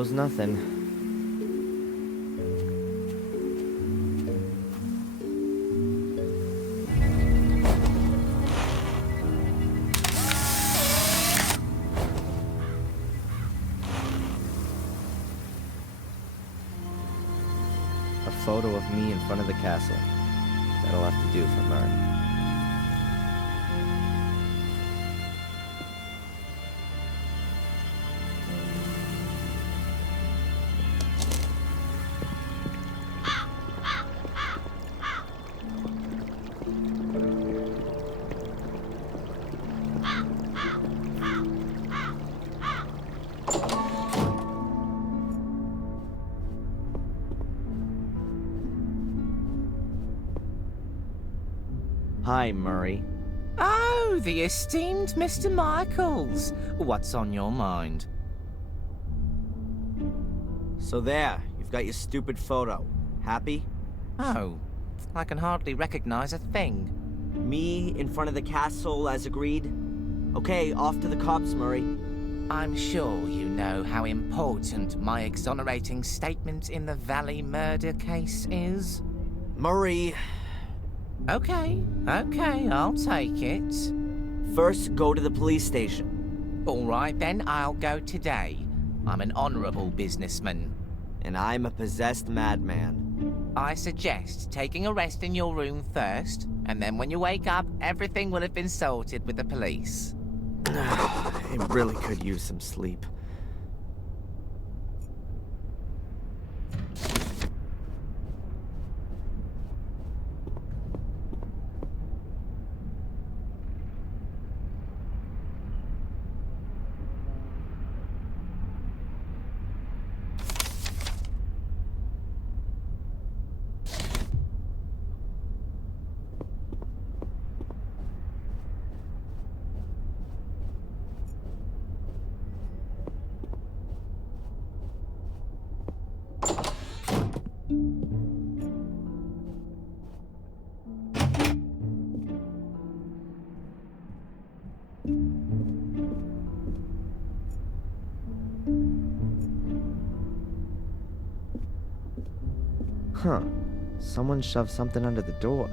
goes nothing. A photo of me in front of the castle. That'll have to do for Murray. Hi, Murray. Oh, the esteemed Mr. Michaels. What's on your mind? So there, you've got your stupid photo. Happy? Oh, I can hardly recognize a thing. Me in front of the castle as agreed? Okay, off to the cops, Murray. I'm sure you know how important my exonerating statement in the Valley murder case is. Murray... Okay, I'll take it. First, go to the police station. All right then, I'll go today. I'm an honorable businessman. And I'm a possessed madman. I suggest taking a rest in your room first, and then when you wake up, everything will have been sorted with the police. I really could use some sleep. Huh. Someone shoved something under the door.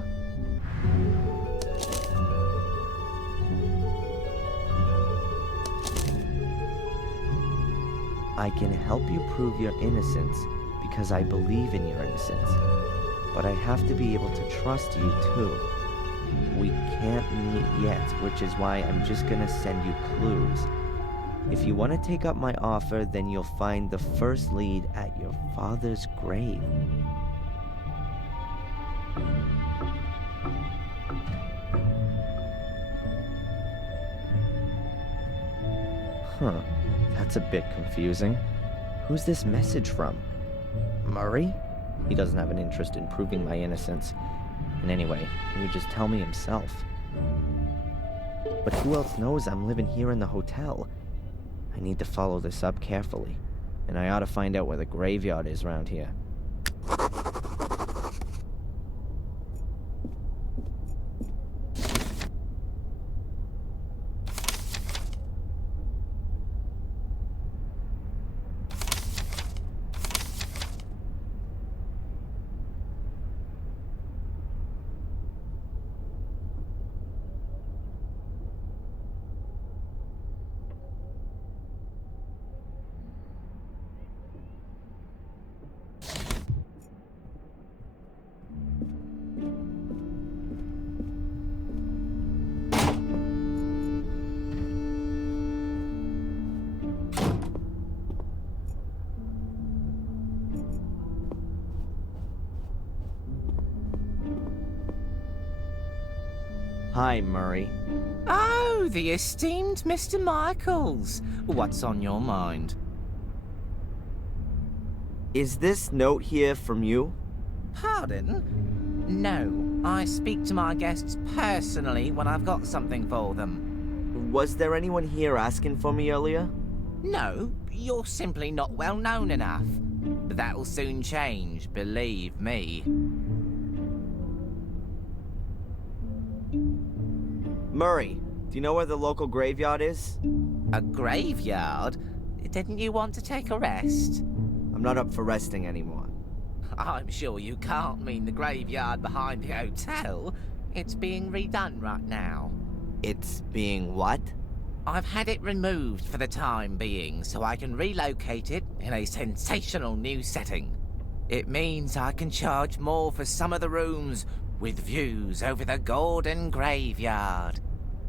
I can help you prove your innocence because I believe in your innocence. But I have to be able to trust you too. We can't meet yet, which is why I'm just gonna send you clues. If you want to take up my offer, then you'll find the first lead at your father's grave. Huh, that's a bit confusing. Who's this message from? Murray? He doesn't have an interest in proving my innocence. And anyway, he would just tell me himself. But who else knows I'm living here in the hotel? I need to follow this up carefully. And I ought to find out where the graveyard is around here. Hi, Murray. Oh, the esteemed Mr. Michaels. What's on your mind? Is this note here from you? Pardon? No, I speak to my guests personally when I've got something for them. Was there anyone here asking for me earlier? No, you're simply not well known enough. But that'll soon change, believe me. Murray, do you know where the local graveyard is? A graveyard? Didn't you want to take a rest? I'm not up for resting anymore. I'm sure you can't mean the graveyard behind the hotel. It's being redone right now. It's being what? I've had it removed for the time being so I can relocate it in a sensational new setting. It means I can charge more for some of the rooms with views over the Gordon graveyard.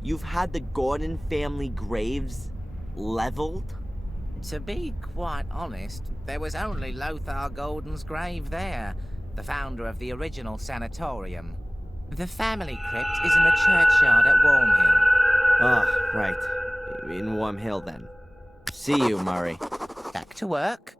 You've had the Gordon family graves leveled? To be quite honest, there was only Lothar Gordon's grave there, the founder of the original sanatorium. The family crypt is in the churchyard at Wormhill. Ah, right. In Warm Hill, then. See you, Murray. Back to work.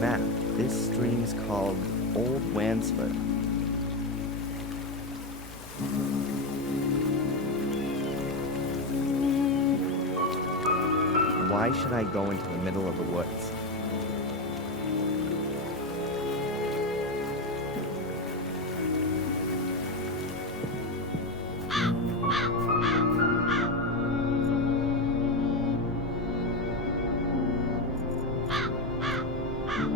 Map. This stream is called Old Wansford. Why should I go into the middle of the woods?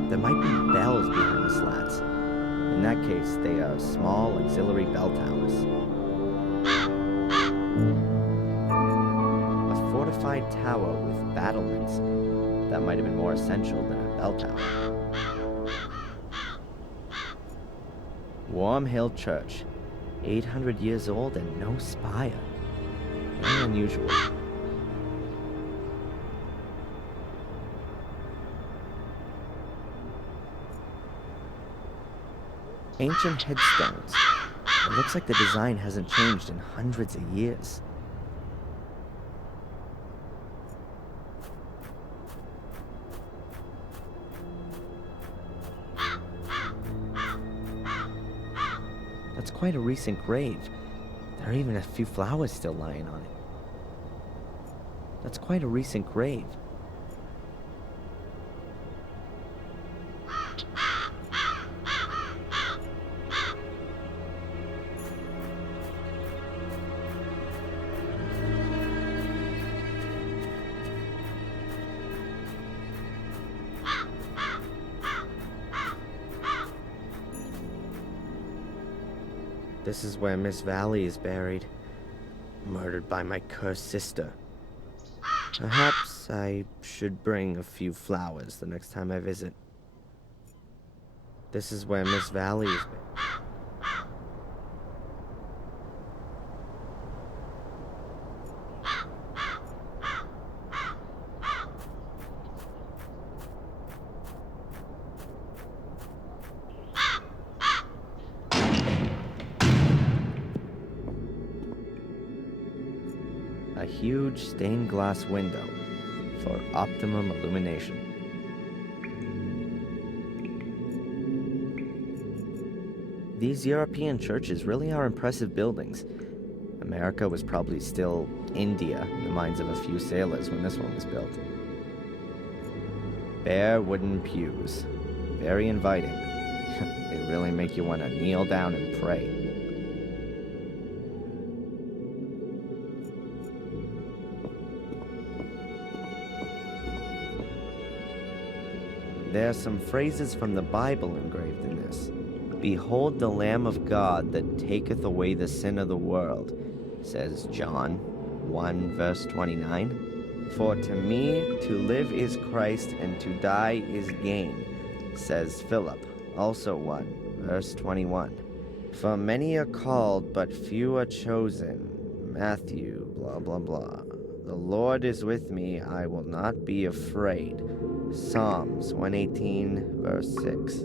There might be bells behind the slats. In that case, they are small auxiliary bell towers. A fortified tower with battlements. That might have been more essential than a bell tower. Warm Hill Church. 800 years old and no spire. Very unusual. Ancient headstones. It looks like the design hasn't changed in hundreds of years. That's quite a recent grave. There are even a few flowers still lying on it. That's quite a recent grave. This is where Miss Valley is buried, murdered by my cursed sister. Perhaps I should bring a few flowers the next time I visit. This is where Miss Valley is buried. A huge stained glass window for optimum illumination. These European churches really are impressive buildings. America was probably still India in the minds of a few sailors when this one was built. Bare wooden pews. Very inviting. They really make you want to kneel down and pray. There are some phrases from the Bible engraved in this. Behold the Lamb of God that taketh away the sin of the world, says John 1 verse 29. For to me to live is Christ and to die is gain, says Philip, also 1 verse 21. For many are called, but few are chosen, Matthew, blah blah blah. The Lord is with me, I will not be afraid, Psalms 118 verse 6.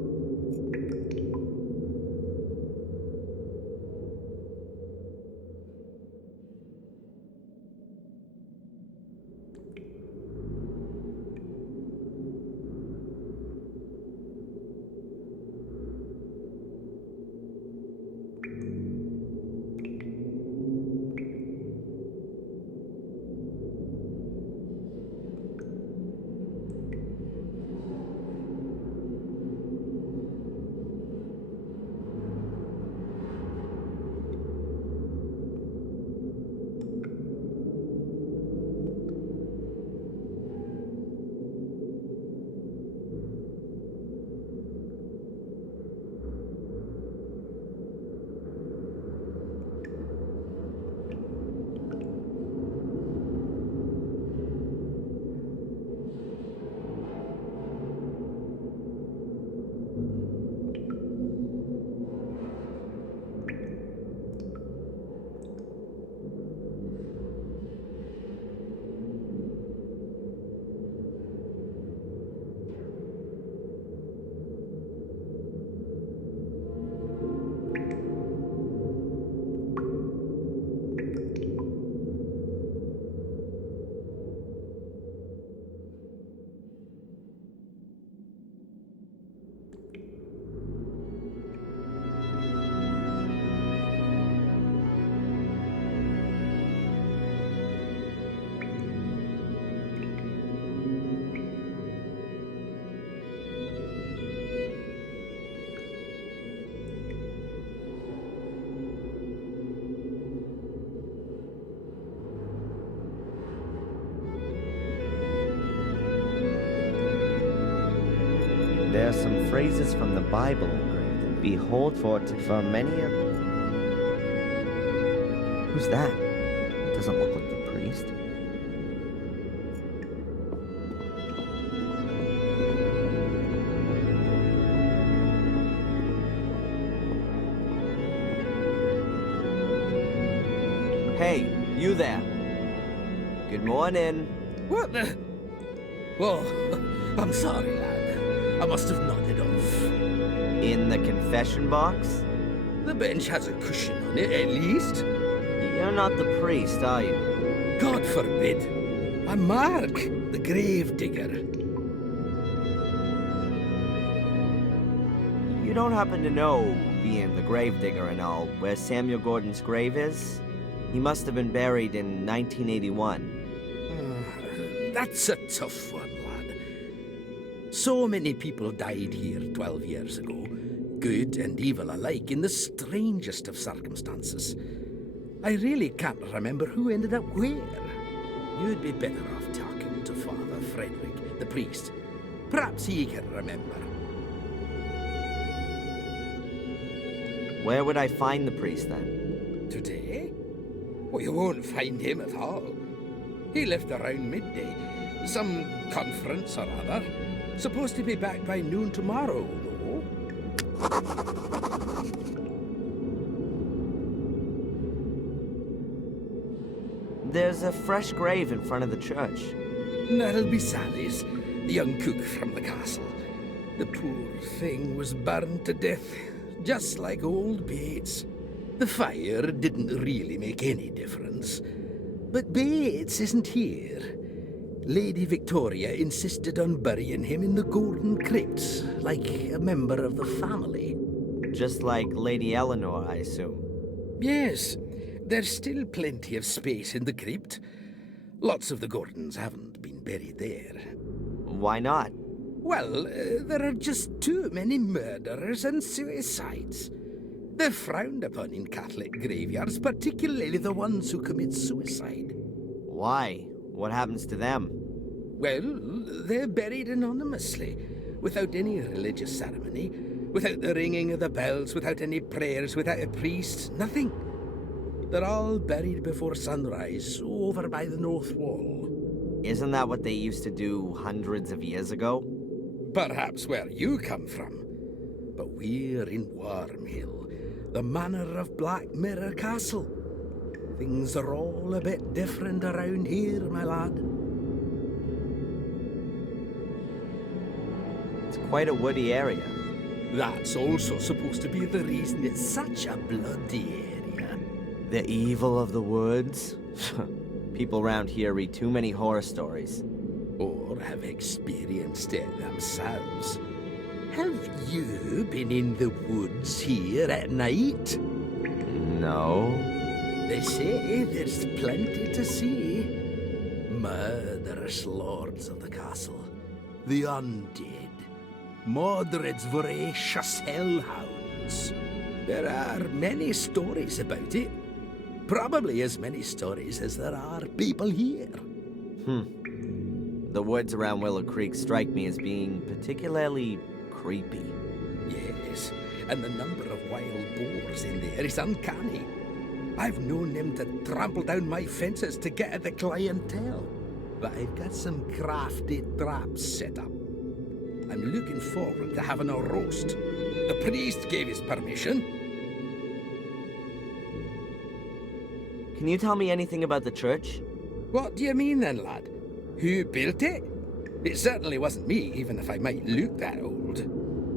There are some phrases from the Bible engraved in. Behold, for many are... Who's that? It doesn't look like the priest. Hey, you there. Good morning. What the? Oh, I'm sorry, lad. I must have nodded off. In the confession box? The bench has a cushion on it, at least. You're not the priest, are you? God forbid. I'm Mark, the grave digger. You don't happen to know, being the grave digger and all, where Samuel Gordon's grave is? He must have been buried in 1981. That's a tough one, lad. So many people died here 12 years ago, good and evil alike, in the strangest of circumstances. I really can't remember who ended up where. You'd be better off talking to Father Frederick, the priest. Perhaps he can remember. Where would I find the priest then? Today? Well, you won't find him at all. He left around midday. Some conference or other. Supposed to be back by noon tomorrow, though. There's a fresh grave in front of the church. That'll be Sally's, the young cook from the castle. The poor thing was burned to death, just like old Bates. The fire didn't really make any difference. But Bates isn't here. Lady Victoria insisted on burying him in the Golden Crypt, like a member of the family. Just like Lady Eleanor, I assume. Yes, there's still plenty of space in the crypt. Lots of the Gordons haven't been buried there. Why not? Well, there are just too many murderers and suicides. They're frowned upon in Catholic graveyards, particularly the ones who commit suicide. Why? What happens to them? Well, they're buried anonymously, without any religious ceremony, without the ringing of the bells, without any prayers, without a priest, nothing. They're all buried before sunrise over by the north wall. Isn't that what they used to do hundreds of years ago? Perhaps where you come from. But we're in Wormhill, the manor of Black Mirror Castle. Things are all a bit different around here, my lad. It's quite a woody area. That's also supposed to be the reason it's such a bloody area. The evil of the woods? People around here read too many horror stories. Or have experienced it themselves. Have you been in the woods here at night? No. They say there's plenty to see. Murderous lords of the castle, the undead, Mordred's voracious hellhounds. There are many stories about it. Probably as many stories as there are people here. The woods around Willow Creek strike me as being particularly creepy. Yes, and the number of wild boars in there is uncanny. I've known them to trample down my fences to get at the clientele. But I've got some crafty traps set up. I'm looking forward to having a roast. The priest gave his permission. Can you tell me anything about the church? What do you mean then, lad? Who built it? It certainly wasn't me, even if I might look that old.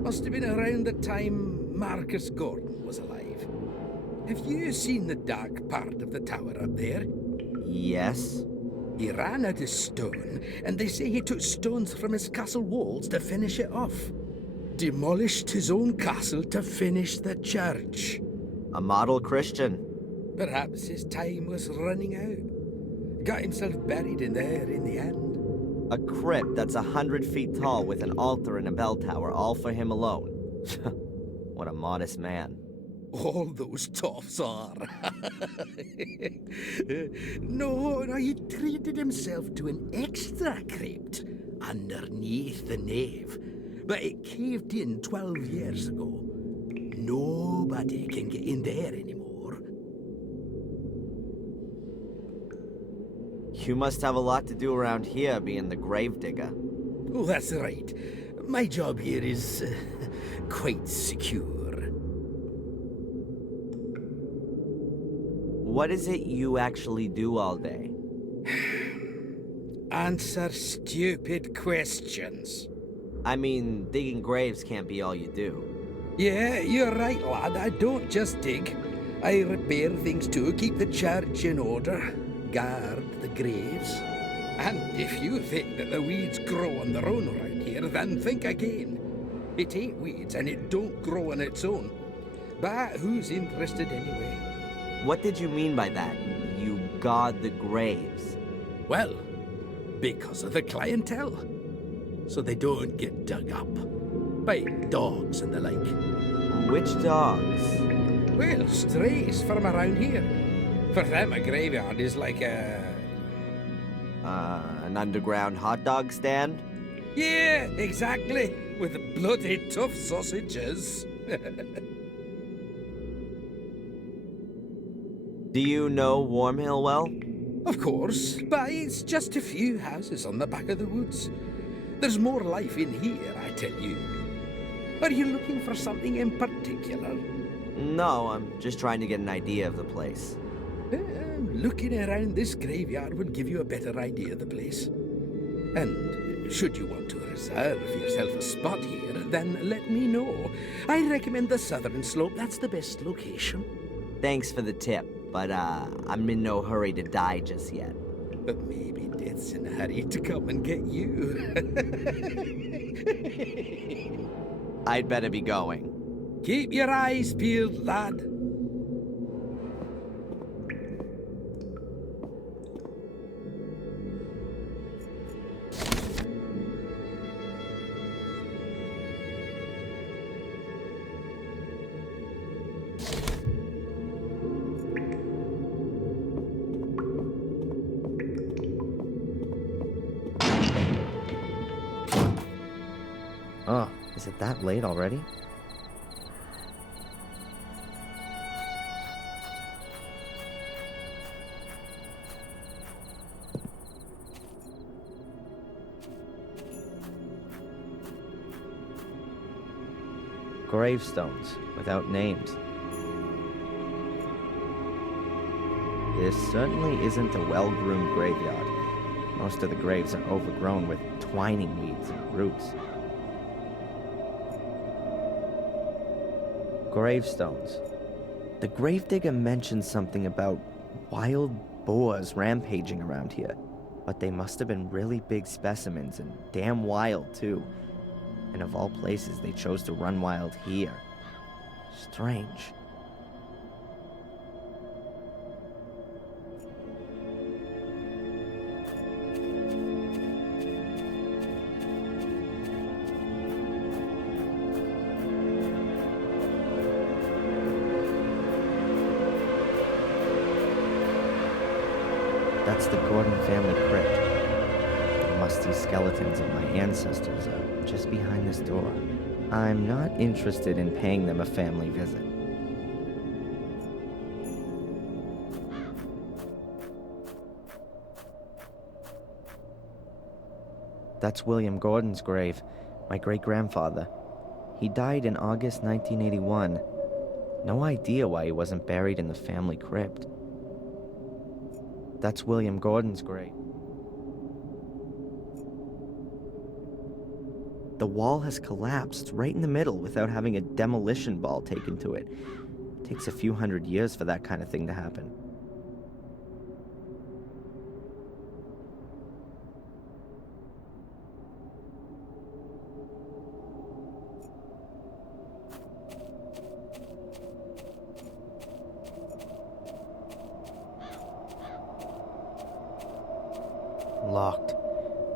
Must have been around the time Marcus Gordon was alive. Have you seen the dark part of the tower up there? Yes. He ran out of stone, and they say he took stones from his castle walls to finish it off. Demolished his own castle to finish the church. A model Christian. Perhaps his time was running out. Got himself buried in there in the end. A crypt that's 100 feet tall with an altar and a bell tower, all for him alone. What a modest man. All those toffs are. No, he treated himself to an extra crypt underneath the nave. But it caved in 12 years ago. Nobody can get in there anymore. You must have a lot to do around here, being the gravedigger. Oh, that's right. My job here is quite secure. What is it you actually do all day? Answer stupid questions. I mean, digging graves can't be all you do. Yeah, you're right, lad. I don't just dig. I repair things too, keep the church in order, guard the graves. And if you think that the weeds grow on their own around here, then think again. It ain't weeds, and it don't grow on its own. But who's interested anyway? What did you mean by that? You guard the graves? Well, because of the clientele. So they don't get dug up by dogs and the like. Which dogs? Well, strays from around here. For them, a graveyard is like An underground hot dog stand? Yeah, exactly. With bloody tough sausages. Do you know Wormhill well? Of course, but it's just a few houses on the back of the woods. There's more life in here, I tell you. Are you looking for something in particular? No, I'm just trying to get an idea of the place. Looking around this graveyard will give you a better idea of the place. And should you want to reserve yourself a spot here, then let me know. I recommend the southern slope. That's the best location. Thanks for the tip, but I'm in no hurry to die just yet. But maybe death's in a hurry to come and get you. I'd better be going. Keep your eyes peeled, lad. Oh, is it that late already? Gravestones, without names. This certainly isn't a well-groomed graveyard. Most of the graves are overgrown with twining weeds and roots. Gravestones. The gravedigger mentioned something about wild boars rampaging around here, but they must have been really big specimens and damn wild too. And of all places, they chose to run wild here. Strange. That's the Gordon family crypt. The musty skeletons of my ancestors are just behind this door. I'm not interested in paying them a family visit. That's William Gordon's grave, my great-grandfather. He died in August 1981. No idea why he wasn't buried in the family crypt. That's William Gordon's grave. The wall has collapsed right in the middle without having a demolition ball taken to it. It takes a few hundred years for that kind of thing to happen. Locked.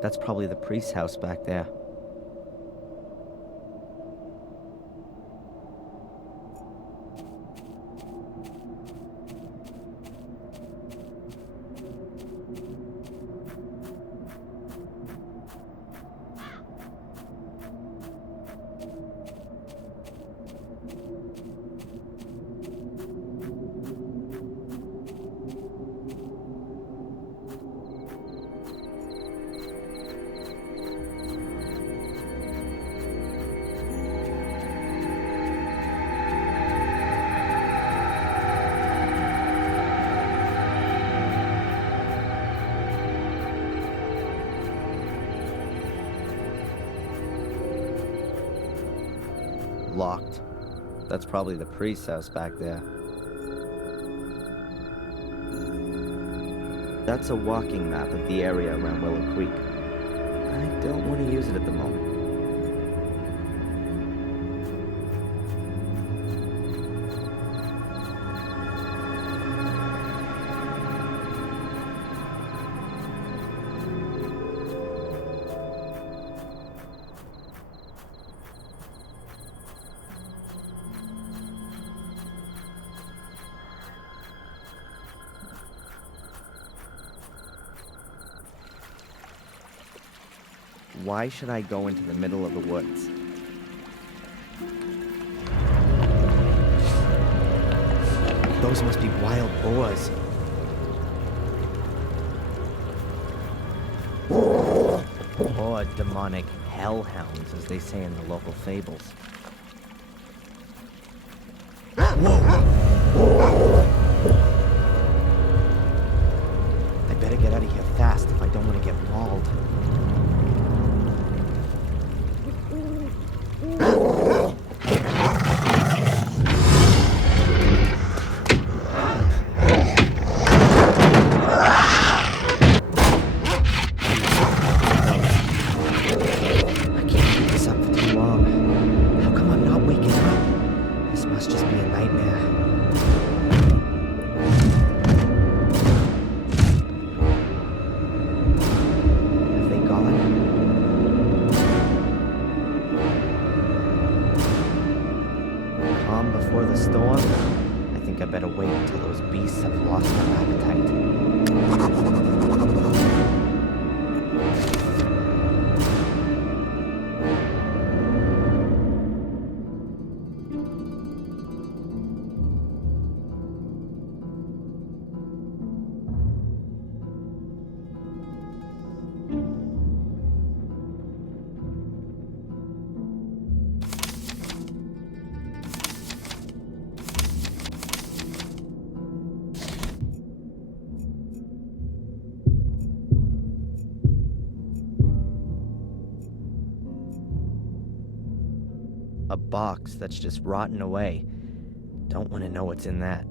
That's probably the priest's house back there. Locked. That's probably the priest's house back there. That's a walking map of the area around Willow Creek. I don't want to use it at the moment. Why should I go into the middle of the woods? Those must be wild boars. Or demonic hellhounds, as they say in the local fables. I better get out of here fast if I don't want to get mauled. Before the storm, I think I better wait until those beasts have lost their appetite. A box that's just rotting away. Don't want to know what's in that.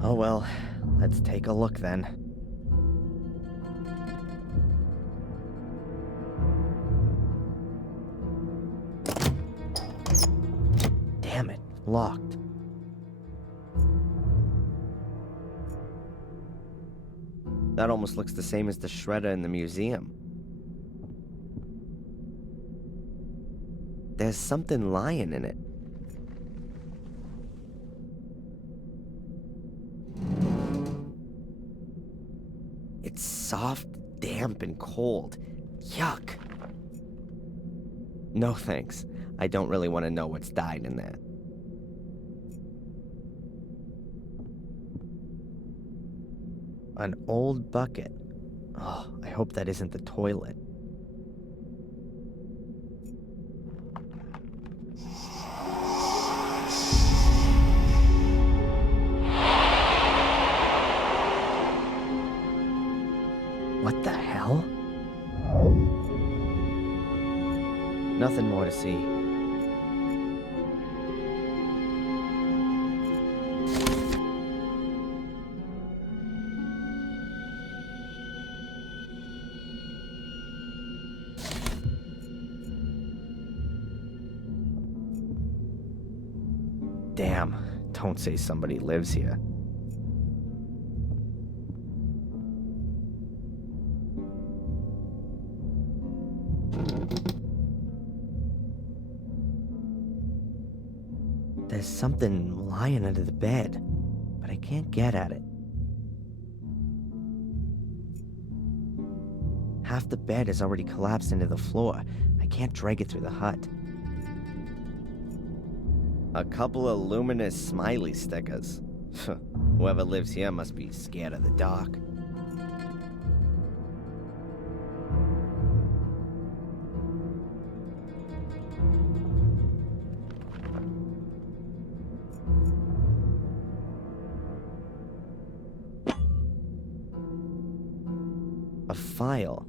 Oh well, let's take a look then. Damn it, locked. That almost looks the same as the shredder in the museum. There's something lying in it. It's soft, damp, and cold. Yuck. No thanks. I don't really want to know what's died in there. An old bucket. Oh, I hope that isn't the toilet. What the hell? Nothing more to see. Damn, don't say somebody lives here. There's something lying under the bed, but I can't get at it. Half the bed has already collapsed into the floor. I can't drag it through the hut. A couple of luminous smiley stickers. Whoever lives here must be scared of the dark. A file.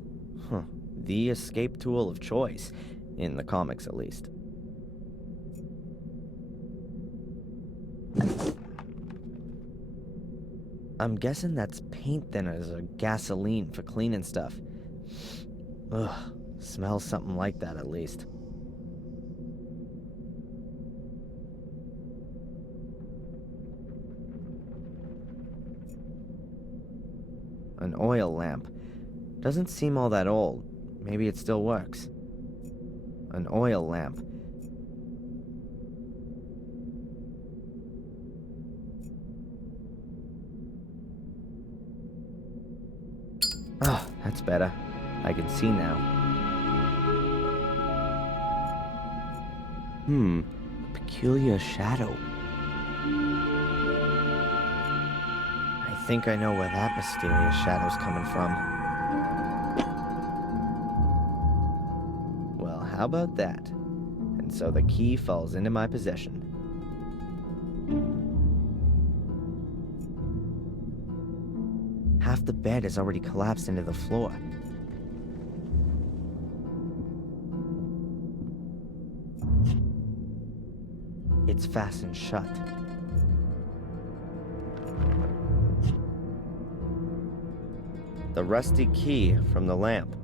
The escape tool of choice, in the comics at least. I'm guessing that's paint thinners or gasoline for cleaning stuff. Ugh, smells something like that at least. An oil lamp. Doesn't seem all that old. Maybe it still works. An oil lamp. Oh, that's better. I can see now. A peculiar shadow. I think I know where that mysterious shadow's coming from. Well, how about that? And so the key falls into my possession. Half the bed has already collapsed into the floor. It's fastened shut. The rusty key from the lamp.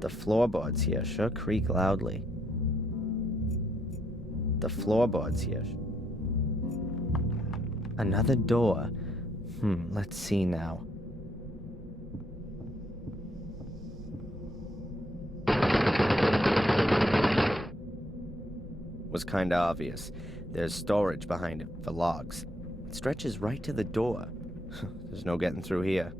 The floorboards here sure creak loudly. The floorboards here. Another door. Let's see now. Was kinda obvious. There's storage behind it for logs. It stretches right to the door. There's no getting through here.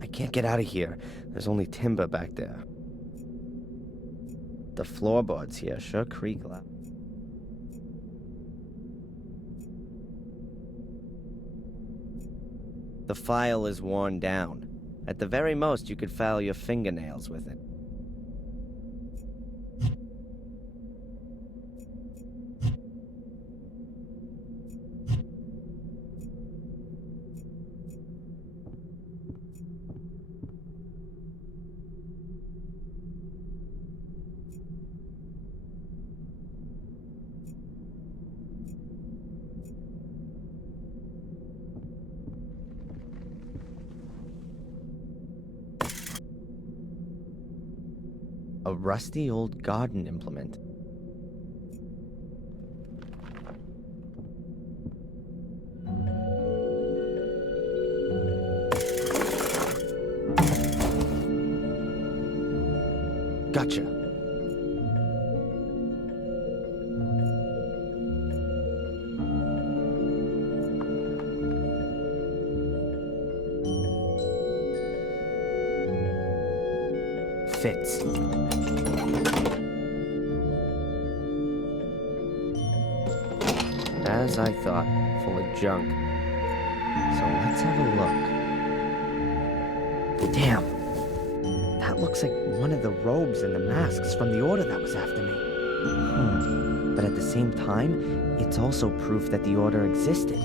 I can't get out of here. There's only timber back there. The floorboards here sure creak loud. The file is worn down. At the very most, you could file your fingernails with it. A rusty old garden implement. Gotcha. Fits. As I thought, full of junk. So let's have a look. Damn! That looks like one of the robes and the masks from the order that was after me. But at the same time, it's also proof that the order existed.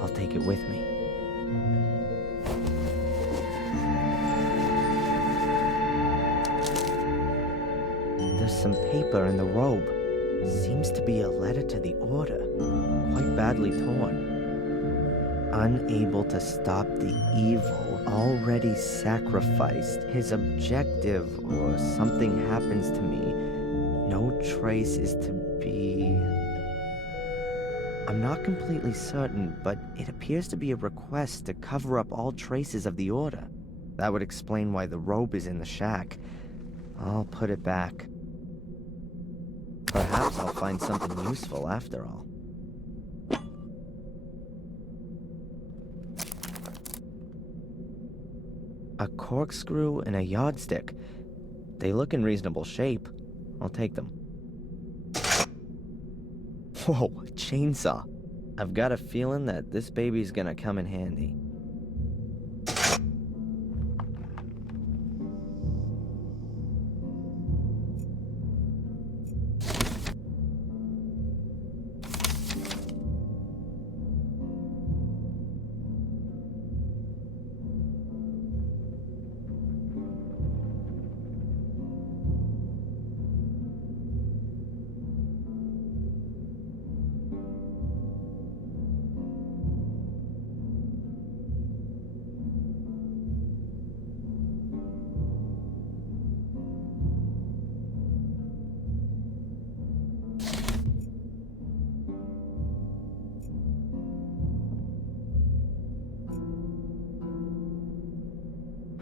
I'll take it with me. There's some paper in the robe. Seems to be a letter to the order. Quite badly torn. Unable to stop the evil, already sacrificed. His objective, or something happens to me, no trace is to be... I'm not completely certain, but it appears to be a request to cover up all traces of the order. That would explain why the robe is in the shack. I'll put it back. Perhaps I'll find something useful after all. A corkscrew and a yardstick. They look in reasonable shape. I'll take them. Whoa, a chainsaw. I've got a feeling that this baby's gonna come in handy.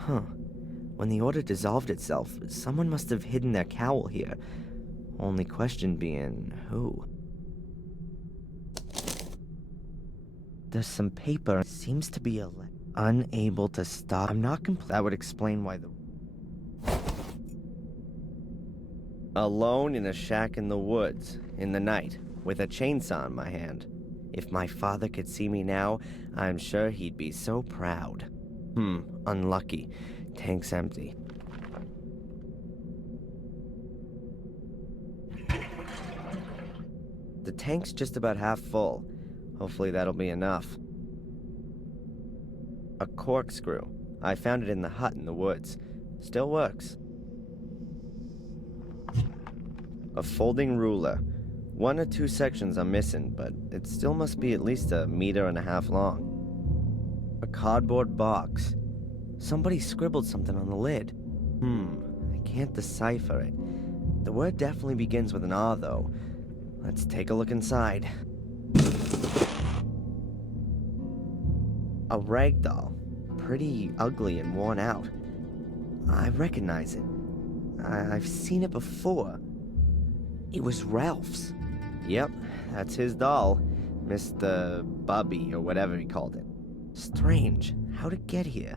Huh. When the order dissolved itself, someone must have hidden their cowl here. Only question being, who? There's some paper. Seems to be a unable to stop. I'm not That would explain why the... Alone in a shack in the woods, in the night, with a chainsaw in my hand. If my father could see me now, I'm sure he'd be so proud. Unlucky. Tank's empty. The tank's just about half full. Hopefully that'll be enough. A corkscrew. I found it in the hut in the woods. Still works. A folding ruler. 1 or 2 sections are missing, but it still must be at least 1.5 meters long. A cardboard box. Somebody scribbled something on the lid. I can't decipher it. The word definitely begins with an R, though. Let's take a look inside. A rag doll. Pretty ugly and worn out. I recognize it. I've seen it before. It was Ralph's. Yep, that's his doll. Mr. Bubby, or whatever he called it. Strange. How'd it get here?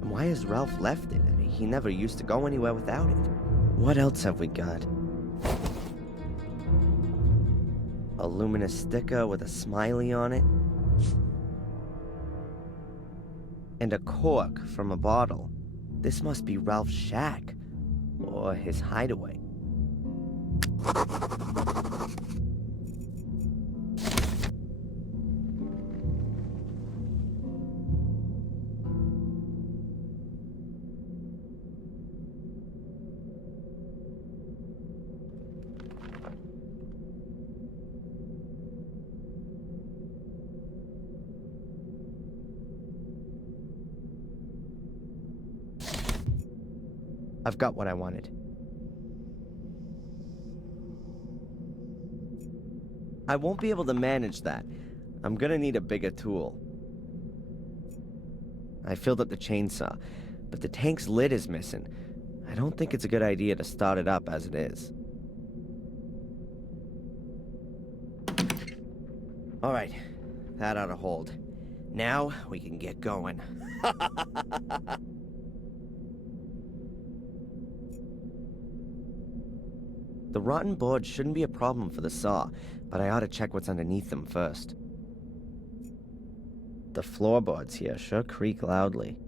And why has Ralph left it? I mean, he never used to go anywhere without it. What else have we got? A luminous sticker with a smiley on it. And a cork from a bottle. This must be Ralph's shack. Or his hideaway. I've got what I wanted. I won't be able to manage that. I'm gonna need a bigger tool. I filled up the chainsaw, but the tank's lid is missing. I don't think it's a good idea to start it up as it is. Alright, that ought to hold. Now we can get going. The rotten boards shouldn't be a problem for the saw, but I ought to check what's underneath them first. The floorboards here sure creak loudly.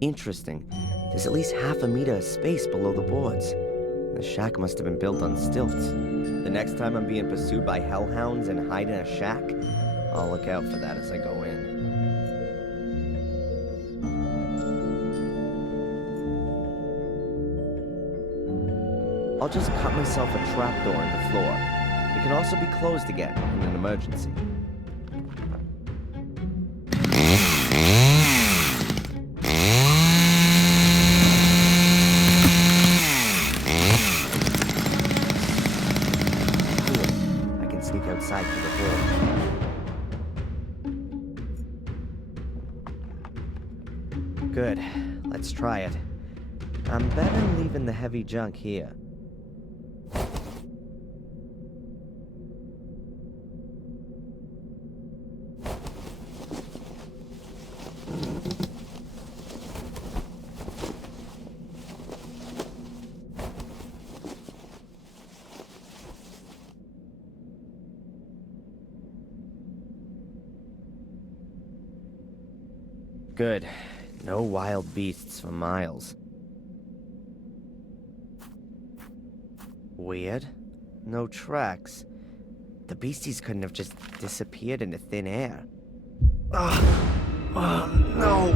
Interesting. There's at least half a meter of space below the boards. The shack must have been built on stilts. The next time I'm being pursued by hellhounds and hide in a shack, I'll look out for that as I go in. I'll just cut myself a trapdoor in the floor. It can also be closed again in an emergency. Outside through the door. Good. Let's try it. I'm better leaving the heavy junk here. Good. No wild beasts for miles. Weird. No tracks. The beasties couldn't have just disappeared into thin air. No!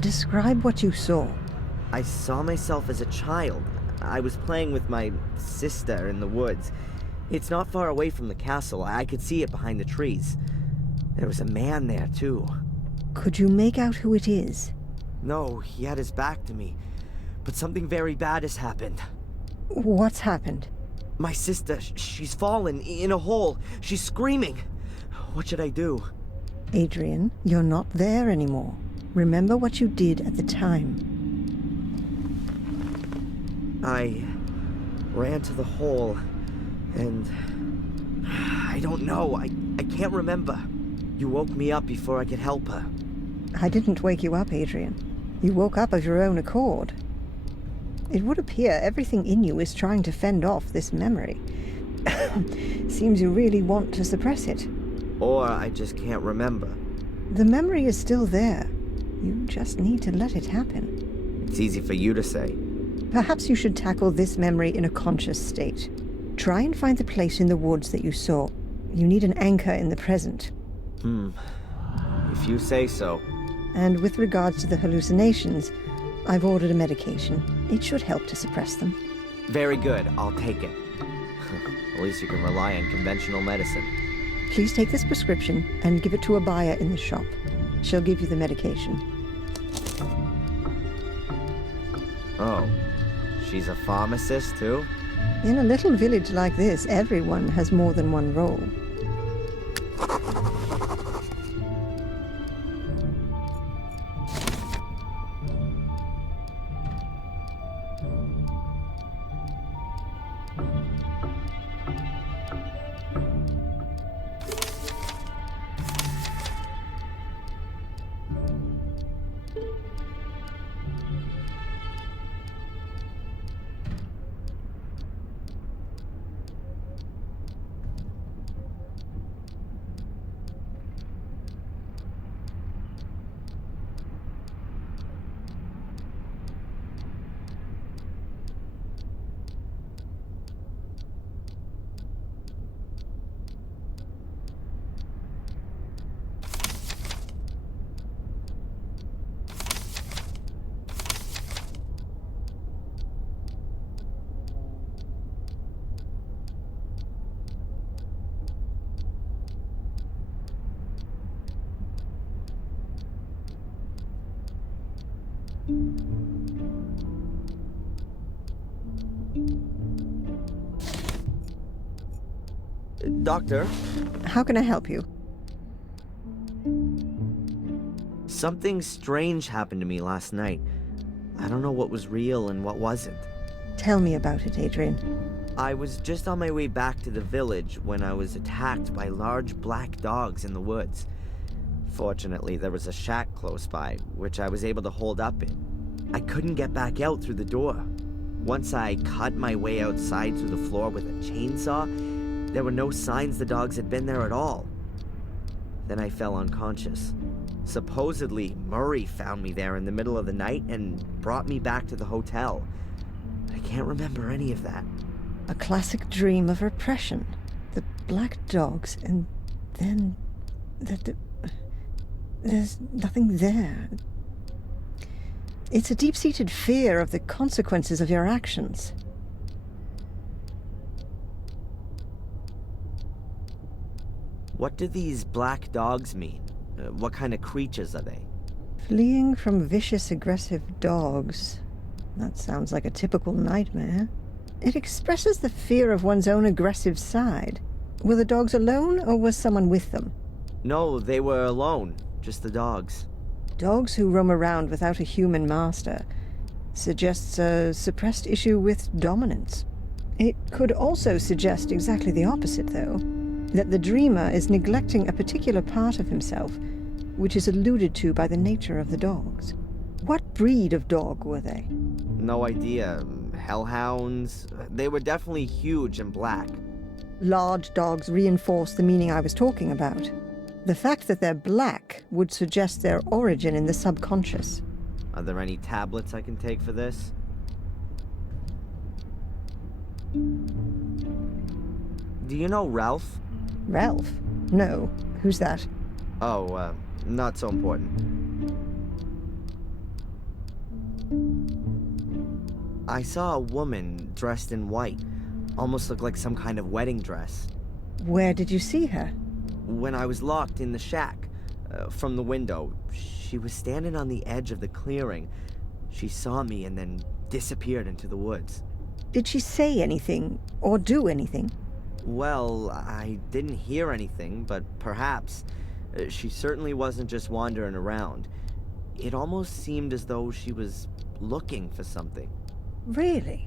Describe what you saw. I saw myself as a child. I was playing with my sister in the woods. It's not far away from the castle. I could see it behind the trees. There was a man there, too. Could you make out who it is? No, he had his back to me. But something very bad has happened. What's happened? My sister, she's fallen in a hole. She's screaming. What should I do? Adrian, you're not there anymore. Remember what you did at the time. I ran to the hole, and I don't know. I can't remember. You woke me up before I could help her. I didn't wake you up, Adrian. You woke up of your own accord. It would appear everything in you is trying to fend off this memory. Seems you really want to suppress it. Or I just can't remember. The memory is still there. You just need to let it happen. It's easy for you to say. Perhaps you should tackle this memory in a conscious state. Try and find the place in the woods that you saw. You need an anchor in the present. If you say so. And with regards to the hallucinations, I've ordered a medication. It should help to suppress them. Very good. I'll take it. At least you can rely on conventional medicine. Please take this prescription and give it to a buyer in the shop. She'll give you the medication. Oh, she's a pharmacist too? In a little village like this, everyone has more than one role. Doctor, How can I help you? something strange happened to me last night. I don't know what was real and what wasn't. Tell me about it, Adrian. I was just on my way back to the village when I was attacked by large black dogs in the woods. Fortunately, there was a shack close by, which I was able to hold up in. I couldn't get back out through the door. Once I cut my way outside through the floor with a chainsaw, there were no signs the dogs had been there at all. Then I fell unconscious. Supposedly, Murray found me there in the middle of the night and brought me back to the hotel. But I can't remember any of that. A classic dream of repression. The black dogs, and then there's nothing there. It's a deep-seated fear of the consequences of your actions. What do these black dogs mean? What kind of creatures are they? Fleeing from vicious, aggressive dogs. That sounds like a typical nightmare. It expresses the fear of one's own aggressive side. Were the dogs alone, or was someone with them? No, they were alone. Just the dogs. Dogs who roam around without a human master suggests a suppressed issue with dominance. It could also suggest exactly the opposite, though. That the dreamer is neglecting a particular part of himself, which is alluded to by the nature of the dogs. What breed of dog were they? No idea. Hellhounds? They were definitely huge and black. Large dogs reinforce the meaning I was talking about. The fact that they're black would suggest their origin in the subconscious. Are there any tablets I can take for this? Do you know Ralph? Ralph? No. Who's that? Oh, not so important. I saw a woman dressed in white. Almost looked like some kind of wedding dress. Where did you see her? When I was locked in the shack, from the window, she was standing on the edge of the clearing. She saw me and then disappeared into the woods. Did she say anything or do anything? Well, I didn't hear anything, but perhaps. She certainly wasn't just wandering around. It almost seemed as though she was looking for something. Really?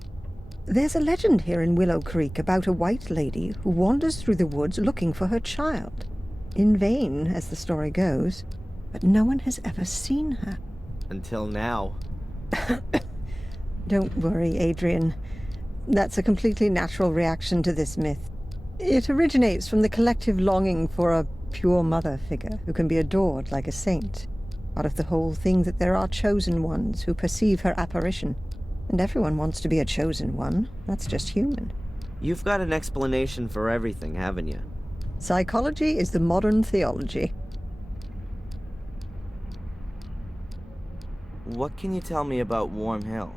There's a legend here in Willow Creek about a white lady who wanders through the woods looking for her child. In vain, as the story goes, but no one has ever seen her. Until now. Don't worry, Adrian. That's a completely natural reaction to this myth. It originates from the collective longing for a pure mother figure who can be adored like a saint. Out of the whole thing that there are chosen ones who perceive her apparition. And everyone wants to be a chosen one. That's just human. You've got an explanation for everything, haven't you? Psychology is the modern theology. What can you tell me about Warm Hill?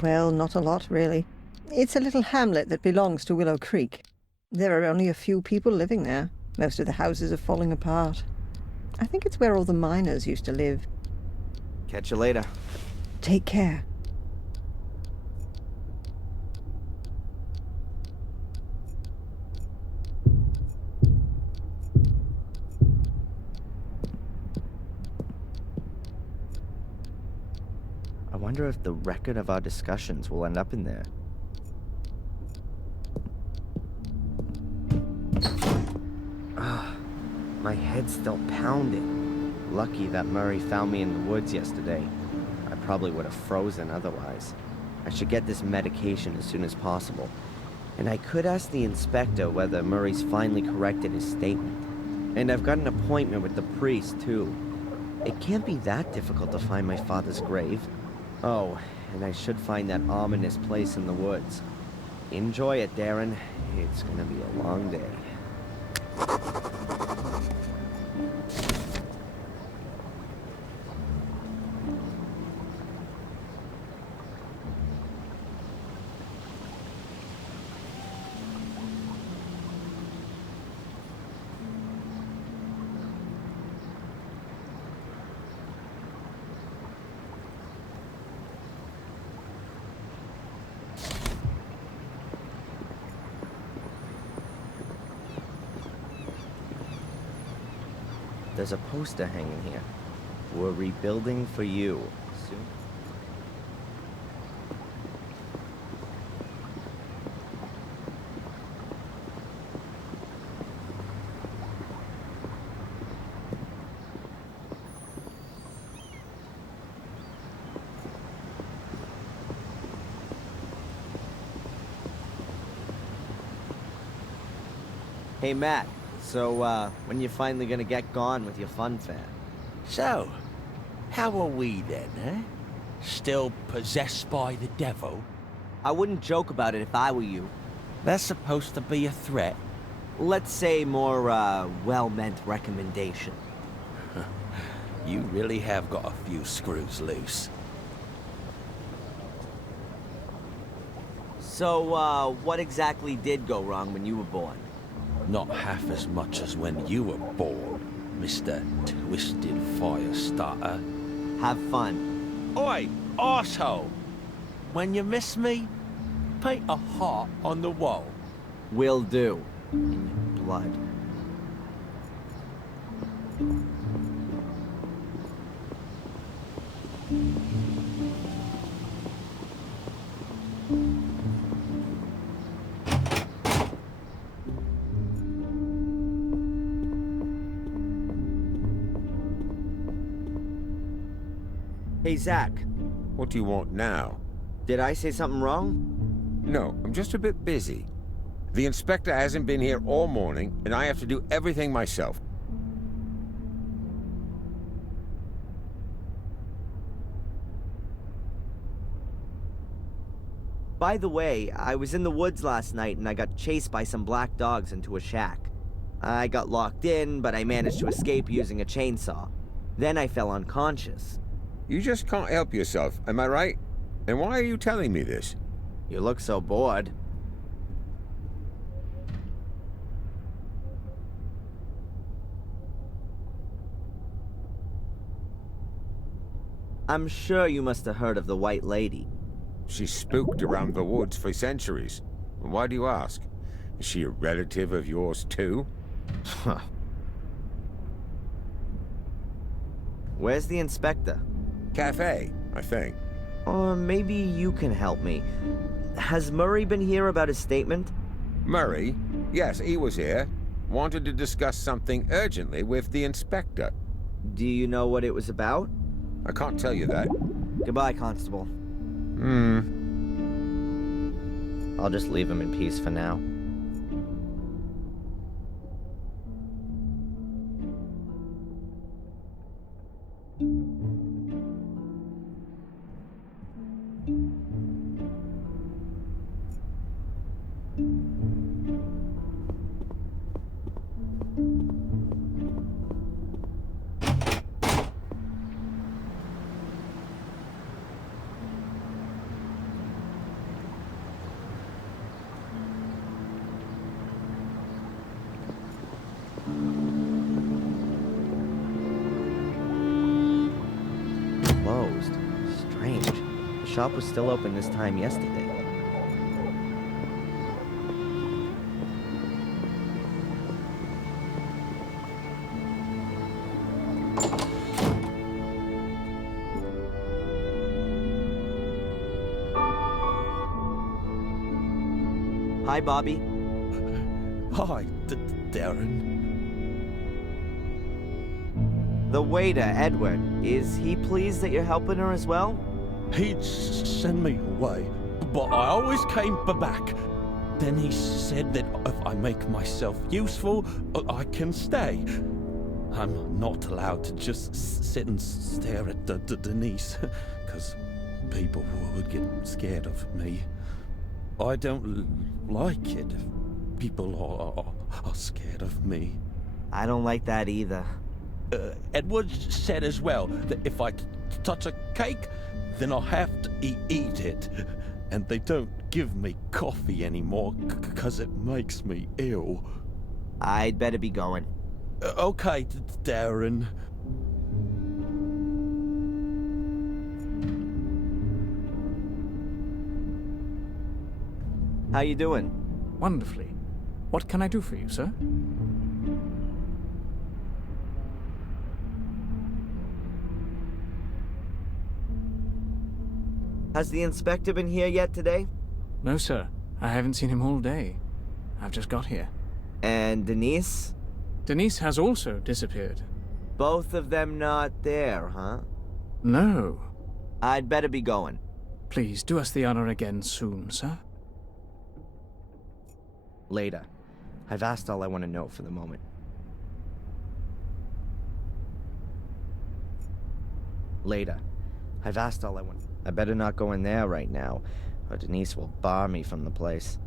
Well, not a lot, really. It's a little hamlet that belongs to Willow Creek. There are only a few people living there. Most of the houses are falling apart. I think it's where all the miners used to live. Catch you later. Take care. I wonder if the record of our discussions will end up in there. My head's still pounding. Lucky that Murray found me in the woods yesterday. I probably would have frozen otherwise. I should get this medication as soon as possible. And I could ask the inspector whether Murray's finally corrected his statement. And I've got an appointment with the priest, too. It can't be that difficult to find my father's grave. Oh, and I should find that ominous place in the woods. Enjoy it, Darren. It's gonna be a long day. There's a poster hanging here. We're rebuilding for you. Soon. Hey, Matt. So, when you finally gonna get gone with your fun fair? So, how are we then, eh? Still possessed by the devil? I wouldn't joke about it if I were you. That's supposed to be a threat. Let's say more, well-meant recommendation. You really have got a few screws loose. So, what exactly did go wrong when you were born? Not half as much as when you were born, Mr. Twisted Firestarter. Have fun. Oi, arsehole! When you miss me, paint a heart on the wall. Will do. In your blood. Hey, Zach. What do you want now? Did I say something wrong? No, I'm just a bit busy. The inspector hasn't been here all morning, and I have to do everything myself. By the way, I was in the woods last night and I got chased by some black dogs into a shack. I got locked in, but I managed to escape using a chainsaw. Then I fell unconscious. You just can't help yourself, am I right? And why are you telling me this? You look so bored. I'm sure you must have heard of the White Lady. She's spooked around the woods for centuries. Why do you ask? Is she a relative of yours too? Huh. Where's the inspector? Cafe, I think. Or maybe you can help me. Has Murray been here about his statement? Murray? Yes, he was here. Wanted to discuss something urgently with the inspector. Do you know what it was about? I can't tell you that. Goodbye, Constable. I'll just leave him in peace for now. Closed. Strange. The shop was still open this time yesterday. Hi, Bobby. Hi, Darren. The waiter, Edward. Is he pleased that you're helping her as well? He'd send me away, but I always came back. Then he said that if I make myself useful, I can stay. I'm not allowed to just sit and stare at Denise, because people would get scared of me. I don't like it if people are scared of me. I don't like that either. Edward said as well that if I touch a cake, then I'll have to eat it. And they don't give me coffee anymore because it makes me ill. I'd better be going. Okay, Darren. How you doing? Wonderfully. What can I do for you, sir? Has the inspector been here yet today? No, sir. I haven't seen him all day. I've just got here. And Denise? Denise has also disappeared. Both of them not there, huh? No. I'd better be going. Please, do us the honor again soon, sir. Later. I've asked all I want to know for the moment. Later. I've asked all I want. I better not go in there right now, or Denise will bar me from the place.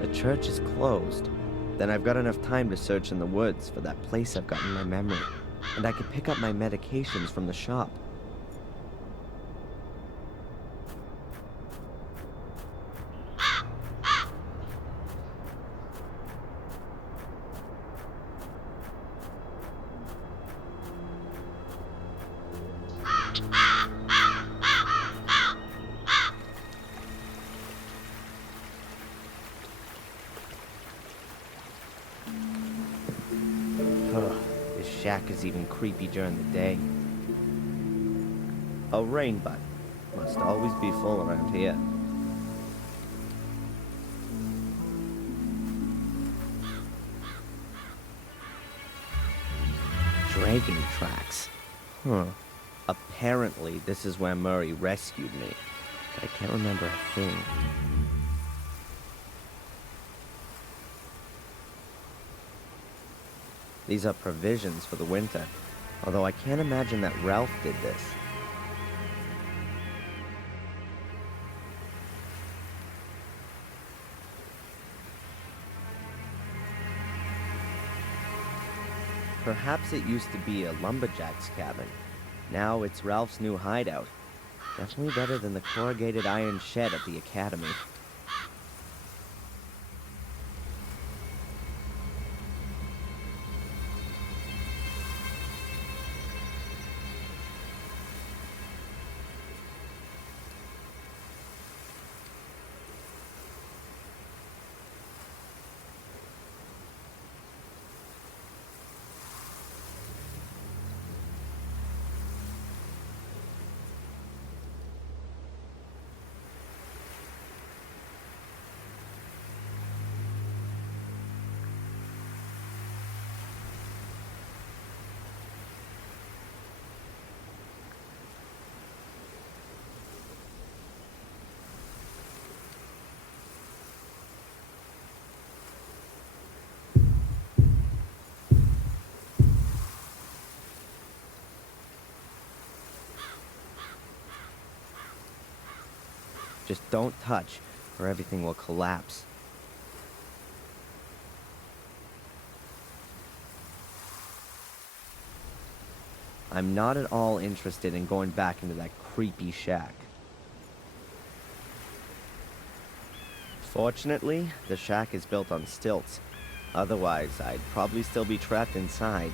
The church is closed. Then I've got enough time to search in the woods for that place I've got in my memory. And I could pick up my medications from the shop. This shack is even creepy during the day. A rain butt. Must always be full around here. wagon tracks. Huh. Apparently, this is where Murray rescued me. But I can't remember a thing. These are provisions for the winter. Although I can't imagine that Ralph did this. Perhaps it used to be a lumberjack's cabin. Now it's Ralph's new hideout. Definitely better than the corrugated iron shed at the academy. Just don't touch, or everything will collapse. I'm not at all interested in going back into that creepy shack. Fortunately, the shack is built on stilts. Otherwise, I'd probably still be trapped inside.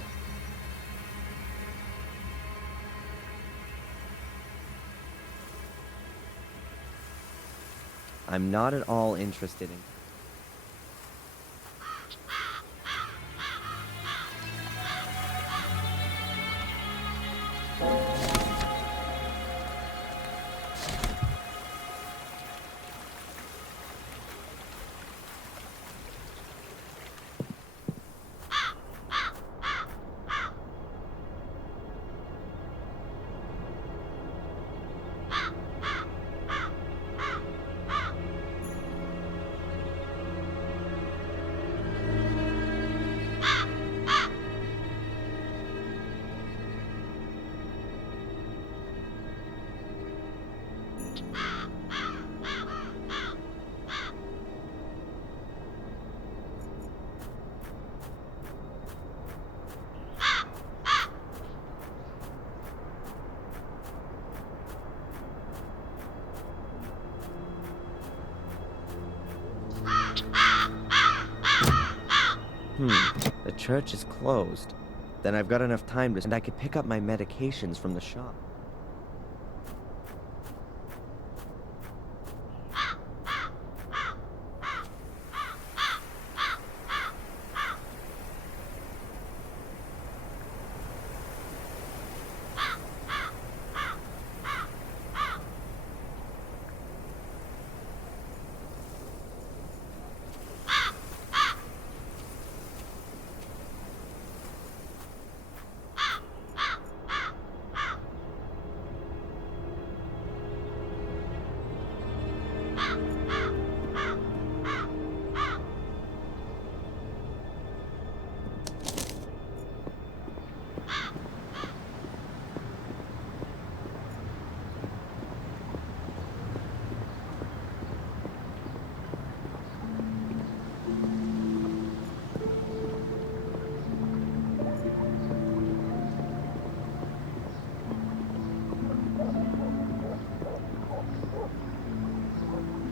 I'm not at all interested in... The church is closed. Then I've got enough time to... and I could pick up my medications from the shop.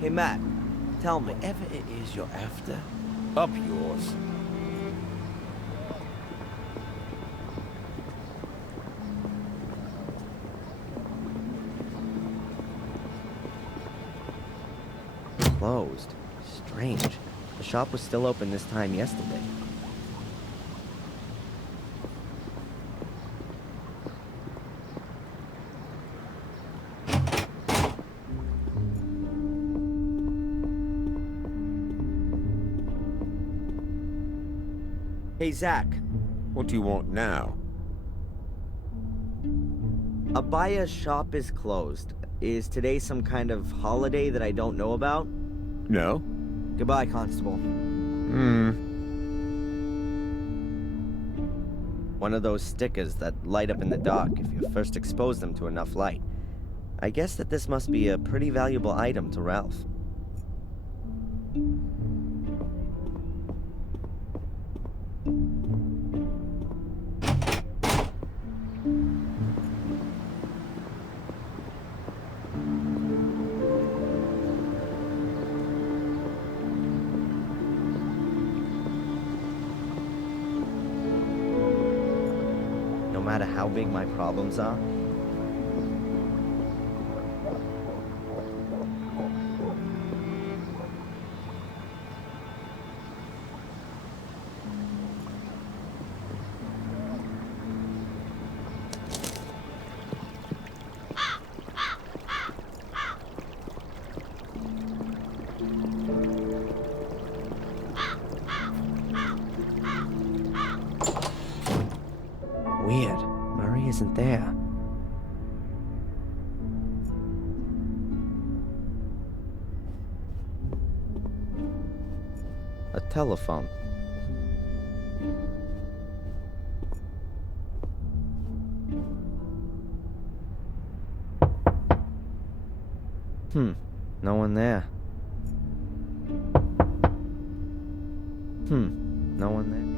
Hey, Matt, tell me. Whatever it is you're after, up yours. Closed. Strange. The shop was still open this time yesterday. Hey, Zach. What do you want now? Abaya's shop is closed. Is today some kind of holiday that I don't know about? No? Goodbye, Constable. One of those stickers that light up in the dark if you first expose them to enough light. I guess that this must be a pretty valuable item to Ralph. No matter how big my problems are, weird. Murray isn't there. A telephone. No one there. No one there.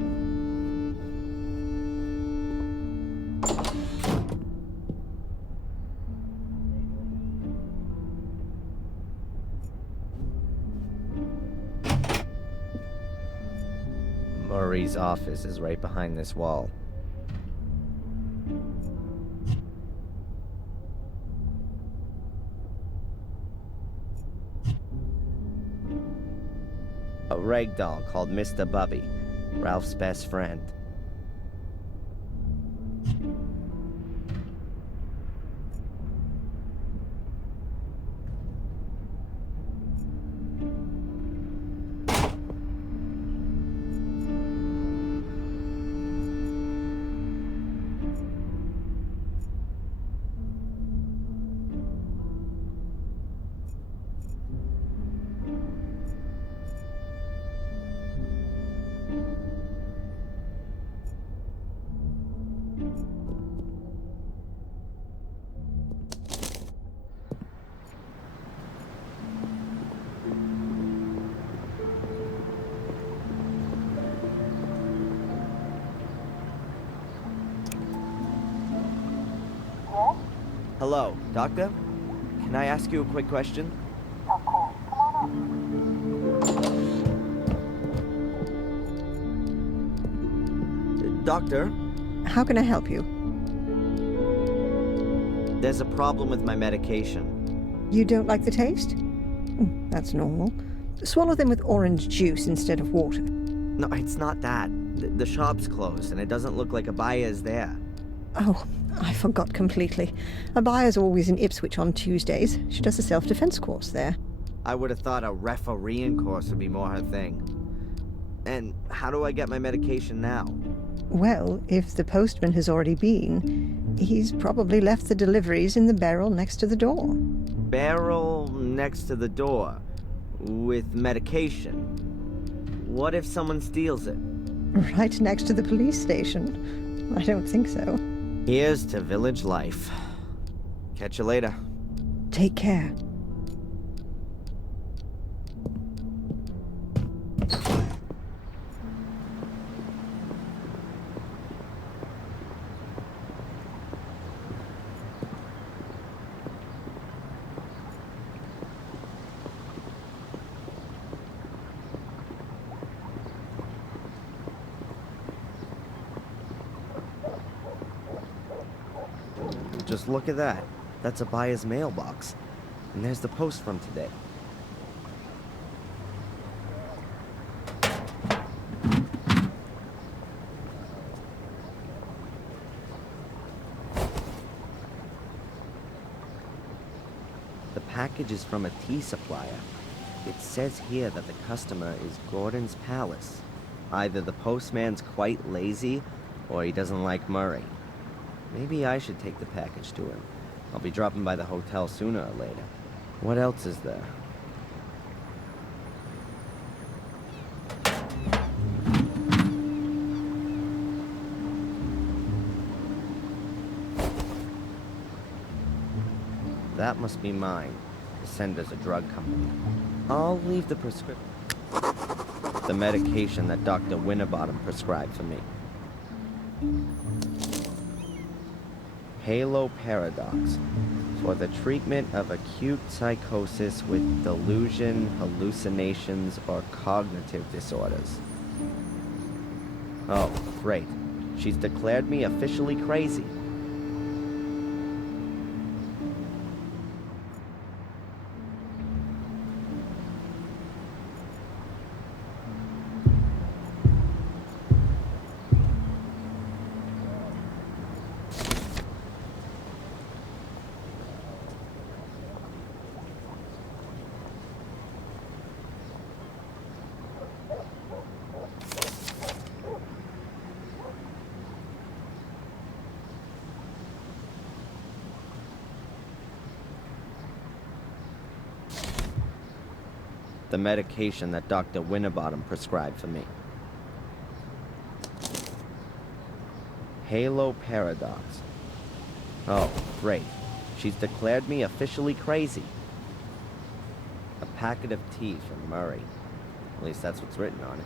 Murray's office is right behind this wall. A rag doll called Mr. Bubby, Ralph's best friend. Hello, Doctor? Can I ask you a quick question? Of course. Come on up. Doctor, How can I help you? there's a problem with my medication. You don't like the taste? That's normal. Swallow them with orange juice instead of water. No, it's not that. The shop's closed, and it doesn't look like Abaya is there. Oh, I forgot completely. Abaya's always in Ipswich on Tuesdays. She does a self-defense course there. I would have thought a refereeing course would be more her thing. And how do I get my medication now? Well, if the postman has already been, he's probably left the deliveries in the barrel next to the door. Barrel next to the door. With medication. What if someone steals it? Right next to the police station. I don't think so. Here's to village life. Catch you later. Take care. Just look at that. That's Abaya's mailbox. And there's the post from today. The package is from a tea supplier. It says here that the customer is Gordon's Palace. Either the postman's quite lazy, or he doesn't like Murray. Maybe I should take the package to him. I'll be dropping by the hotel sooner or later. What else is there? That must be mine. The sender's a drug company. I'll leave the prescription. The medication that Dr. Winterbottom prescribed for me. Halo Paradox. For the treatment of acute psychosis with delusion, hallucinations, or cognitive disorders. Oh, great. She's declared me officially crazy. The medication that Dr. Winterbottom prescribed for me. Halo Paradox. Oh, great. She's declared me officially crazy. A packet of tea from Murray. At least that's what's written on it.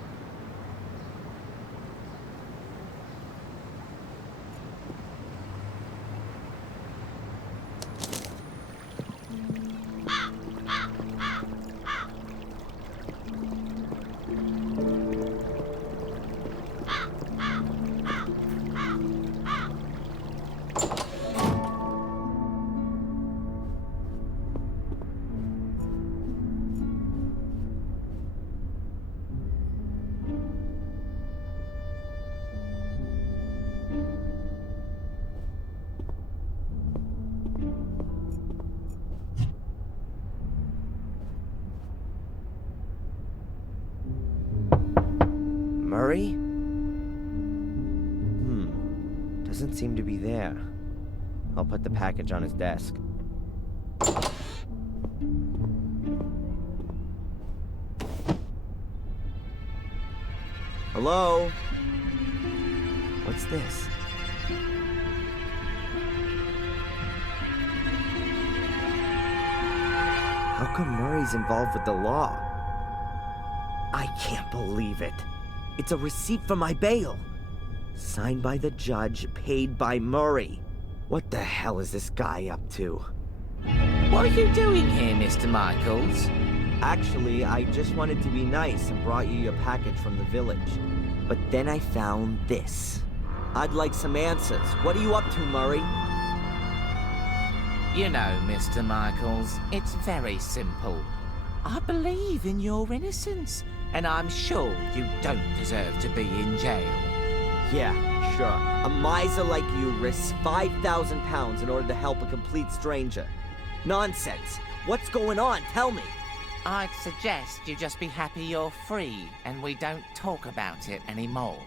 Murray? Doesn't seem to be there. I'll put the package on his desk. Hello? What's this? How come Murray's involved with the law? I can't believe it. It's a receipt for my bail. Signed by the judge, paid by Murray. What the hell is this guy up to? What are you doing here, Mr. Michaels? Actually, I just wanted to be nice and brought you your package from the village. But then I found this. I'd like some answers. What are you up to, Murray? You know, Mr. Michaels, it's very simple. I believe in your innocence, and I'm sure you don't deserve to be in jail. Yeah, sure. A miser like you risks 5,000 pounds in order to help a complete stranger. Nonsense. What's going on? Tell me. I'd suggest you just be happy you're free, and we don't talk about it anymore.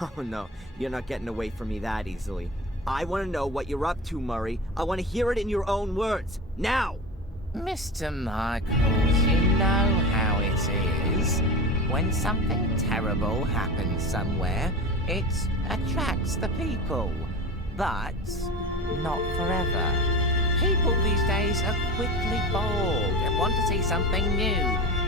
Oh no, you're not getting away from me that easily. I want to know what you're up to, Murray. I want to hear it in your own words. Now! Mr. Michaels, you know how it is. When something terrible happens somewhere, it attracts the people. But not forever. People these days are quickly bored and want to see something new.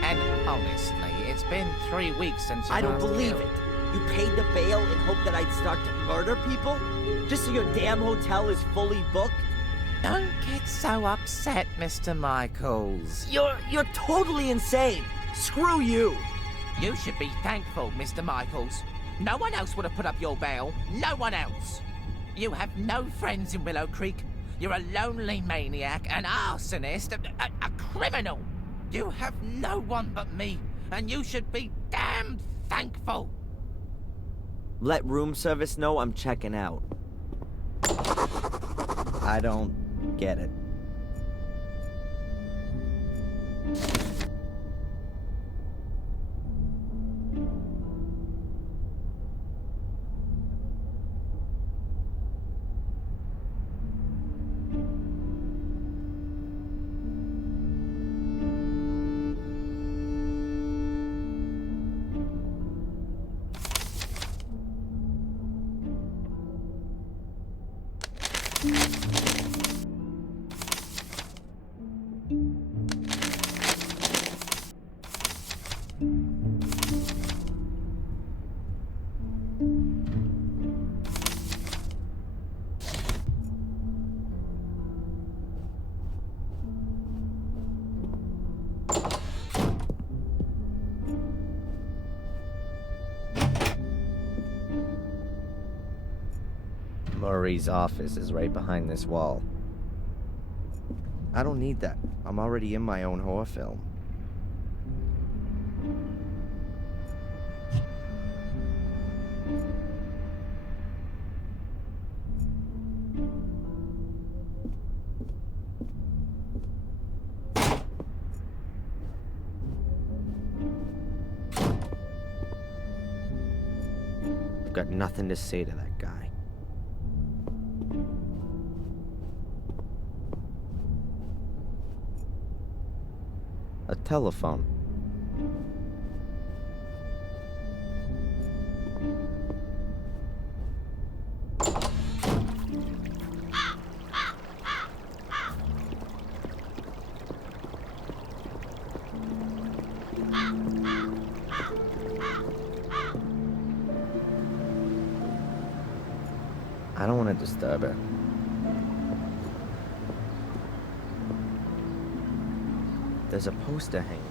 And honestly, it's been 3 weeks since you I don't last believe killed. it. You paid the bail in hope that I'd start to murder people? Just so your damn hotel is fully booked? Don't get so upset, Mr. Michaels. You're totally insane. Screw you. You should be thankful, Mr. Michaels. No one else would have put up your bail. No one else. You have no friends in Willow Creek. You're a lonely maniac, an arsonist, a criminal. You have no one but me, and you should be damn thankful. Let room service know I'm checking out. I don't get it. Murray's office is right behind this wall. I don't need that. I'm already in my own horror film. I've got nothing to say to that guy. A telephone. I don't want to disturb her. There's a poster hanging.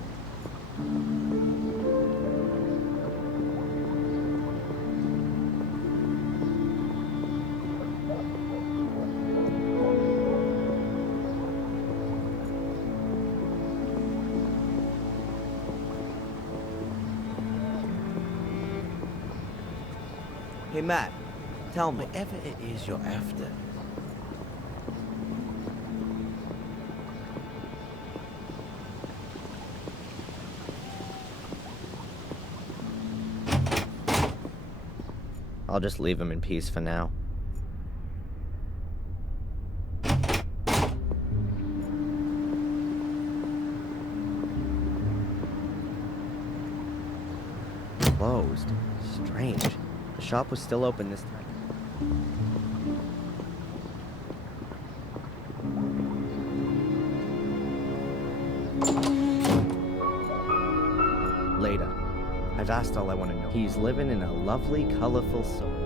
Hey, Matt, tell me. Whatever it is you're after. I'll just leave him in peace for now. Closed. Strange. The shop was still open this time. Later. I've asked all I want to know. He's living in a lovely, colorful soul.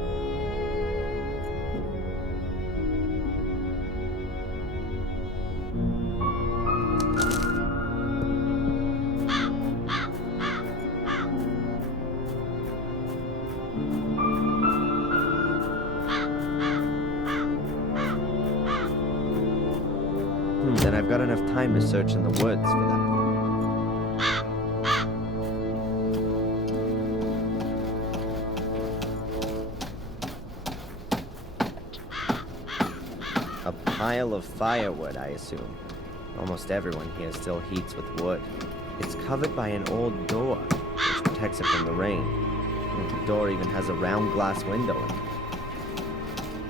Then I've got enough time to search in the woods for that. A pile of firewood, I assume. Almost everyone here still heats with wood. It's covered by an old door, which protects it from the rain. And the door even has a round glass window in it.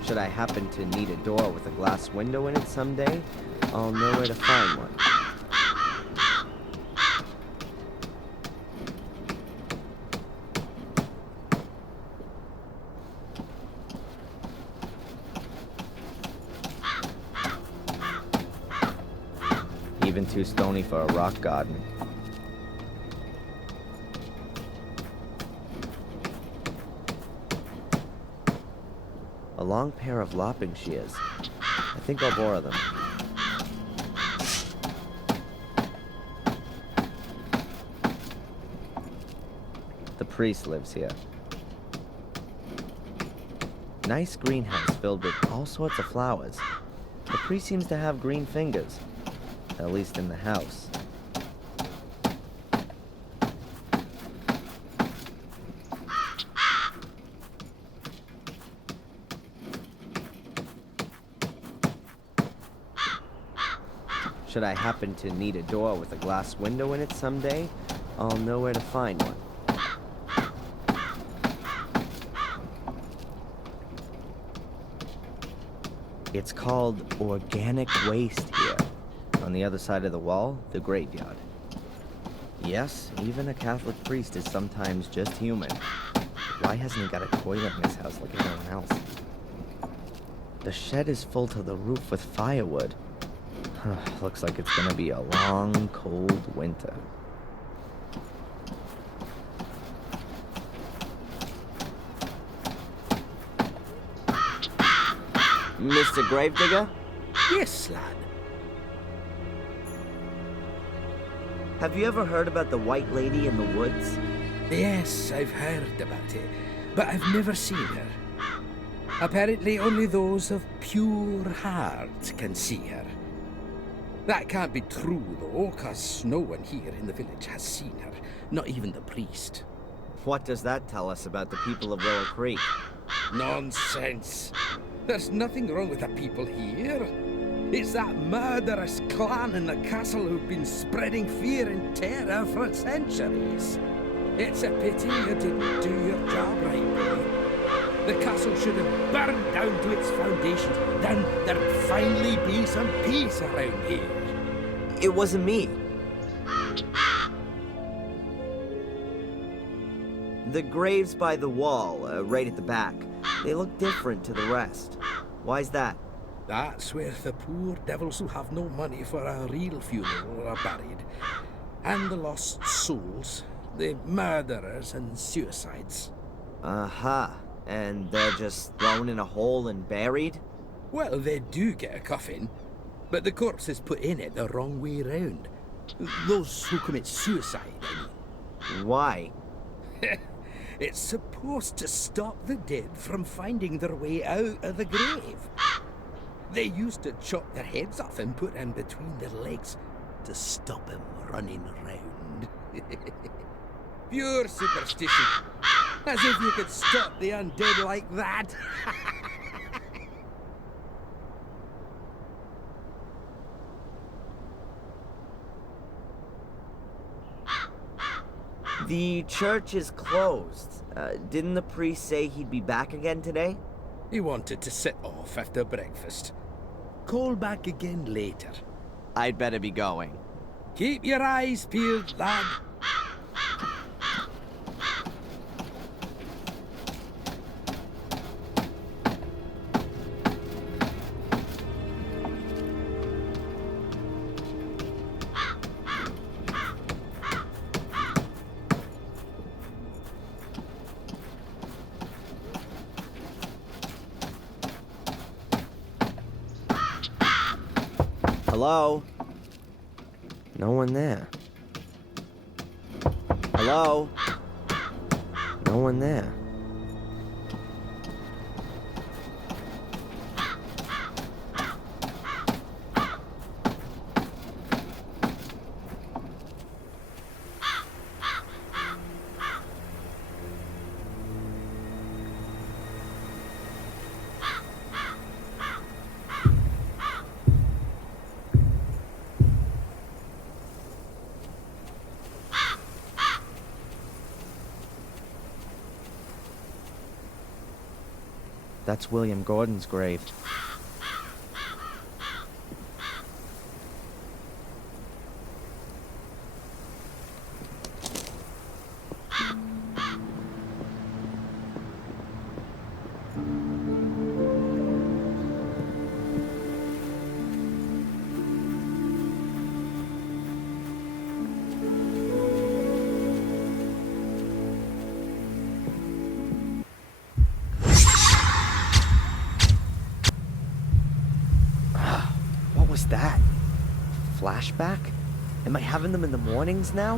Should I happen to need a door with a glass window in it someday, I'll know where to find one. Even too stony for a rock garden. A long pair of lopping shears. I think I'll borrow them. The priest lives here. Nice greenhouse filled with all sorts of flowers. The priest seems to have green fingers. At least in the house. Should I happen to need a door with a glass window in it someday, I'll know where to find one. It's called organic waste here. On the other side of the wall, the graveyard. Yes, even a Catholic priest is sometimes just human. Why hasn't he got a toilet in his house like everyone else? The shed is full to the roof with firewood. Looks like it's gonna be a long, cold winter. Mr. Gravedigger? Yes, lad. Have you ever heard about the White Lady in the woods? Yes, I've heard about it, but I've never seen her. Apparently, only those of pure heart can see her. That can't be true, though, 'cause no one here in the village has seen her, not even the priest. What does that tell us about the people of Willow Creek? Nonsense! There's nothing wrong with the people here. It's that murderous clan in the castle who've been spreading fear and terror for centuries. It's a pity you didn't do your job right, boy. The castle should have burned down to its foundations. Then there'd finally be some peace around here. It wasn't me. The graves by the wall, right at the back, they look different to the rest. Why's that? That's where the poor devils who have no money for a real funeral are buried. And the lost souls, the murderers and suicides. Aha. And they're just thrown in a hole and buried? Well, they do get a coffin, but the corpse is put in it the wrong way round. Those who commit suicide, I mean. Why? It's supposed to stop the dead from finding their way out of the grave. They used to chop their heads off and put them between their legs to stop them running around. Pure superstition. As if you could stop the undead like that. The church is closed. Didn't the priest say he'd be back again today? He wanted to sit off after breakfast. Call back again later. I'd better be going. Keep your eyes peeled, lad. Hello? No one there. Hello? No one there. That's William Gordon's grave. What was that? Flashback? Am I having them in the mornings now?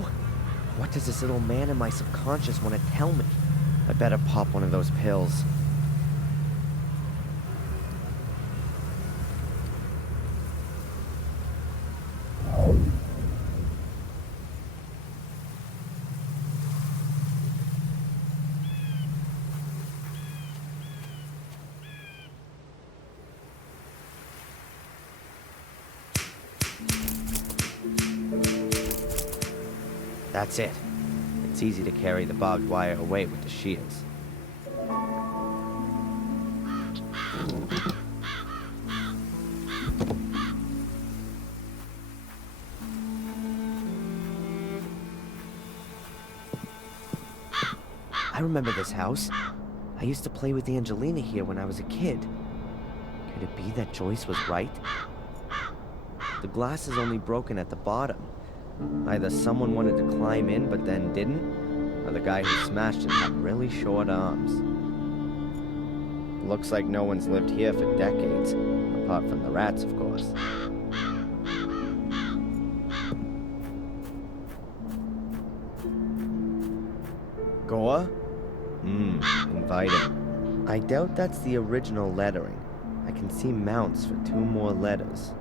What does this little man in my subconscious want to tell me? I better pop one of those pills. That's it. It's easy to carry the barbed wire away with the shields. I remember this house. I used to play with Angelina here when I was a kid. Could it be that Joyce was right? The glass is only broken at the bottom. Either someone wanted to climb in but then didn't, or the guy who smashed it had really short arms. Looks like no one's lived here for decades, apart from the rats, of course. Gore? Inviting. I doubt that's the original lettering. I can see mounts for 2 more letters.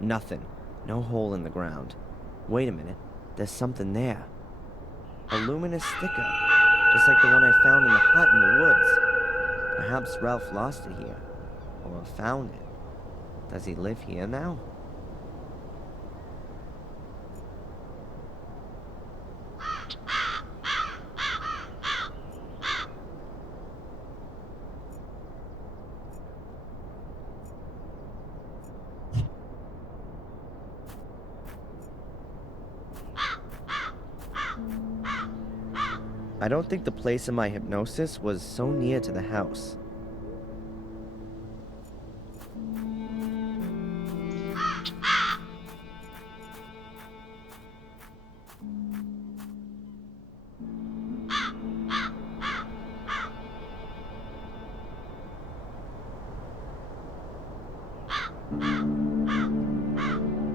Nothing. No hole in the ground. Wait a minute. There's something there. A luminous sticker. Just like the one I found in the hut in the woods. Perhaps Ralph lost it here. Or found it. Does he live here now? I don't think the place of my hypnosis was so near to the house.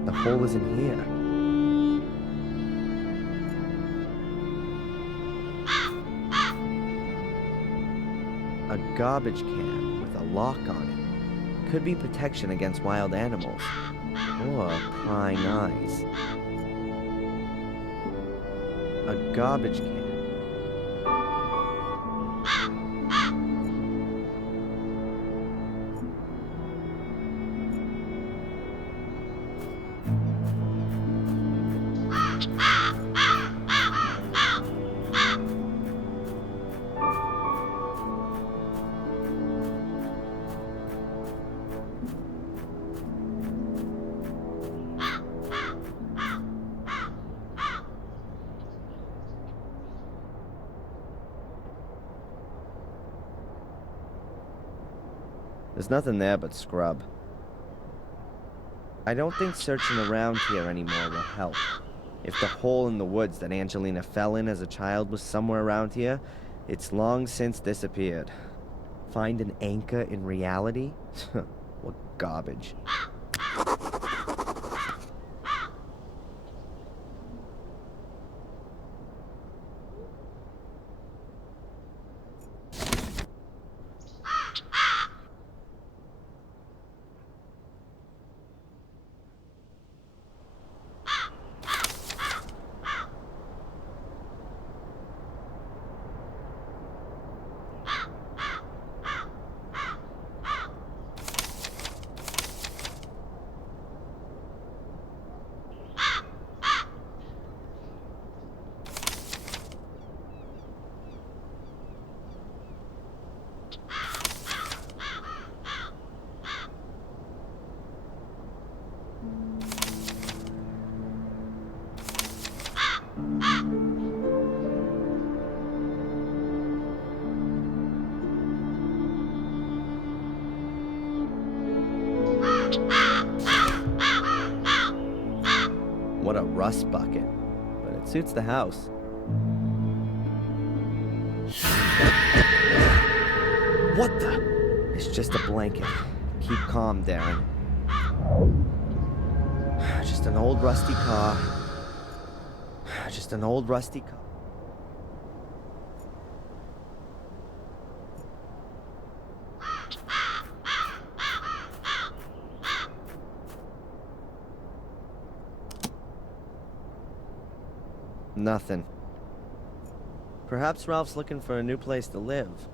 The hole isn't here. A garbage can with a lock on it. Could be protection against wild animals. Or prying eyes. A garbage can. There's nothing there but scrub. I don't think searching around here anymore will help. If the hole in the woods that Angelina fell in as a child was somewhere around here, it's long since disappeared. Find an anchor in reality? What garbage. What a rust bucket. But it suits the house. What the? It's just a blanket. Keep calm, Darren. Just an old rusty car. Just an old rusty car. Nothing. Perhaps Ralph's looking for a new place to live.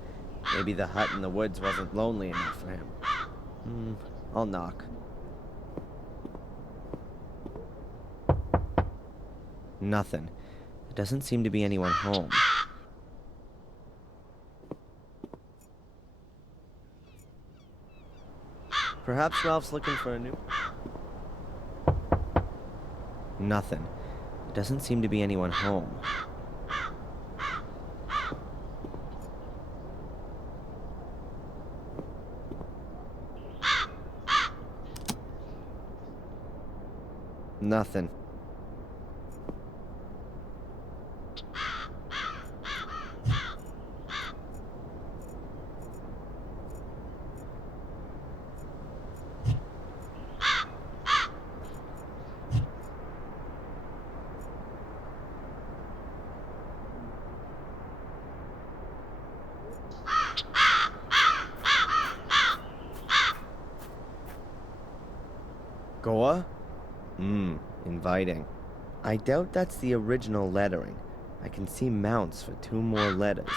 Maybe the hut in the woods wasn't lonely enough for him. I'll knock. Nothing. There doesn't seem to be anyone home. Perhaps Ralph's looking for a new... Nothing. There doesn't seem to be anyone home. Nothing. Goa? Inviting. I doubt that's the original lettering. I can see mounts for 2 more letters.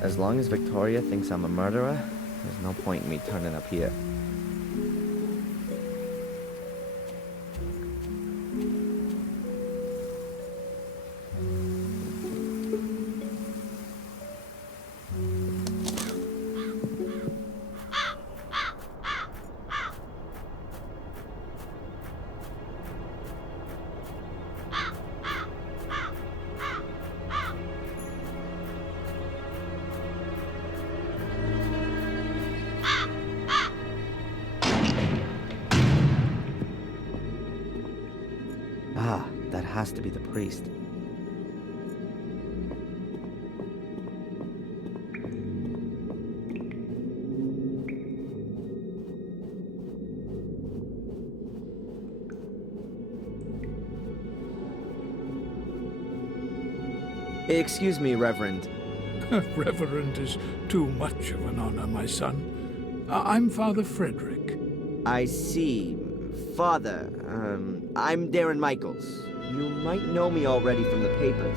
As long as Victoria thinks I'm a murderer, there's no point in me turning up here. That has to be the priest. Excuse me, Reverend. Reverend is too much of an honor, my son. I'm Father Frederick. I see. Father, I'm Darren Michaels. You might know me already from the papers.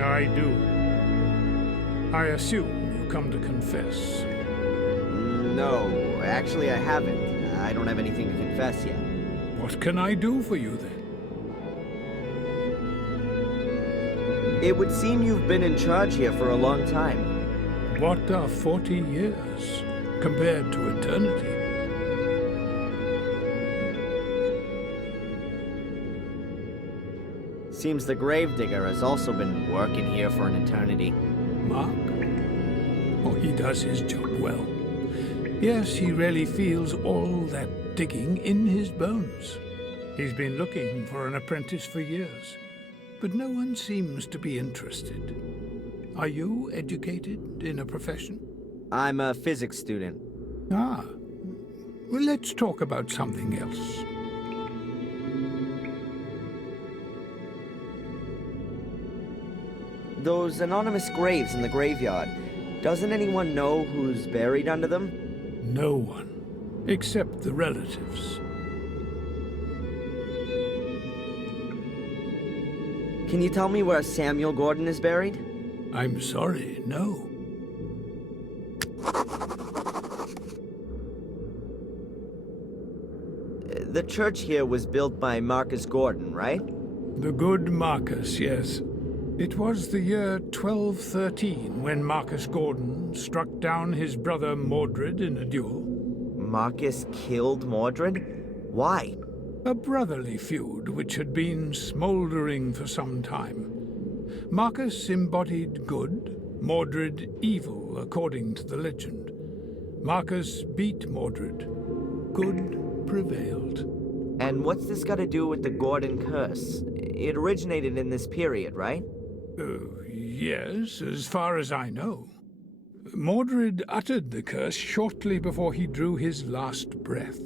I do. I assume you come to confess. No, actually I haven't. I don't have anything to confess yet. What can I do for you then? It would seem you've been in charge here for a long time. What are 40 years compared to eternity? Seems the gravedigger has also been working here for an eternity. Mark? Oh, he does his job well. Yes, he really feels all that digging in his bones. He's been looking for an apprentice for years, but no one seems to be interested. Are you educated in a profession? I'm a physics student. Ah. Well, let's talk about something else. Those anonymous graves in the graveyard, doesn't anyone know who's buried under them? No one, except the relatives. Can you tell me where Samuel Gordon is buried? I'm sorry, no. The church here was built by Marcus Gordon, right? The good Marcus, yes. It was the year 1213 when Marcus Gordon struck down his brother Mordred in a duel. Marcus killed Mordred? Why? A brotherly feud which had been smouldering for some time. Marcus embodied good, Mordred evil, according to the legend. Marcus beat Mordred. Good prevailed. And what's this got to do with the Gordon curse? It originated in this period, right? Yes, as far as I know. Mordred uttered the curse shortly before he drew his last breath.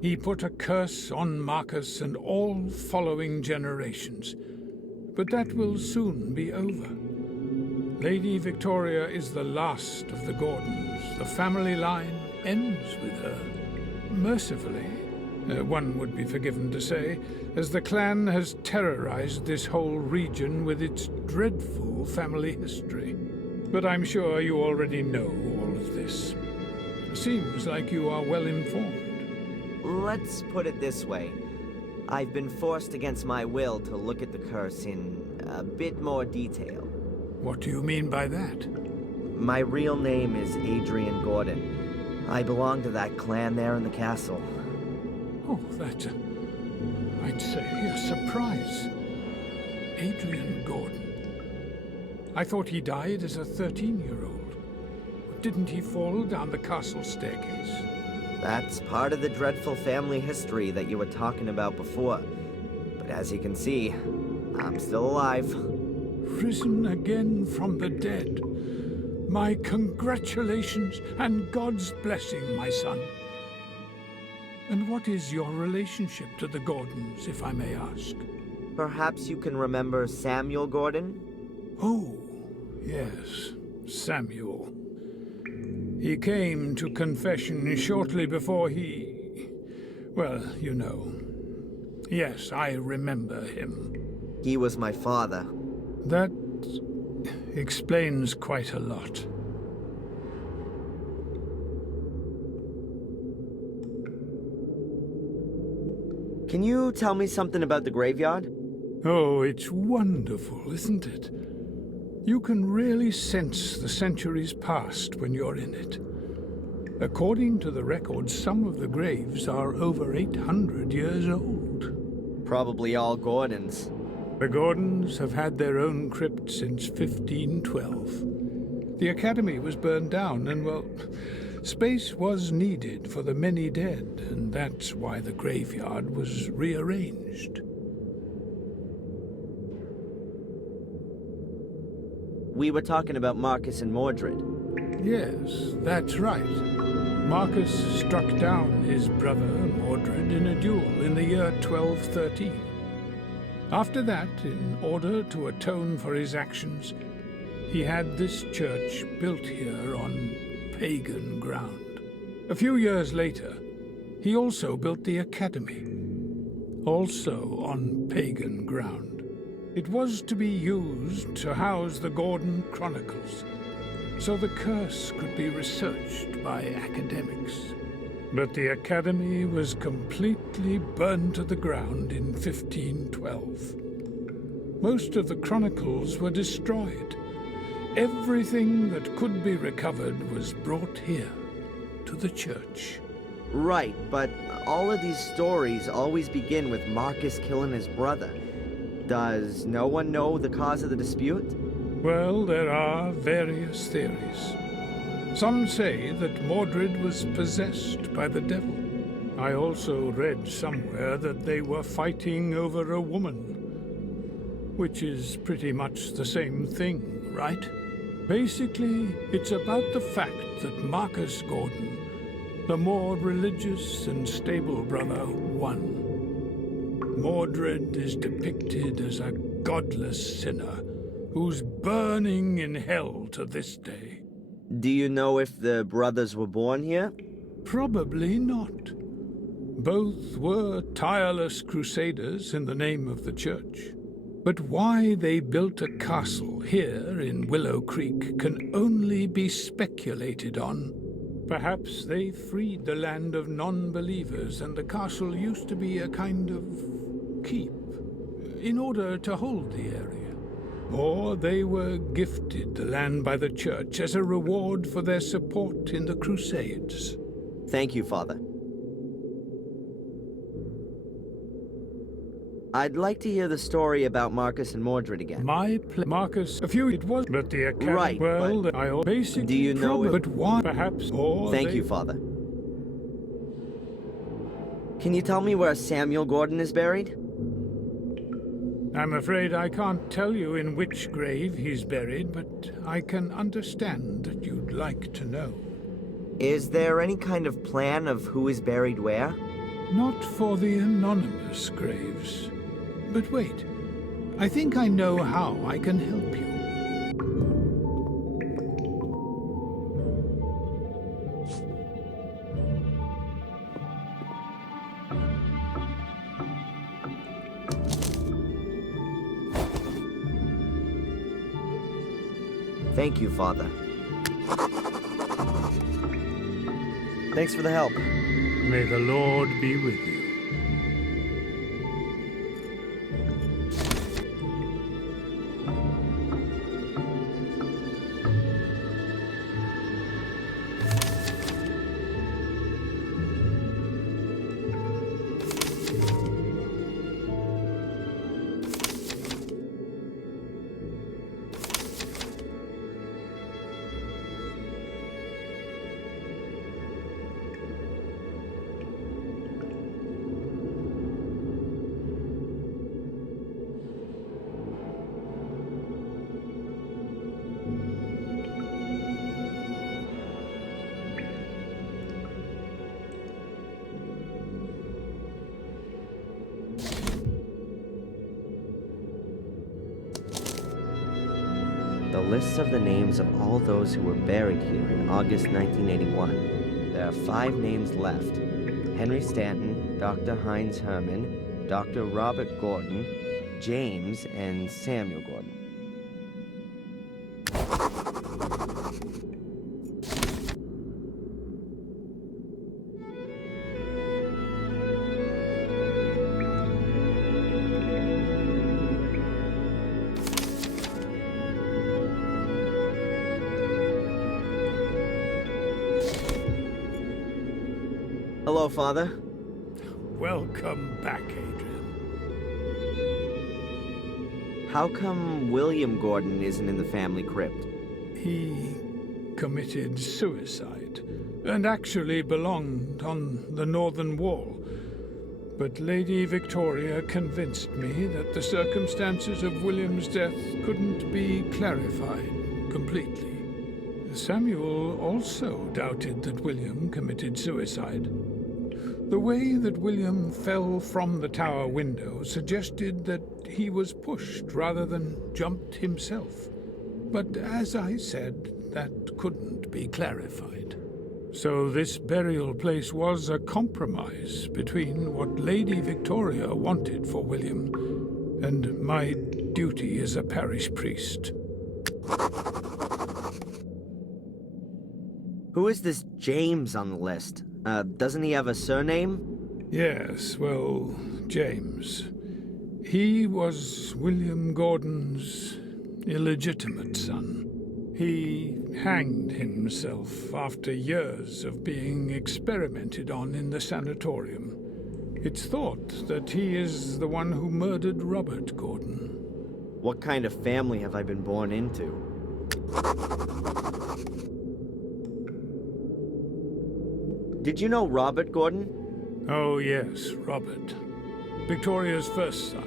He put a curse on Marcus and all following generations. But that will soon be over. Lady Victoria is the last of the Gordons. The family line ends with her. Mercifully, one would be forgiven to say, as the clan has terrorized this whole region with its dreadful family history. But I'm sure you already know all of this. Seems like you are well informed. Let's put it this way. I've been forced against my will to look at the curse in a bit more detail. What do you mean by that? My real name is Adrian Gordon. I belong to that clan there in the castle. Oh, that's I'd say a surprise. Adrian Gordon. I thought he died as a 13-year-old. Didn't he fall down the castle staircase? That's part of the dreadful family history that you were talking about before. But as you can see, I'm still alive. Risen again from the dead. My congratulations and God's blessing, my son. And what is your relationship to the Gordons, if I may ask? Perhaps you can remember Samuel Gordon? Oh, yes, Samuel. He came to confession shortly before he... well, you know. Yes, I remember him. He was my father. That explains quite a lot. Can you tell me something about the graveyard? Oh, it's wonderful, isn't it? You can really sense the centuries past when you're in it. According to the records, some of the graves are over 800 years old. Probably all Gordons. The Gordons have had their own crypt since 1512. The academy was burned down and, well, space was needed for the many dead, and that's why the graveyard was rearranged. We were talking about Marcus and Mordred. Yes, that's right. Marcus struck down his brother Mordred in a duel in the year 1213. After that, in order to atone for his actions, he had this church built here on pagan ground. A few years later, he also built the academy, also on pagan ground. It was to be used to house the Gordon Chronicles, so the curse could be researched by academics. But the academy was completely burned to the ground in 1512. Most of the chronicles were destroyed. Everything that could be recovered was brought here, to the church. Right, but all of these stories always begin with Marcus killing his brother. Does no one know the cause of the dispute? Well, there are various theories. Some say that Mordred was possessed by the devil. I also read somewhere that they were fighting over a woman. Which is pretty much the same thing, right? Basically, it's about the fact that Marcus Gordon, the more religious and stable brother, won. Mordred is depicted as a godless sinner who's burning in hell to this day. Do you know if the brothers were born here? Probably not. Both were tireless crusaders in the name of the church. But why they built a castle here in Willow Creek can only be speculated on. Perhaps they freed the land of non-believers, and the castle used to be a kind of keep, in order to hold the area. Or they were gifted the land by the church as a reward for their support in the Crusades. Thank you, Father. I'd like to hear the story about Marcus and Mordred again. Marcus, it was, but the academy, Right, well, but I basically, do you know but why, perhaps, or Thank you, Father. Can you tell me where Samuel Gordon is buried? I'm afraid I can't tell you in which grave he's buried, but I can understand that you'd like to know. Is there any kind of plan of who is buried where? Not for the anonymous graves. But wait, I think I know how I can help you. Thank you, Father. Thanks for the help. May the Lord be with you. The lists of the names of all those who were buried here in August 1981. There are 5 names left. Henry Stanton, Dr. Heinz Herman, Dr. Robert Gordon, James, and Samuel Gordon. Hello, Father. Welcome back, Adrian. How come William Gordon isn't in the family crypt? He committed suicide, and actually belonged on the northern wall. But Lady Victoria convinced me that the circumstances of William's death couldn't be clarified completely. Samuel also doubted that William committed suicide. The way that William fell from the tower window suggested that he was pushed rather than jumped himself. But as I said, that couldn't be clarified. So this burial place was a compromise between what Lady Victoria wanted for William and my duty as a parish priest. Who is this James on the list? Doesn't he have a surname? Yes, well, James. He was William Gordon's illegitimate son. He hanged himself after years of being experimented on in the sanatorium. It's thought that he is the one who murdered Robert Gordon. What kind of family have I been born into? Did you know Robert Gordon? Oh yes, Robert. Victoria's first son.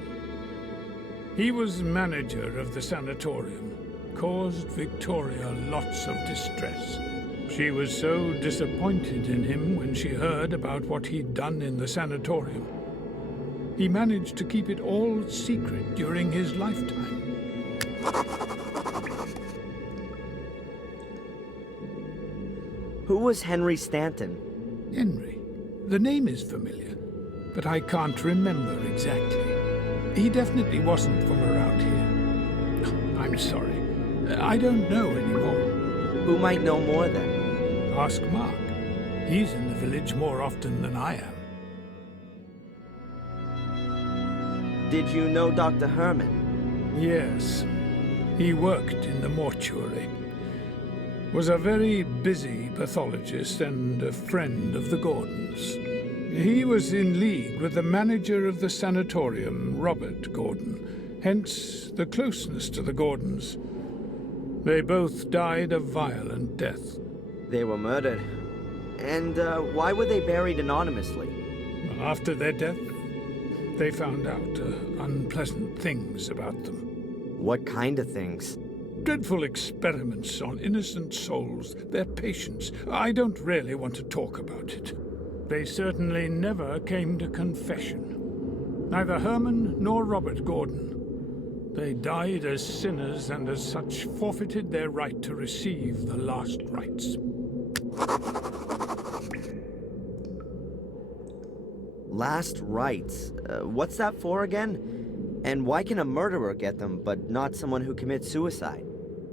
He was manager of the sanatorium. Caused Victoria lots of distress. She was so disappointed in him when she heard about what he'd done in the sanatorium. He managed to keep it all secret during his lifetime. Who was Henry Stanton? Henry. The name is familiar, but I can't remember exactly. He definitely wasn't from around here. I'm sorry. I don't know anymore. Who might know more then? Ask Mark. He's in the village more often than I am. Did you know Dr. Herman? Yes. He worked in the mortuary. Was a very busy pathologist and a friend of the Gordons. He was in league with the manager of the sanatorium, Robert Gordon, hence the closeness to the Gordons. They both died a violent death. They were murdered. And why were they buried anonymously? After their death, they found out unpleasant things about them. What kind of things? Dreadful experiments on innocent souls, their patients. I don't really want to talk about it. They certainly never came to confession. Neither Herman nor Robert Gordon. They died as sinners and as such forfeited their right to receive the last rites. Last rites? What's that for again? And why can a murderer get them, but not someone who commits suicide?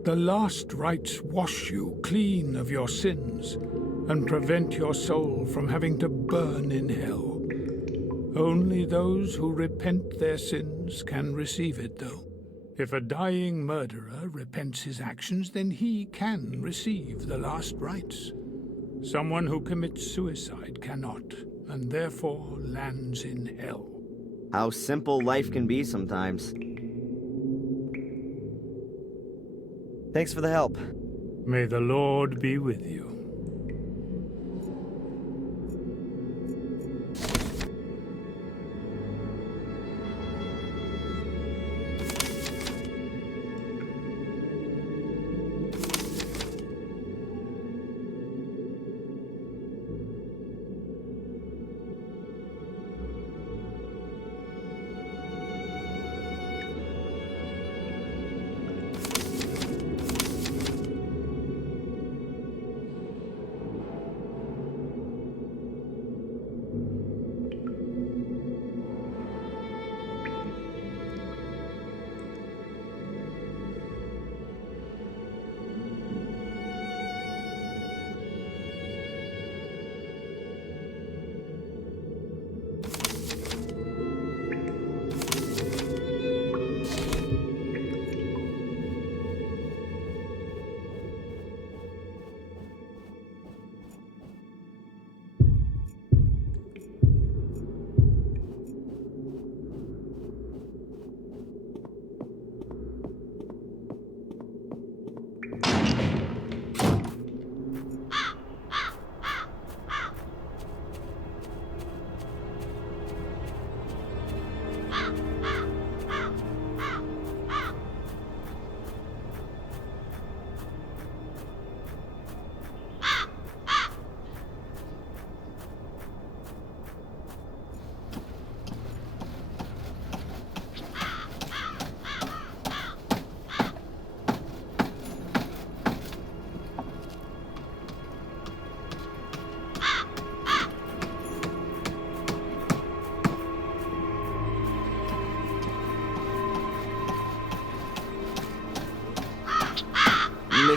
The last rites wash you clean of your sins and prevent your soul from having to burn in hell. Only those who repent their sins can receive it, though. If a dying murderer repents his actions, then he can receive the last rites. Someone who commits suicide cannot, and therefore lands in hell. How simple life can be sometimes. Thanks for the help. May the Lord be with you.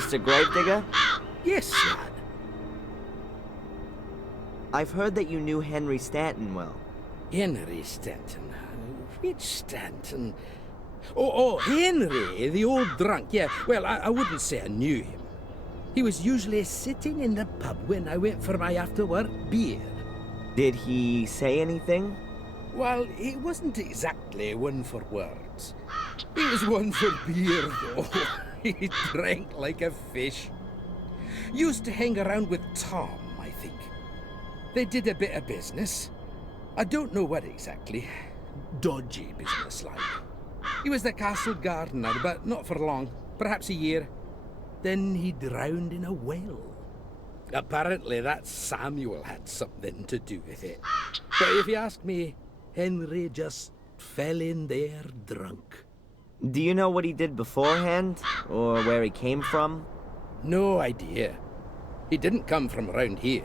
Mr. Gravedigger? Yes, lad. I've heard that you knew Henry Stanton well. Henry Stanton. Which Stanton? Oh, Henry, the old drunk. Yeah, well, I wouldn't say I knew him. He was usually sitting in the pub when I went for my after-work beer. Did he say anything? Well, he wasn't exactly one for words. He was one for beer, though. He drank like a fish. Used to hang around with Tom, I think. They did a bit of business. I don't know what exactly. Dodgy business, like. He was the castle gardener, but not for long. Perhaps a year. Then he drowned in a well. Apparently that Samuel had something to do with it. But if you ask me, Henry just fell in there drunk. Do you know what he did beforehand? Or where he came from? No idea. He didn't come from around here.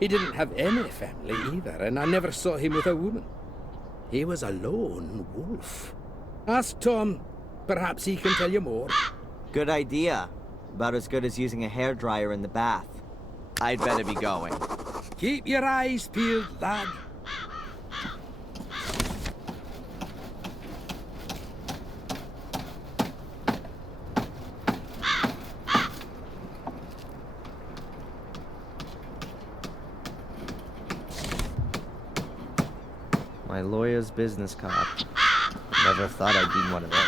He didn't have any family either, and I never saw him with a woman. He was a lone wolf. Ask Tom. Perhaps he can tell you more. Good idea. About as good as using a hairdryer in the bath. I'd better be going. Keep your eyes peeled, lad. My lawyer's business card. Never thought I'd need one of those.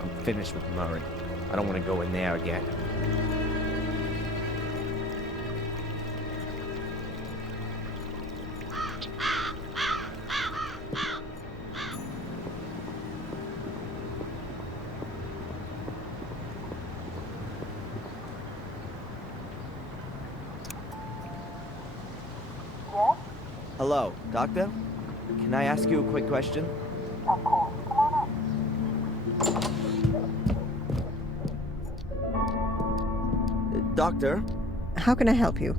I'm finished with Murray. I don't want to go in there again. Yes? Hello, Doctor? Can I ask you a quick question? Of course. Come on up. Doctor? How can I help you?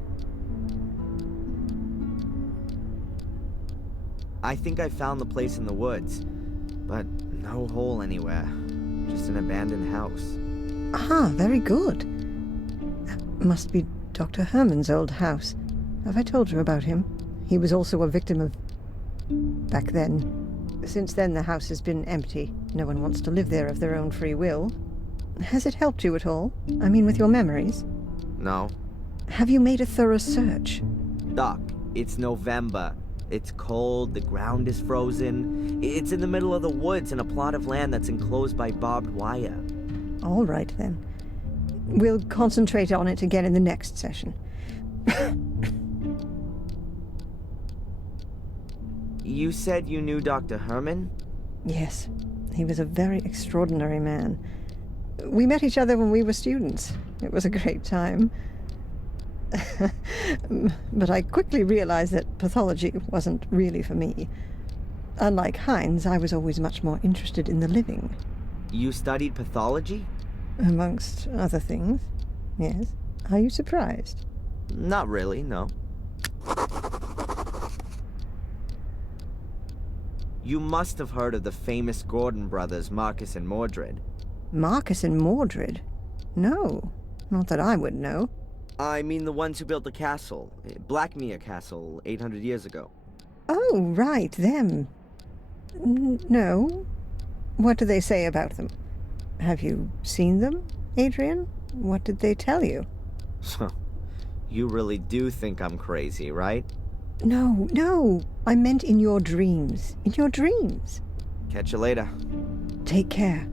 I think I found the place in the woods, but no hole anywhere. Just an abandoned house. Ah, very good. That must be Dr. Herman's old house. Have I told you about him? He was also a victim of... back then. Since then, the house has been empty. No one wants to live there of their own free will. Has it helped you at all? I mean, with your memories? No. Have you made a thorough search? Doc, it's November. It's cold, the ground is frozen. It's in the middle of the woods in a plot of land that's enclosed by barbed wire. All right, then. We'll concentrate on it again in the next session. You said you knew Dr. Herman? Yes, he was a very extraordinary man. We met each other when we were students. It was a great time. But I quickly realized that pathology wasn't really for me. Unlike Heinz, I was always much more interested in the living. You studied pathology? Amongst other things, yes. Are you surprised? Not really, no. You must have heard of the famous Gordon brothers, Marcus and Mordred. Marcus and Mordred? No, not that I would know. I mean the ones who built the castle, Blackmere Castle, 800 years ago. Oh, right, them. No. What do they say about them? Have you seen them, Adrian? What did they tell you? You really do think I'm crazy, right? No. I meant in your dreams. In your dreams. Catch you later. Take care.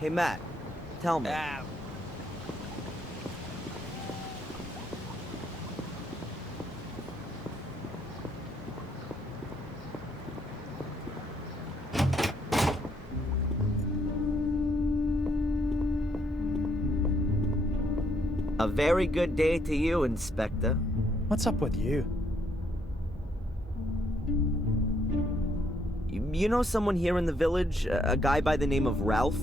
Hey, Matt, tell me. A very good day to you, Inspector. What's up with you? You know someone here in the village? A guy by the name of Ralph?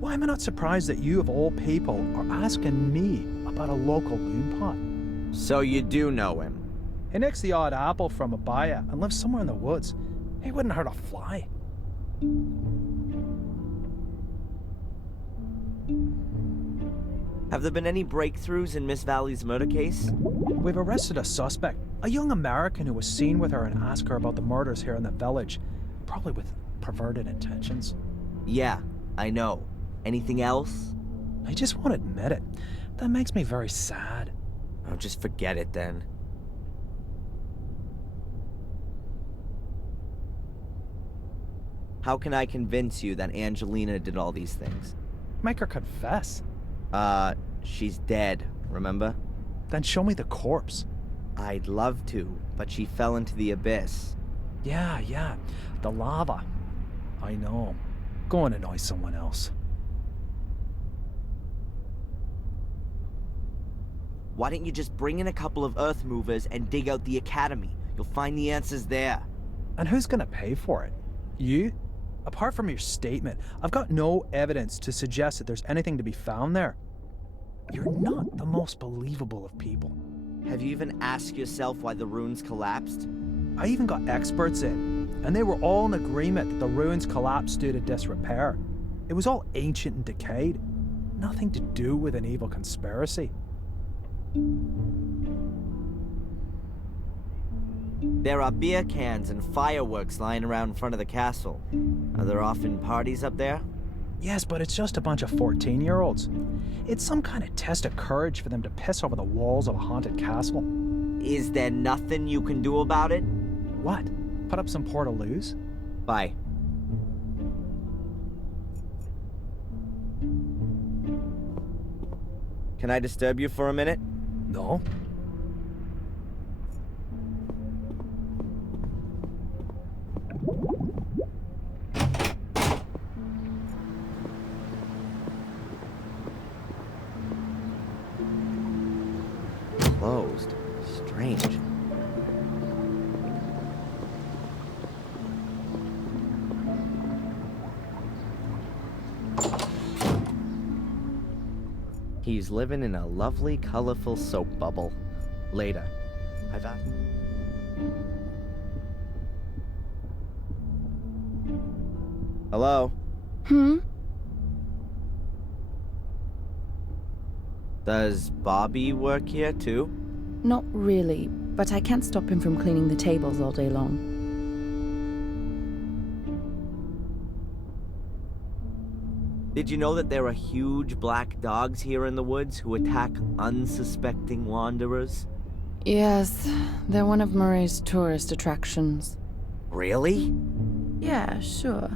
Why am I not surprised that you, of all people, are asking me about a local loon pot? So you do know him? He nicks the odd apple from a buyer and lives somewhere in the woods. He wouldn't hurt a fly. Have there been any breakthroughs in Miss Valley's murder case? We've arrested a suspect, a young American who was seen with her and asked her about the murders here in the village. Probably with perverted intentions. Yeah, I know. Anything else? I just won't admit it. That makes me very sad. Oh, just forget it then. How can I convince you that Angelina did all these things? Make her confess. She's dead, remember? Then show me the corpse. I'd love to, but she fell into the abyss. Yeah. The lava. I know. Go and annoy someone else. Why don't you just bring in a couple of earth movers and dig out the academy? You'll find the answers there. And who's gonna pay for it? You? Apart from your statement, I've got no evidence to suggest that there's anything to be found there. You're not the most believable of people. Have you even asked yourself why the ruins collapsed? I even got experts in, and they were all in agreement that the ruins collapsed due to disrepair. It was all ancient and decayed. Nothing to do with an evil conspiracy. There are beer cans and fireworks lying around in front of the castle. Are there often parties up there? Yes, but it's just a bunch of 14-year-olds. It's some kind of test of courage for them to piss over the walls of a haunted castle. Is there nothing you can do about it? What? Put up some portaloos? Bye. Can I disturb you for a minute? No. Closed. Strange. He's living in a lovely, colorful soap bubble. Later. I've asked... Hello? Does Bobby work here too? Not really, but I can't stop him from cleaning the tables all day long. Did you know that there are huge black dogs here in the woods who attack unsuspecting wanderers? Yes, they're one of Murray's tourist attractions. Really? Yeah, sure.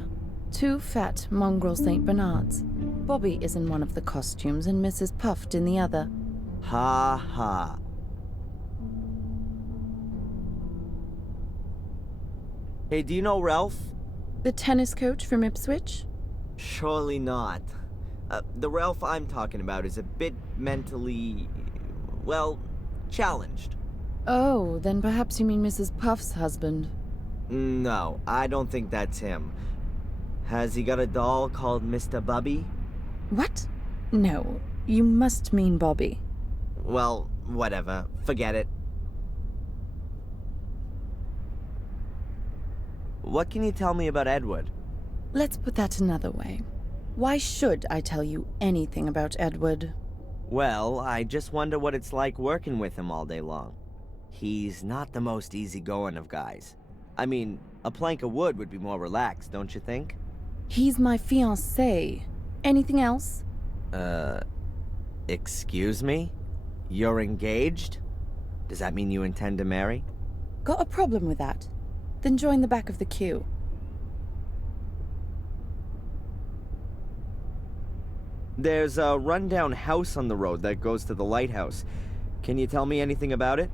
2 fat mongrel St. Bernards. Bobby is in one of the costumes and Mrs. Puffed in the other. Ha ha. Hey, do you know Ralph? The tennis coach from Ipswich? Surely not. The Ralph I'm talking about is a bit mentally, well, challenged. Oh, then perhaps you mean Mrs. Puff's husband. No, I don't think that's him. Has he got a doll called Mr. Bubby? What? No, you must mean Bobby. Well, whatever. Forget it. What can you tell me about Edward? Let's put that another way. Why should I tell you anything about Edward? Well, I just wonder what it's like working with him all day long. He's not the most easygoing of guys. I mean, a plank of wood would be more relaxed, don't you think? He's my fiancé. Anything else? Excuse me? You're engaged? Does that mean you intend to marry? Got a problem with that? Then join the back of the queue. There's a rundown house on the road that goes to the lighthouse. Can you tell me anything about it?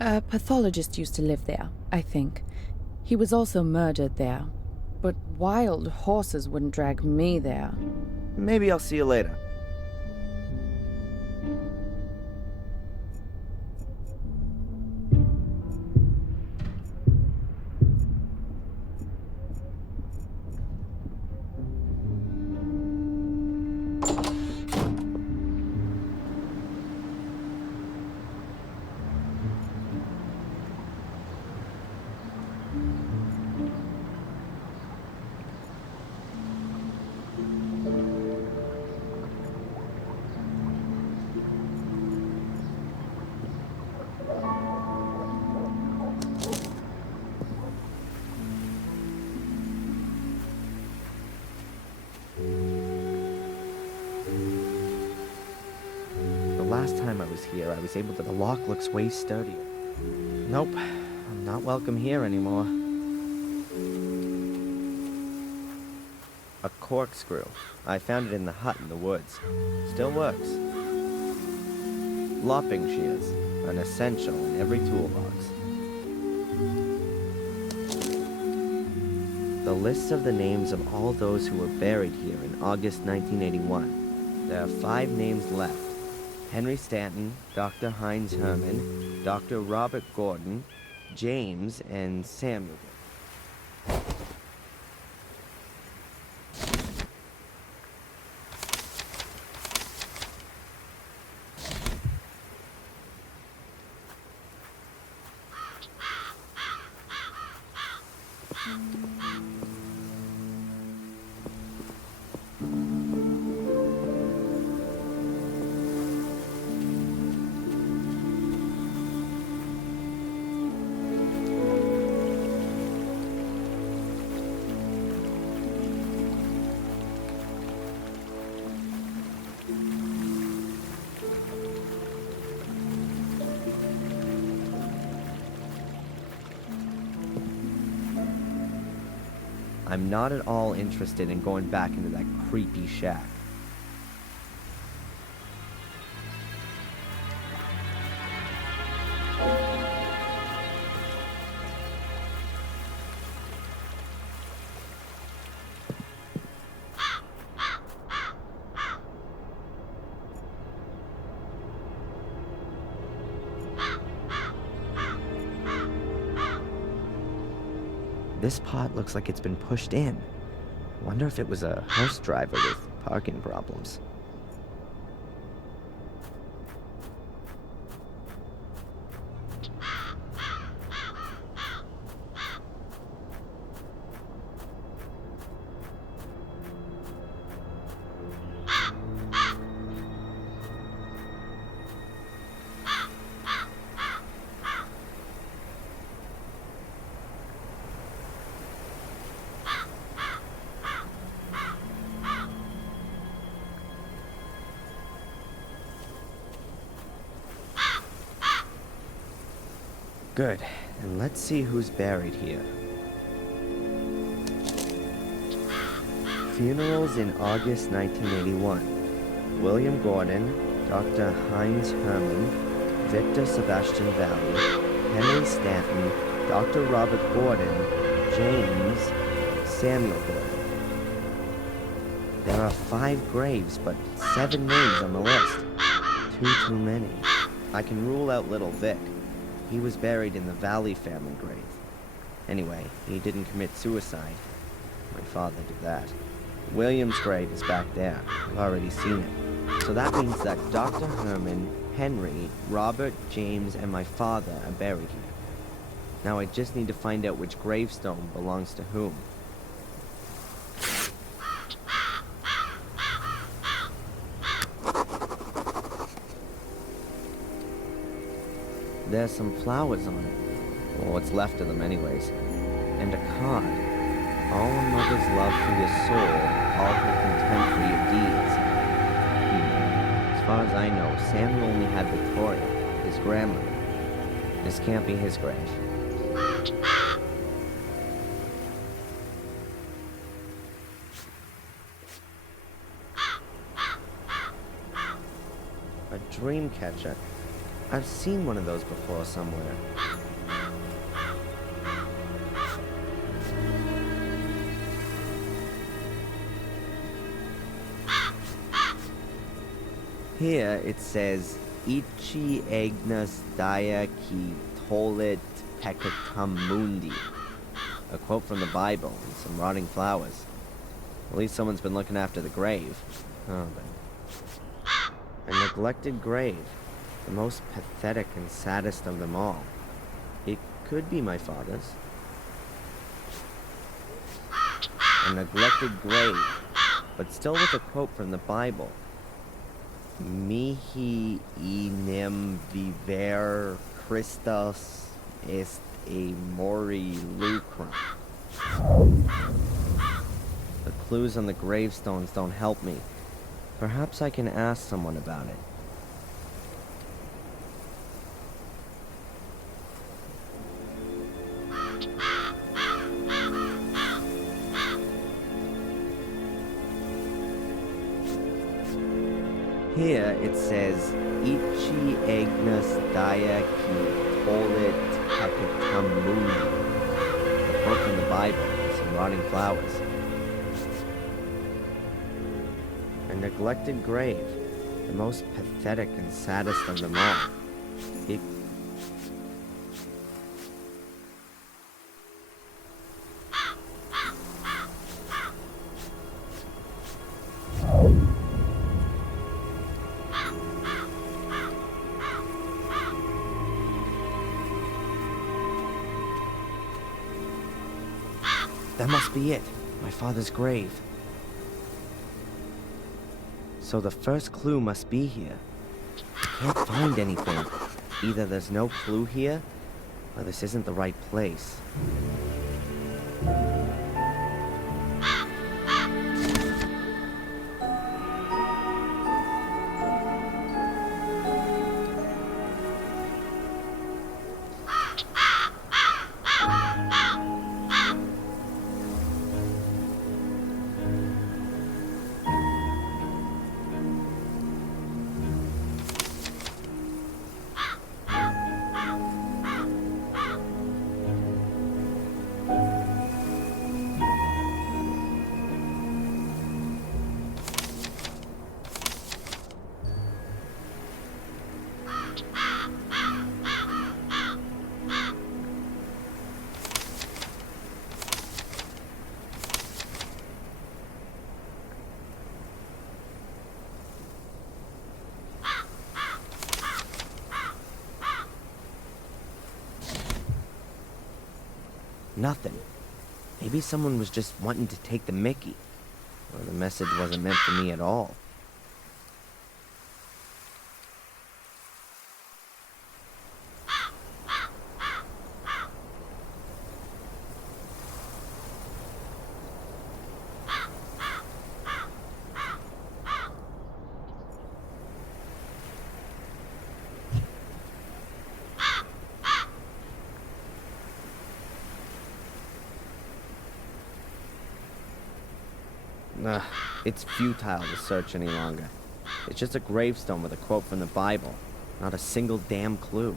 A pathologist used to live there, I think. He was also murdered there. But wild horses wouldn't drag me there. Maybe I'll see you later. time I was here, I was able to... The lock looks way sturdier. Nope, I'm not welcome here anymore. A corkscrew. I found it in the hut in the woods. Still works. Lopping shears, an essential in every toolbox. The lists of the names of all those who were buried here in August 1981. There are 5 names left. Henry Stanton, Dr. Heinz Herman, Dr. Robert Gordon, James, and Samuel. I'm not at all interested in going back into that creepy shack. This pot looks like it's been pushed in. Wonder if it was a hearse driver with parking problems. Good. And let's see who's buried here. Funerals in August 1981. William Gordon, Dr. Heinz Herman, Victor Sebastian Valley, Henry Stanton, Dr. Robert Gordon, James, Samuel Gordon. There are 5 graves, but 7 names on the list. Too many. I can rule out little Vic. He was buried in the Valley family grave. Anyway, he didn't commit suicide. My father did that. William's grave is back there. I've already seen it. So that means that Dr. Herman, Henry, Robert, James, and my father are buried here. Now I just need to find out which gravestone belongs to whom. There's some flowers on it. Well, what's left of them anyways. And a card. All a mother's love for your soul, all her contempt for your deeds. As far as I know, Samuel only had Victoria, his grandmother. This can't be his grave. A dream catcher. I've seen one of those before somewhere. Here it says, Ichi Agnes Dia Ki Tolit Peccatum Mundi. A quote from the Bible and some rotting flowers. At least someone's been looking after the grave. Oh, but... A neglected grave. The most pathetic and saddest of them all. It could be my father's. A neglected grave, but still with a quote from the Bible. Mihi enim viver Christus est a mori lucrum. The clues on the gravestones don't help me. Perhaps I can ask someone about it. Here it says, Ichi Agnes Daya Ki Tolit Hakatamuni. A book in the Bible, some rotting flowers. A neglected grave, the most pathetic and saddest of them all. That must be it, my father's grave. So the first clue must be here. Can't find anything. Either there's no clue here, or this isn't the right place. Nothing. Maybe someone was just wanting to take the mickey. Or the message wasn't meant for me at all. It's futile to search any longer. It's just a gravestone with a quote from the Bible. Not a single damn clue.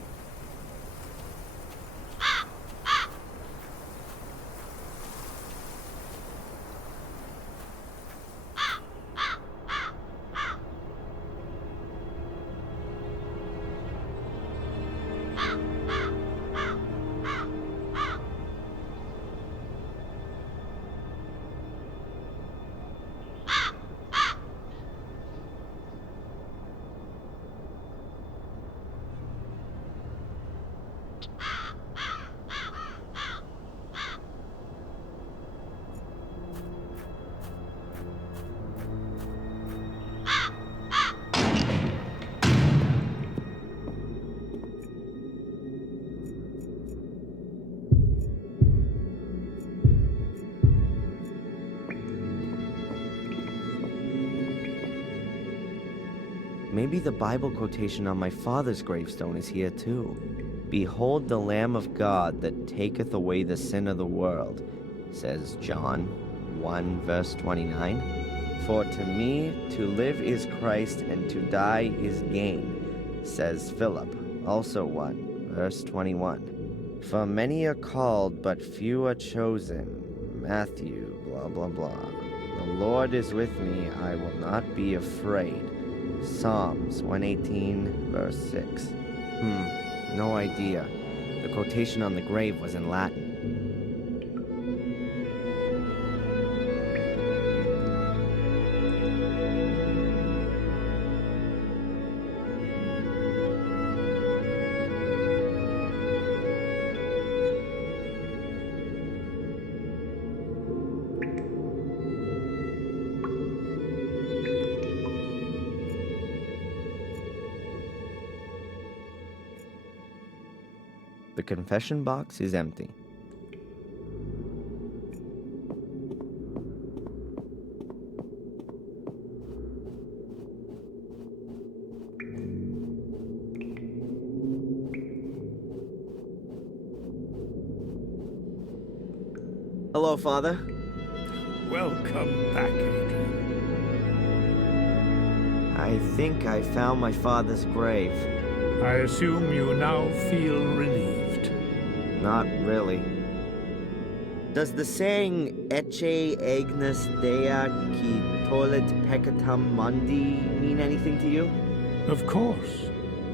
Maybe the Bible quotation on my father's gravestone is here too. Behold the Lamb of God that taketh away the sin of the world, says John 1 verse 29. For to me to live is Christ and to die is gain, says Philip, also 1 verse 21. For many are called but few are chosen, Matthew blah blah blah. The Lord is with me, I will not be afraid. Psalms 118, verse 6. No idea. The quotation on the grave was in Latin. The confession box is empty. Hello, Father. Welcome back, Adrian. I think I found my father's grave. I assume you now feel relieved. Not really. Does the saying Ecce Agnus Dea qui tollit peccatum mundi mean anything to you? Of course.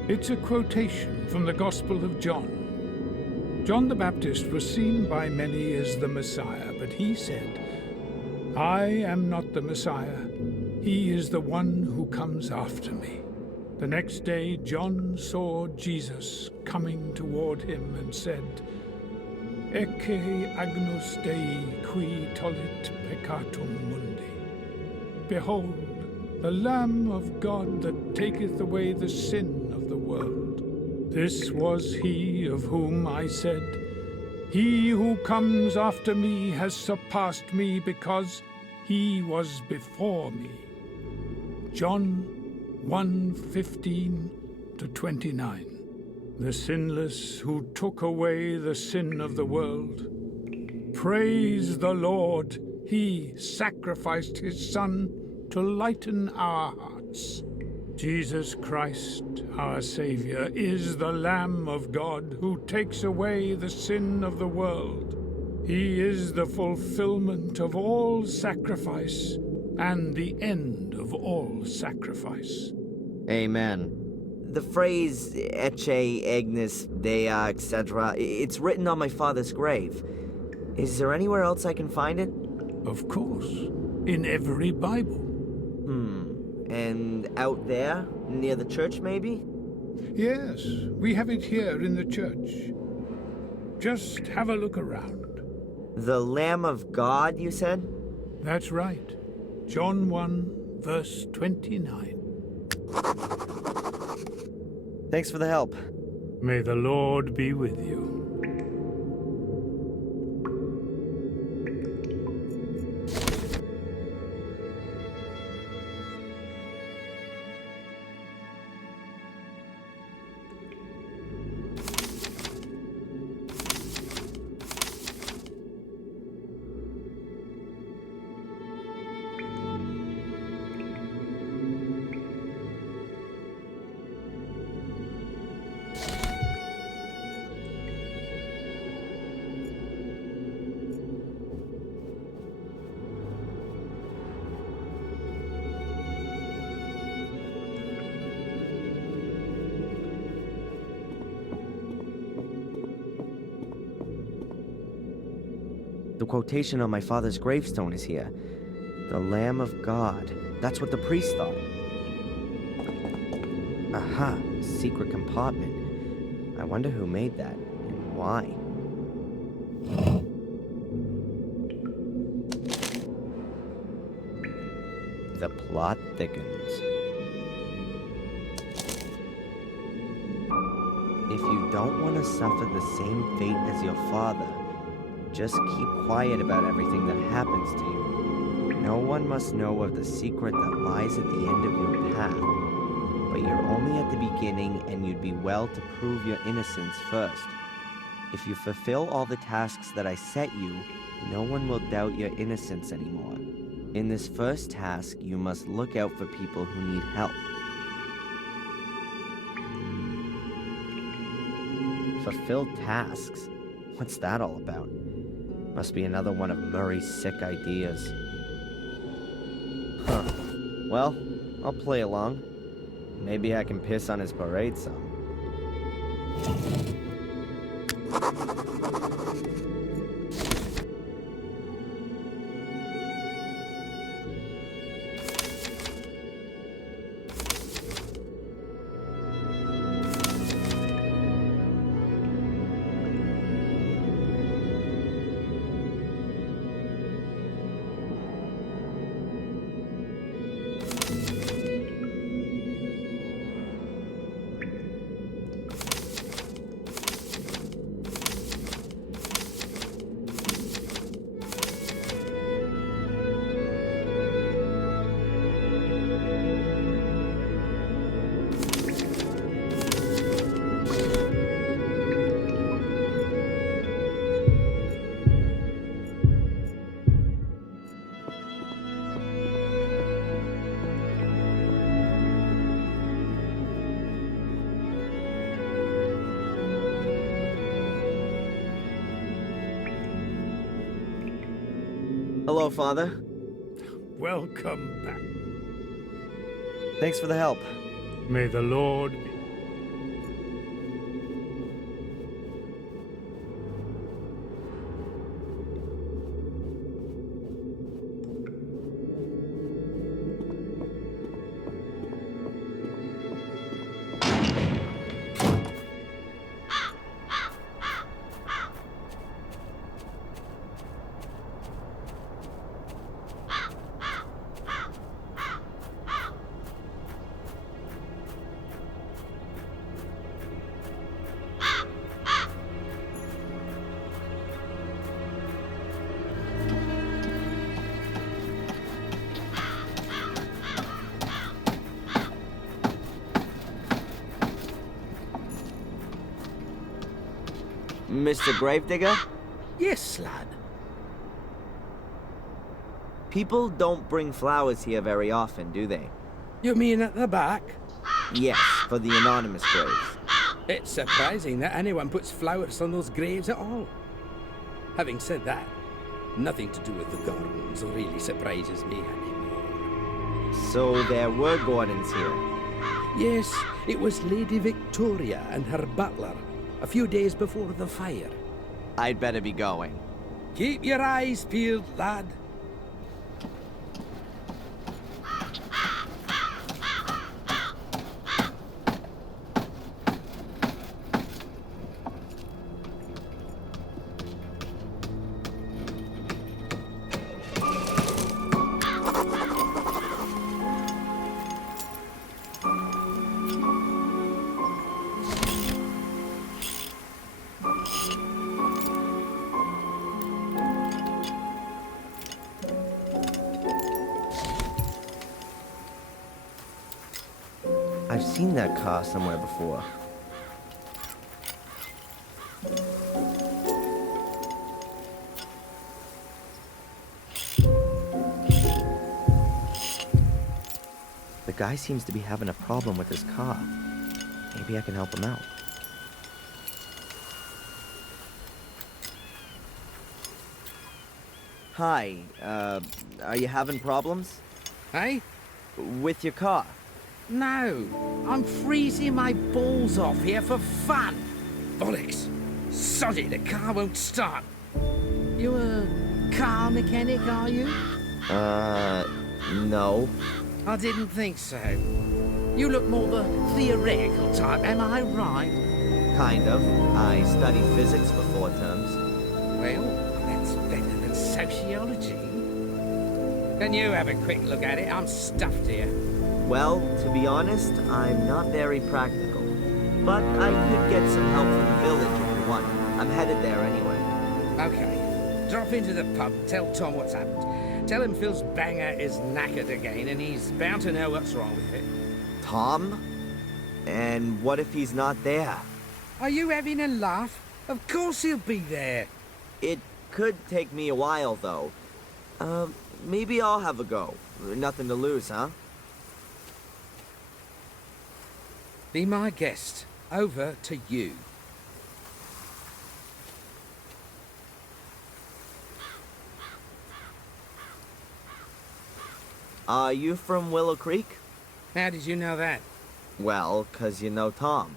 It's a quotation from the Gospel of John. John the Baptist was seen by many as the Messiah, but he said, "I am not the Messiah. He is the one who comes after me." The next day, John saw Jesus coming toward him and said, Ecce Agnus Dei qui tollit peccatum mundi. Behold, the Lamb of God that taketh away the sin of the world. This was he of whom I said, He who comes after me has surpassed me because he was before me. John 1:15-29. The sinless who took away the sin of the world. Praise the Lord, he sacrificed his Son to lighten our hearts. Jesus Christ, our Savior, is the Lamb of God who takes away the sin of the world. He is the fulfillment of all sacrifice and the end of all sacrifice. Amen. The phrase Ecce Agnus Dea, etc., it's written on my father's grave. Is there anywhere else I can find it? Of course. In every Bible. And out there, near the church, maybe? Yes, we have it here in the church. Just have a look around. The Lamb of God, you said? That's right. John 1:29. Thanks for the help. May the Lord be with you. The quotation on my father's gravestone is here. The Lamb of God. That's what the priest thought. Aha, secret compartment. I wonder who made that, and why. The plot thickens. If you don't want to suffer the same fate as your father, just keep quiet about everything that happens to you. No one must know of the secret that lies at the end of your path. But you're only at the beginning, and you'd be well to prove your innocence first. If you fulfill all the tasks that I set you, no one will doubt your innocence anymore. In this first task, you must look out for people who need help. Fulfill tasks? What's that all about? Must be another one of Murray's sick ideas. Huh. Well, I'll play along. Maybe I can piss on his parade some. Hello, Father. Welcome back. Thanks for the help. May the Lord be. Mr. Gravedigger? Yes, lad. People don't bring flowers here very often, do they? You mean at the back? Yes, for the anonymous graves. It's surprising that anyone puts flowers on those graves at all. Having said that, nothing to do with the gardens really surprises me anymore. So there were gardens here? Yes, it was Lady Victoria and her butler a few days before the fire. I'd better be going. Keep your eyes peeled, lad. I've seen that car somewhere before. The guy seems to be having a problem with his car. Maybe I can help him out. Hi, are you having problems? Hey? With your car? No, I'm freezing my balls off here for fun. Bollocks. Sod it, the car won't start. You a car mechanic, are you? No. I didn't think so. You look more the theoretical type, am I right? Kind of. I studied physics for 4 terms. Well, that's better than sociology. Can you have a quick look at it? I'm stuffed here. Well, to be honest, I'm not very practical. But I could get some help from the village if you want. I'm headed there anyway. Okay. Drop into the pub, tell Tom what's happened. Tell him Phil's banger is knackered again, and he's bound to know what's wrong with it. Tom? And what if he's not there? Are you having a laugh? Of course he'll be there. It could take me a while, though. Maybe I'll have a go. Nothing to lose, huh? Be my guest. Over to you. Are you from Willow Creek? How did you know that? Well, 'cause you know Tom.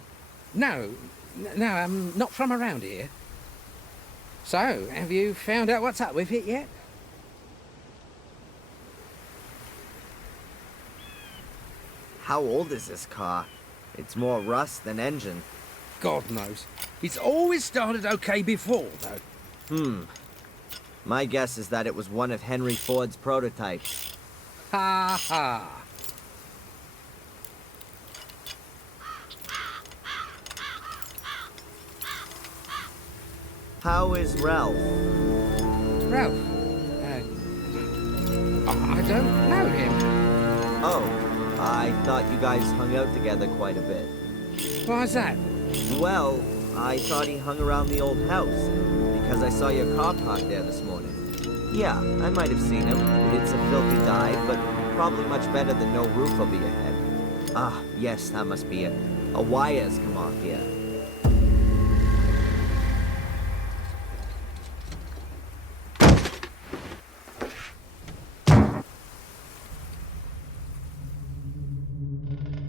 No, I'm not from around here. So, have you found out what's up with it yet? How old is this car? It's more rust than engine. God knows. It's always started okay before, though. My guess is that it was one of Henry Ford's prototypes. Ha ha. How is Ralph? Ralph? I don't know him. Oh, I thought you guys hung out together quite a bit. Why's that? Well, I thought he hung around the old house, because I saw your car parked there this morning. Yeah, I might have seen him. It's a filthy dive, but probably much better than no roof over your head. Ah, yes, that must be it. A wire's come off here.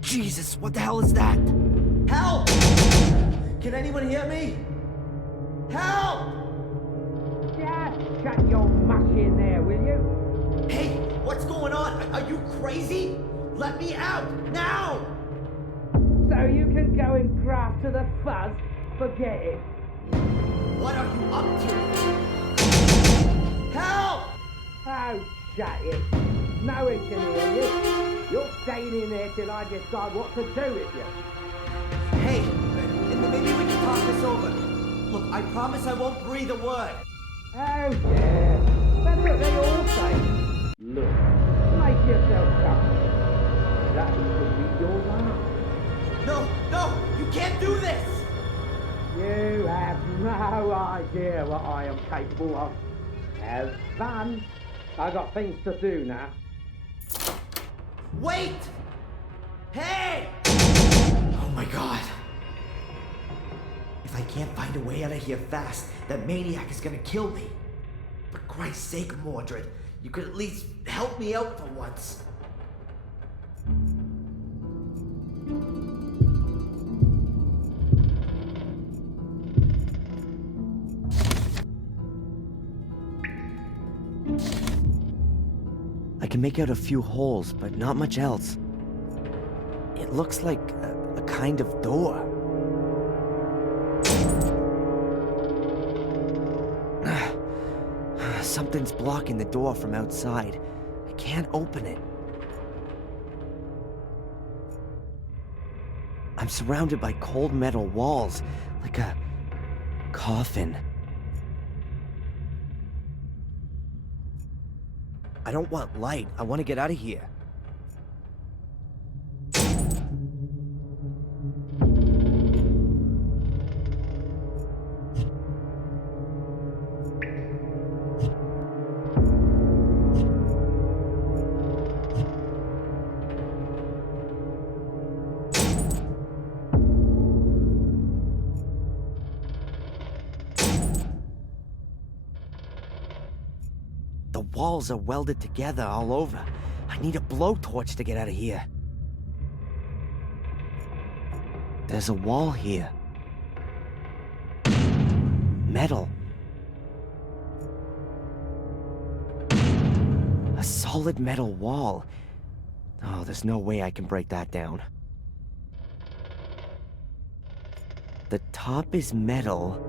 Jesus, what the hell is that? Help! Can anyone hear me? Help! Just shut your mush in there, will you? Hey, what's going on? Are you crazy? Let me out, now! So you can go and graft to the fuzz? Forget it. What are you up to? Help! Oh, shut it. No one can hear you. You're staying in there till I decide what to do with you. Hey, maybe we can talk this over. Look, I promise I won't breathe a word. Oh, yeah. That's what they all say. Look, make yourself comfortable. That could be your last. No, you can't do this! You have no idea what I am capable of. Have fun. I got things to do now. Wait! Hey! Oh my god. If I can't find a way out of here fast, that maniac is gonna kill me. For Christ's sake, Mordred, you could at least help me out for once. I can make out a few holes, but not much else. It looks like a kind of door. Something's blocking the door from outside. I can't open it. I'm surrounded by cold metal walls, like a coffin. I don't want light. I want to get out of here. The walls are welded together all over. I need a blowtorch to get out of here. There's a wall here. Metal. A solid metal wall. Oh, there's no way I can break that down. The top is metal.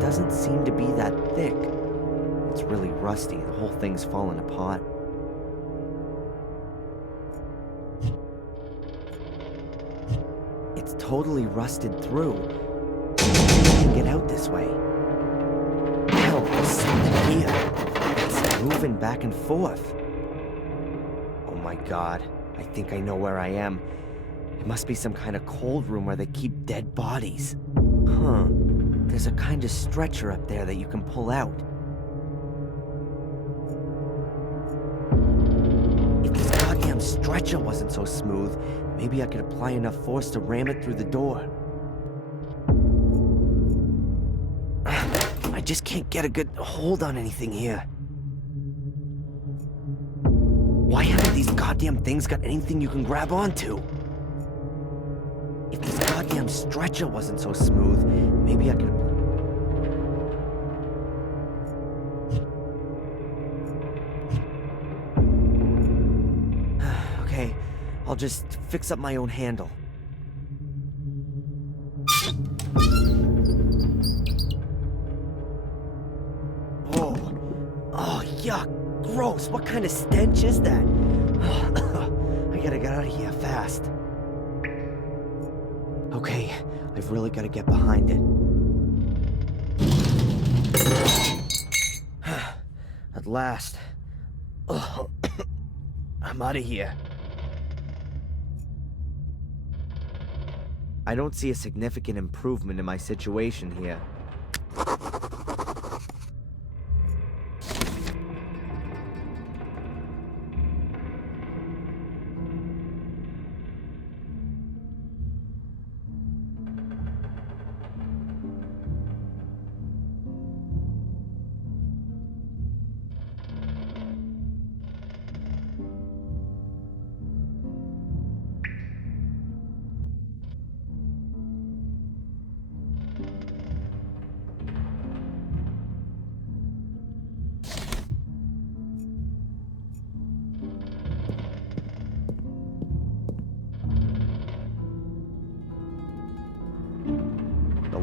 Doesn't seem to be that thick. It's really rusty. The whole thing's fallen apart. It's totally rusted through. I can get out this way. Hell, there's something here. It's moving back and forth. Oh my god. I think I know where I am. It must be some kind of cold room where they keep dead bodies. Huh. There's a kind of stretcher up there that you can pull out. If this goddamn stretcher wasn't so smooth, maybe I could apply enough force to ram it through the door. I just can't get a good hold on anything here. Why haven't these goddamn things got anything you can grab onto? If this goddamn stretcher wasn't so smooth, maybe I could... Okay, I'll just fix up my own handle. Oh, yuck. Gross. What kind of stench is that? I gotta get out of here fast. Okay, I've really got to get behind it. At last. I'm out of here. I don't see a significant improvement in my situation here.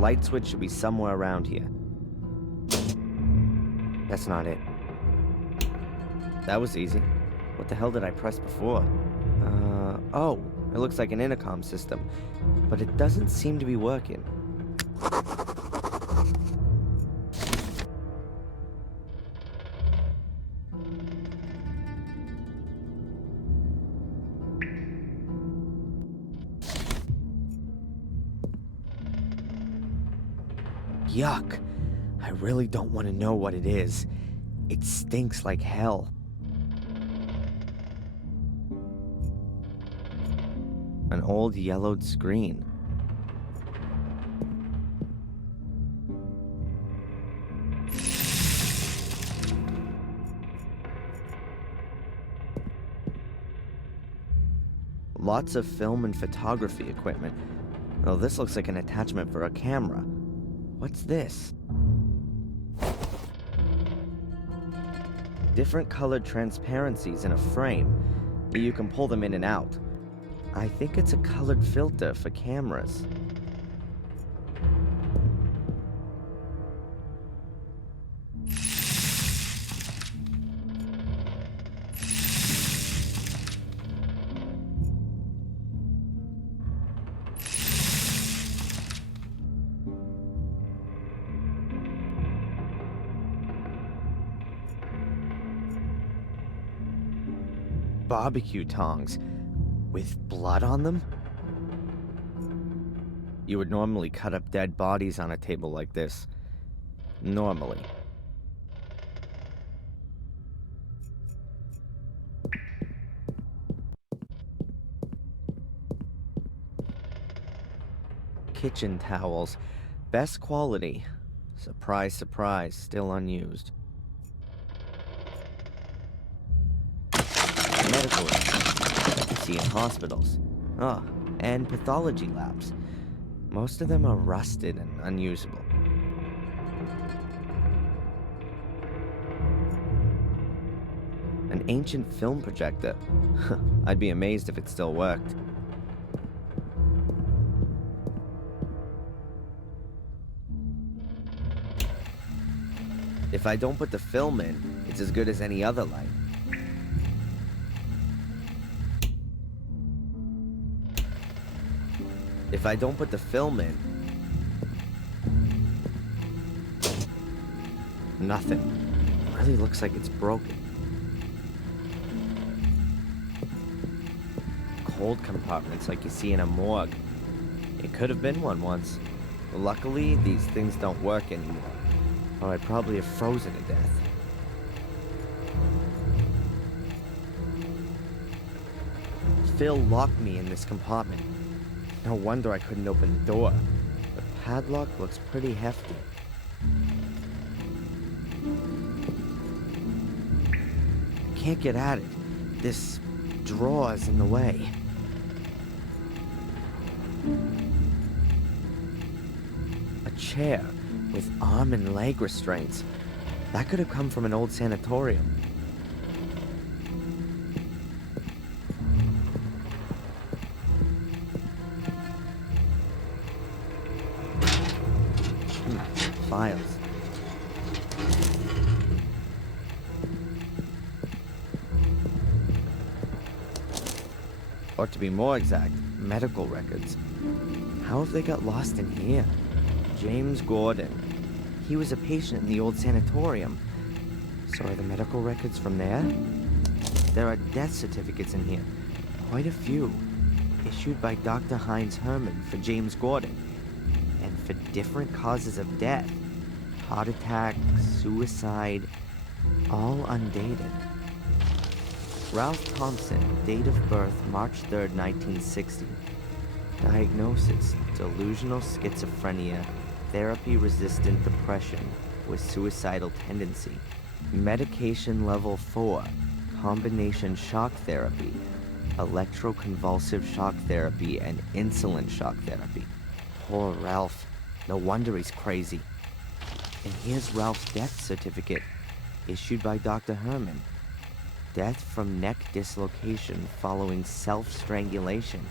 light switch should be somewhere around here. That's not it. That was easy. What the hell did I press before? Oh, it looks like an intercom system, but it doesn't seem to be working. Yuck. I really don't want to know what it is. It stinks like hell. An old yellowed screen. Lots of film and photography equipment. Oh, this looks like an attachment for a camera. What's this? Different colored transparencies in a frame. You can pull them in and out. I think it's a colored filter for cameras. Barbecue tongs with blood on them? You would normally cut up dead bodies on a table like this. Normally. Kitchen towels. Best quality. Surprise, surprise, still unused. Medical records. You see in hospitals. Oh, and pathology labs. Most of them are rusted and unusable. An ancient film projector. I'd be amazed if it still worked. If I don't put the film in, it's as good as any other light. If I don't put the film in... Nothing. It really looks like it's broken. Cold compartments like you see in a morgue. It could have been one once. Luckily, these things don't work anymore. Or I'd probably have frozen to death. Phil locked me in this compartment. No wonder I couldn't open the door. The padlock looks pretty hefty. I can't get at it. This drawer is in the way. A chair with arm and leg restraints. That could have come from an old sanatorium. Files. Or to be more exact, medical records. How have they got lost in here? James Gordon. He was a patient in the old sanatorium. So are the medical records from there? There are death certificates in here. Quite a few. Issued by Dr. Heinz Herman for James Gordon. And for different causes of death. Heart attack, suicide, all undated. Ralph Thompson, date of birth March 3rd, 1960. Diagnosis, delusional schizophrenia, therapy-resistant depression with suicidal tendency. Medication level 4, combination shock therapy, electroconvulsive shock therapy, and insulin shock therapy. Poor Ralph. No wonder he's crazy. And here's Ralph's death certificate, issued by Dr. Herman. Death from neck dislocation following self-strangulation.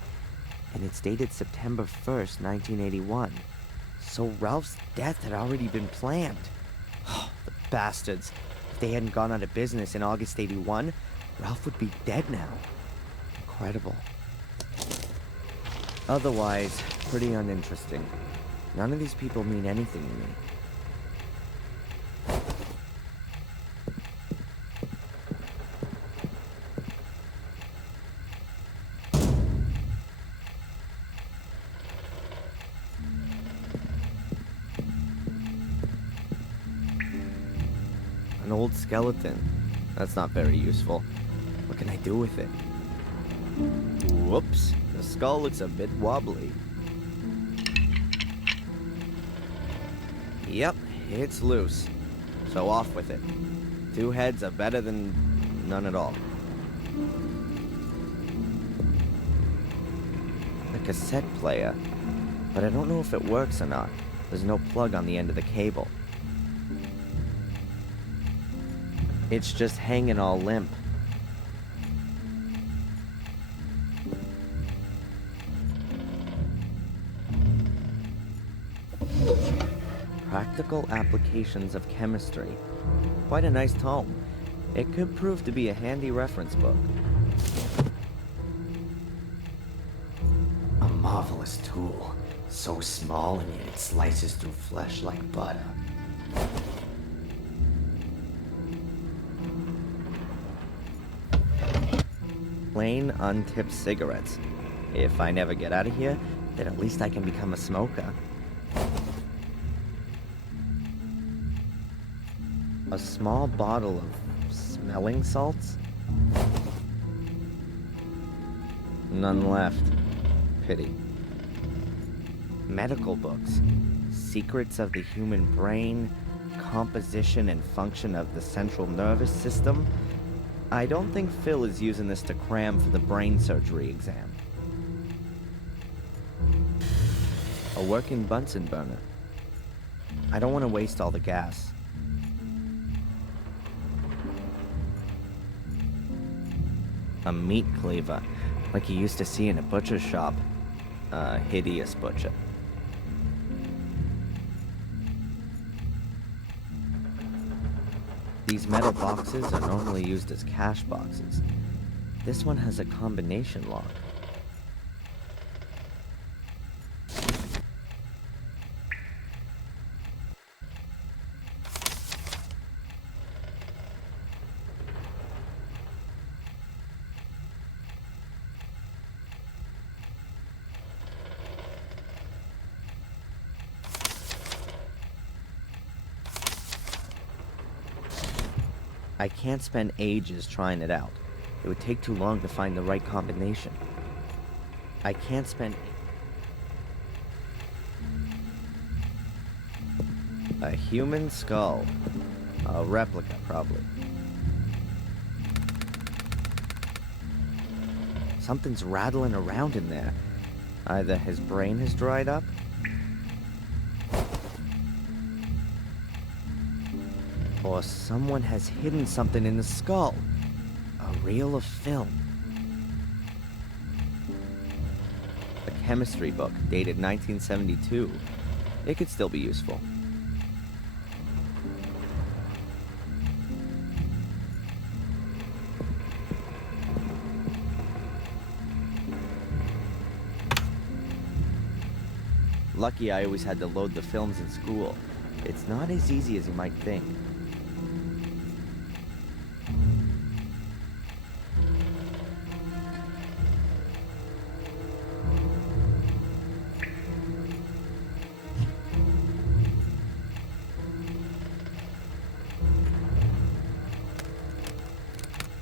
And it's dated September 1st, 1981. So Ralph's death had already been planned. The bastards. If they hadn't gone out of business in August 81, Ralph would be dead now. Incredible. Otherwise, pretty uninteresting. None of these people mean anything to me. An old skeleton. That's not very useful. What can I do with it? Whoops. The skull looks a bit wobbly. Yep, it's loose. So off with it. 2 heads are better than none at all. A cassette player. But I don't know if it works or not. There's no plug on the end of the cable. It's just hanging all limp. Practical Applications of Chemistry. Quite a nice tome. It could prove to be a handy reference book. A marvelous tool. So small and yet it slices through flesh like butter. Plain, untipped cigarettes. If I never get out of here, then at least I can become a smoker. A small bottle of smelling salts? None left. Pity. Medical books. Secrets of the human brain, composition and function of the central nervous system. I don't think Phil is using this to cram for the brain surgery exam. A working Bunsen burner. I don't want to waste all the gas. A meat cleaver, like you used to see in a butcher's shop. A hideous butcher. These metal boxes are normally used as cash boxes. This one has a combination lock. I can't spend ages trying it out. It would take too long to find the right combination. I can't spend... A human skull. A replica, probably. Something's rattling around in there. Either his brain has dried up, or someone has hidden something in the skull. A reel of film. A chemistry book dated 1972. It could still be useful. Lucky I always had to load the films in school. It's not as easy as you might think.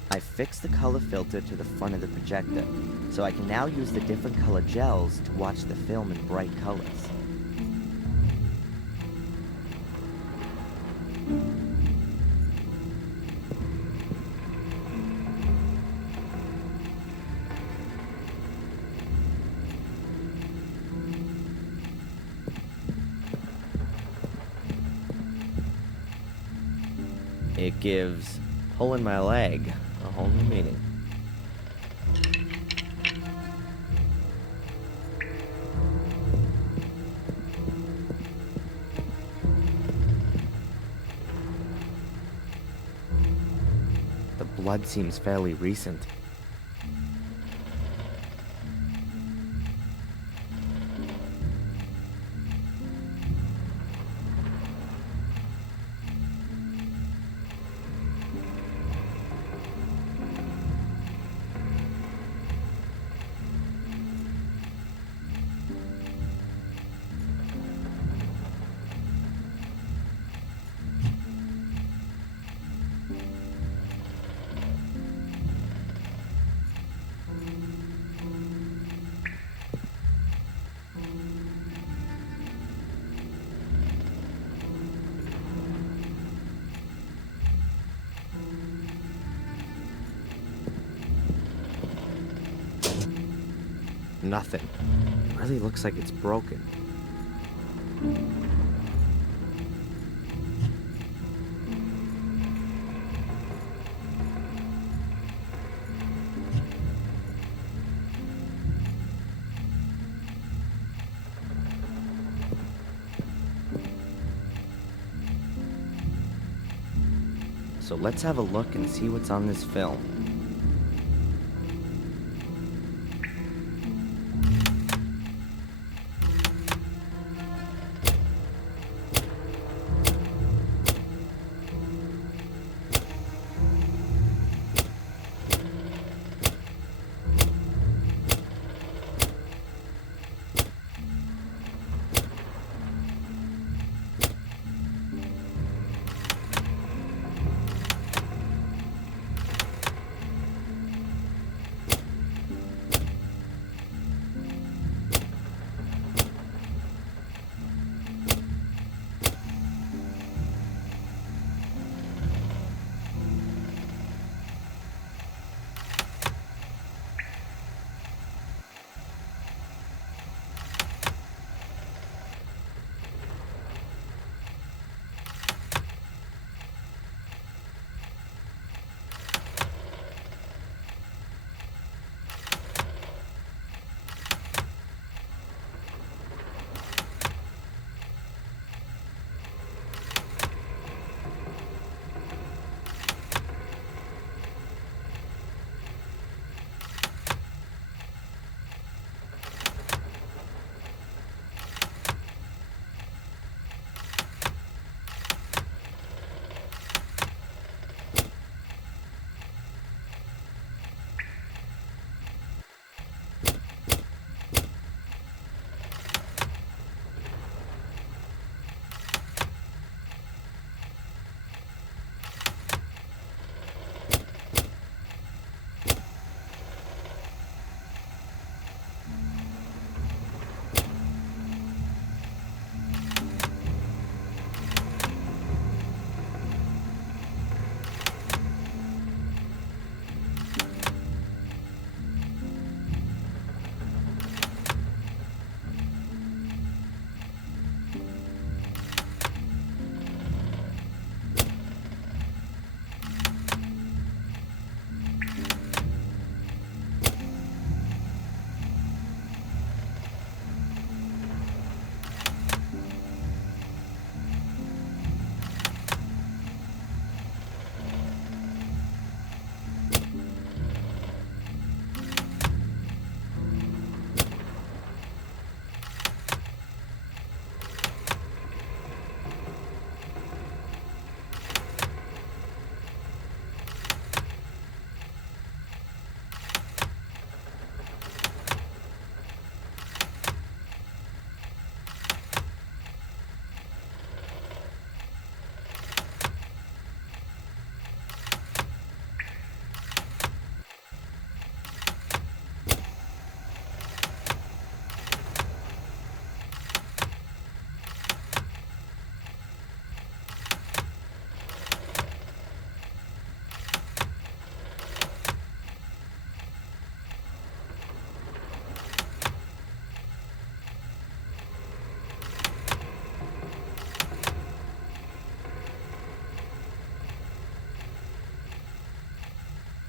I fixed the color filter to the front of the projector, so I can now use the different color gels to watch the film in bright colors. It gives pulling my leg a whole new meaning. blood seems fairly recent. Nothing. It really looks like it's broken. So let's have a look and see what's on this film.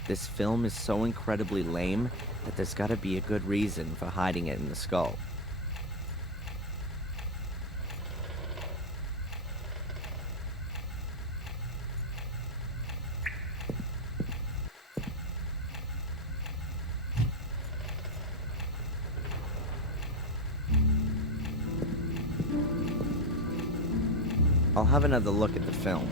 This film is so incredibly lame that there's gotta be a good reason for hiding it in the skull. I'll have another look at the film.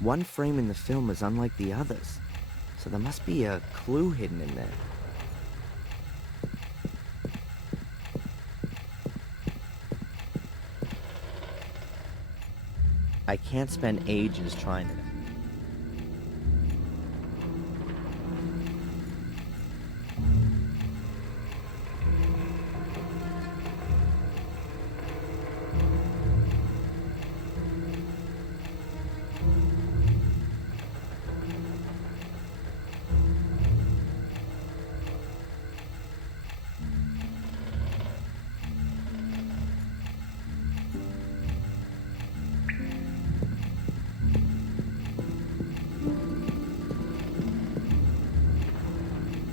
One frame in the film is unlike the others, so there must be a clue hidden in there. I can't spend ages trying to...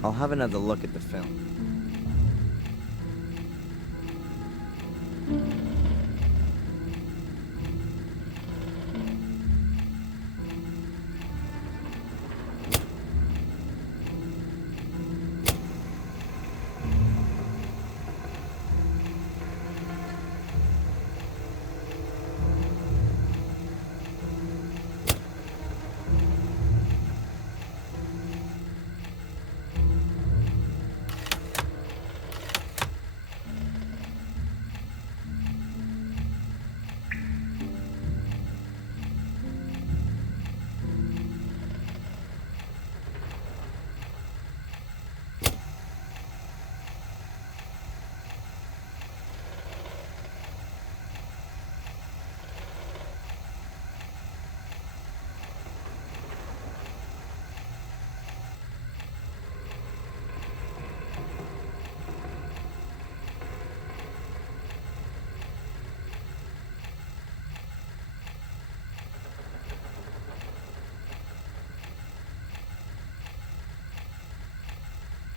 I'll have another look at the film.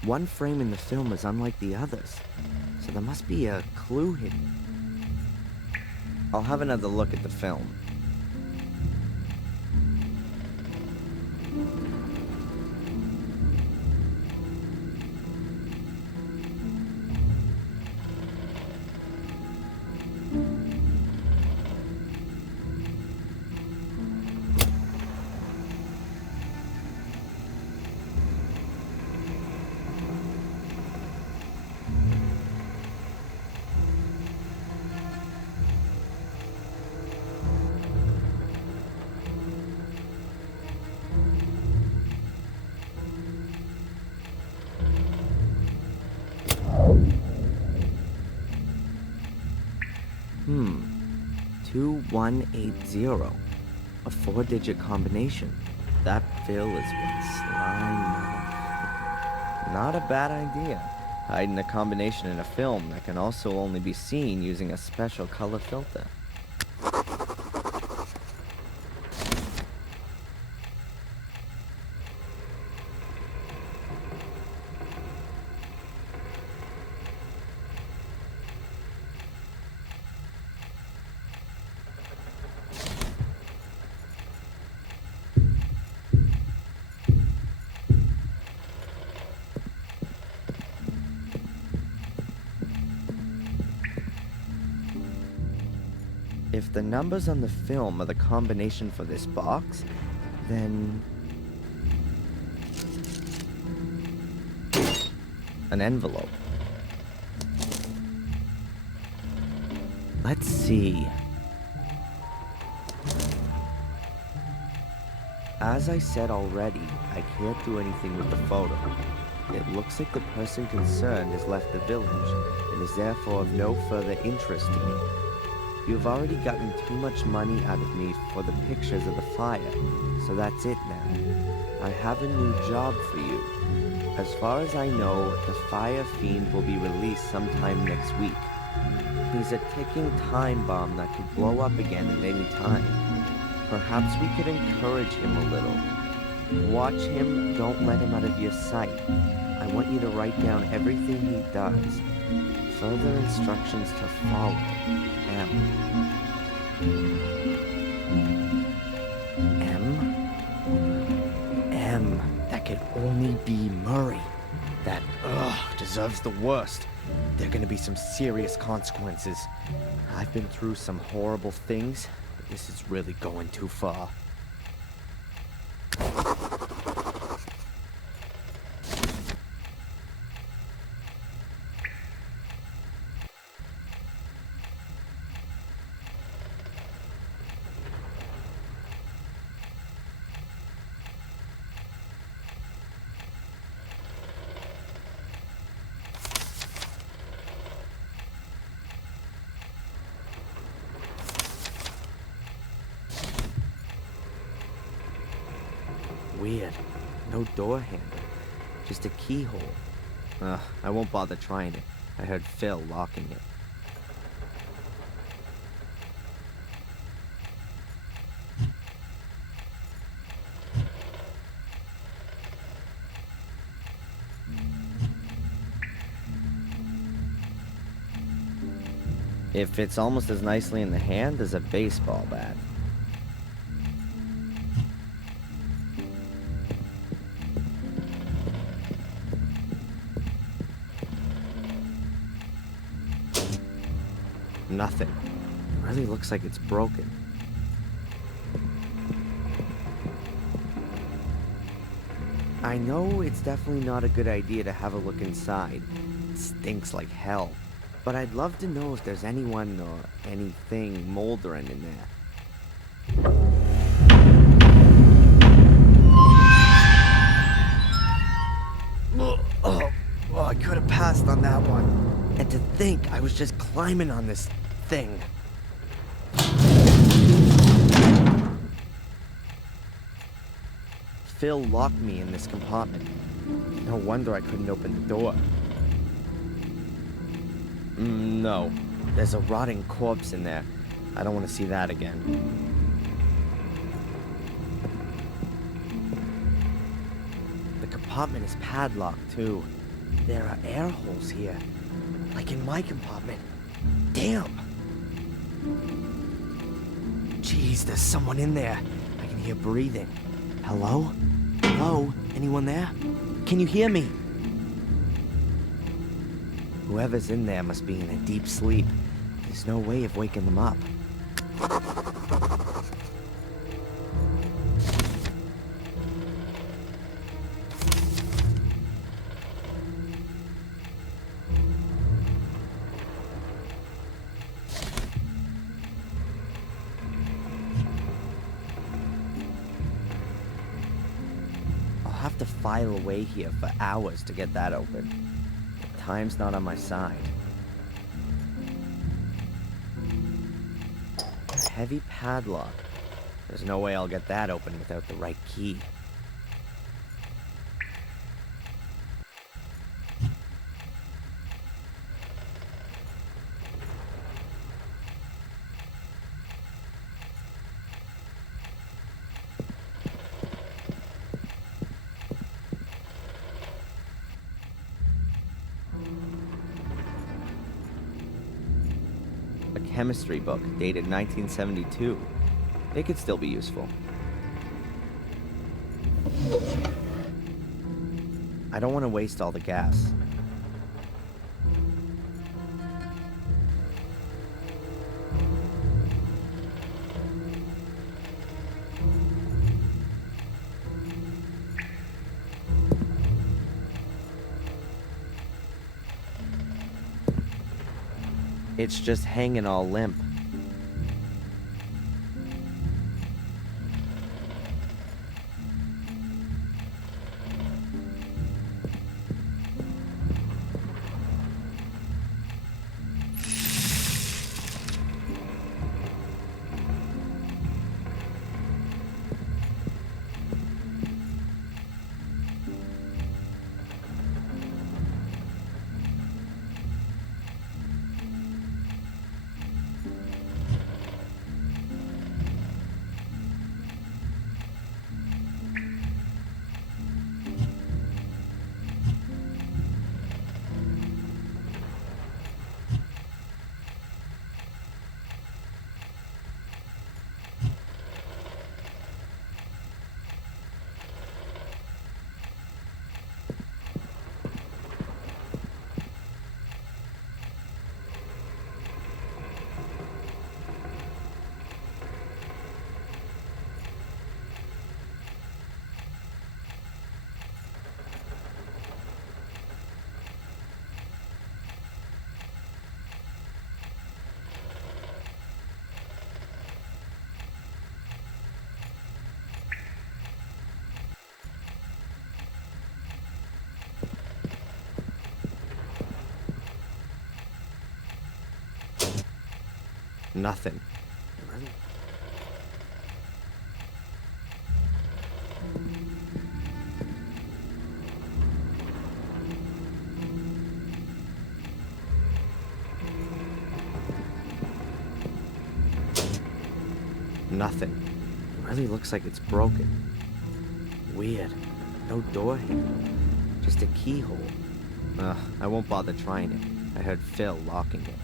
one frame in the film is unlike the others, so there must be a clue hidden. I'll have another look at the film. Hmm. 2180. A 4-digit combination. That fill is what slime mouth. Not a bad idea. Hiding a combination in a film that can also only be seen using a special color filter. If the numbers on the film are the combination for this box, then... an envelope. Let's see. As I said already, I can't do anything with the photo. It looks like the person concerned has left the village and is therefore of no further interest to me. You've already gotten too much money out of me for the pictures of the fire, so that's it now. I have a new job for you. As far as I know, the Fire Fiend will be released sometime next week. He's a ticking time bomb that could blow up again at any time. Perhaps we could encourage him a little. Watch him, don't let him out of your sight. I want you to write down everything he does. Further instructions to follow. M. That could only be Murray. That, deserves the worst. There are gonna be some serious consequences. I've been through some horrible things, but this is really going too far. Weird. No door handle. Just a keyhole. I won't bother trying it. I heard Phil locking it. It fits almost as nicely in the hand as a baseball bat. Nothing. It really looks like it's broken. I know it's definitely not a good idea to have a look inside. It stinks like hell. But I'd love to know if there's anyone or anything moldering in there. Oh, I could have passed on that one. And to think I was just climbing on this thing. Phil locked me in this compartment. No wonder I couldn't open the door. No. There's a rotting corpse in there. I don't want to see that again. The compartment is padlocked, too. There are air holes here, like in my compartment. Damn! Jeez, there's someone in there. I can hear breathing. Hello? Hello? Anyone there? Can you hear me? Whoever's in there must be in a deep sleep. There's no way of waking them up. I'll have to file away here for hours to get that open. Time's not on my side. A heavy padlock. There's no way I'll get that open without the right key. Chemistry book dated 1972. It could still be useful. I don't want to waste all the gas. It's just hanging all limp. Nothing. Nothing. It really looks like it's broken. Weird. No door handle. Just a keyhole. I won't bother trying it. I heard Phil locking it.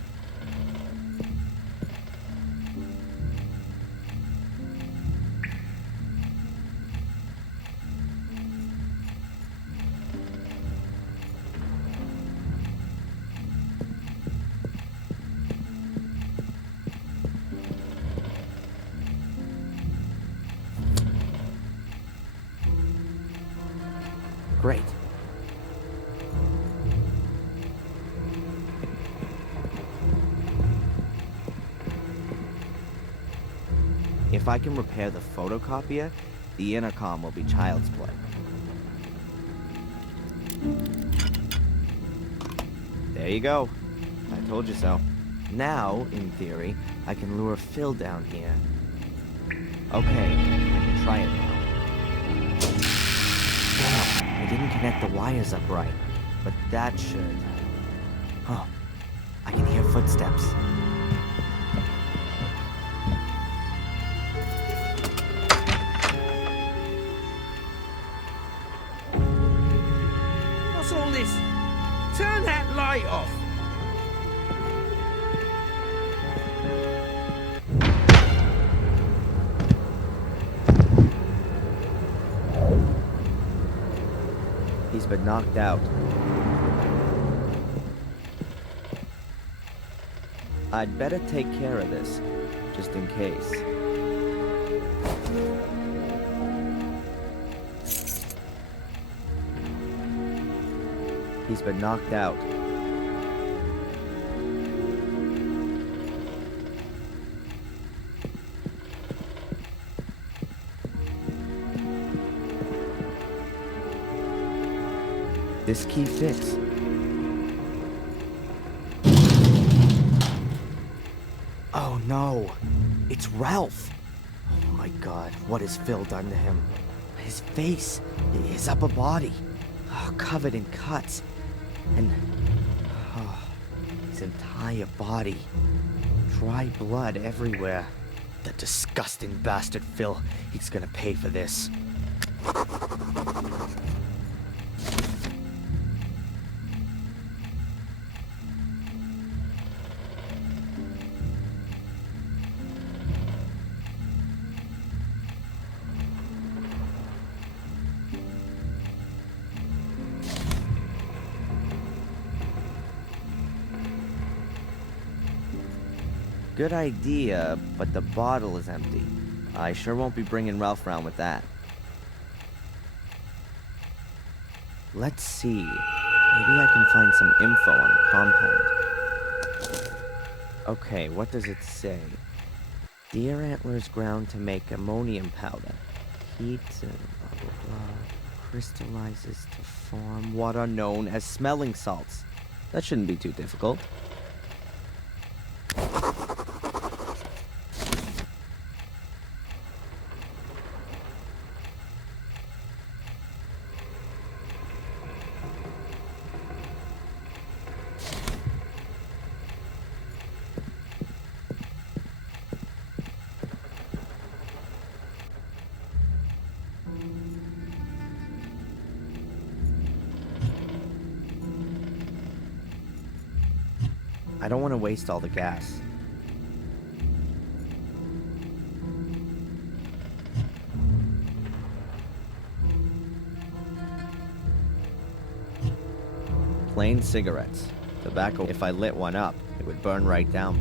Great. If I can repair the photocopier, the intercom will be child's play. There you go. I told you so. Now, in theory, I can lure Phil down here. Okay, I can try it now. Damn, I didn't connect the wires up right, but that should... Huh. I can hear footsteps. What's all this? Turn that light off. He's been knocked out. I'd better take care of this, just in case. He's been knocked out. This key fits. Oh no, it's Ralph. Oh my god, what has Phil done to him? His face, his upper body, covered in cuts, and his entire body, dry blood everywhere. The disgusting bastard Phil, he's gonna pay for this. Good idea, but the bottle is empty. I sure won't be bringing Ralph round with that. Let's see. Maybe I can find some info on the compound. Okay, what does it say? Deer antlers ground to make ammonium powder. Heat and blah blah blah. Crystallizes to form what are known as smelling salts. That shouldn't be too difficult. I don't want to waste all the gas. Plain cigarettes. Tobacco, if I lit one up, it would burn right down.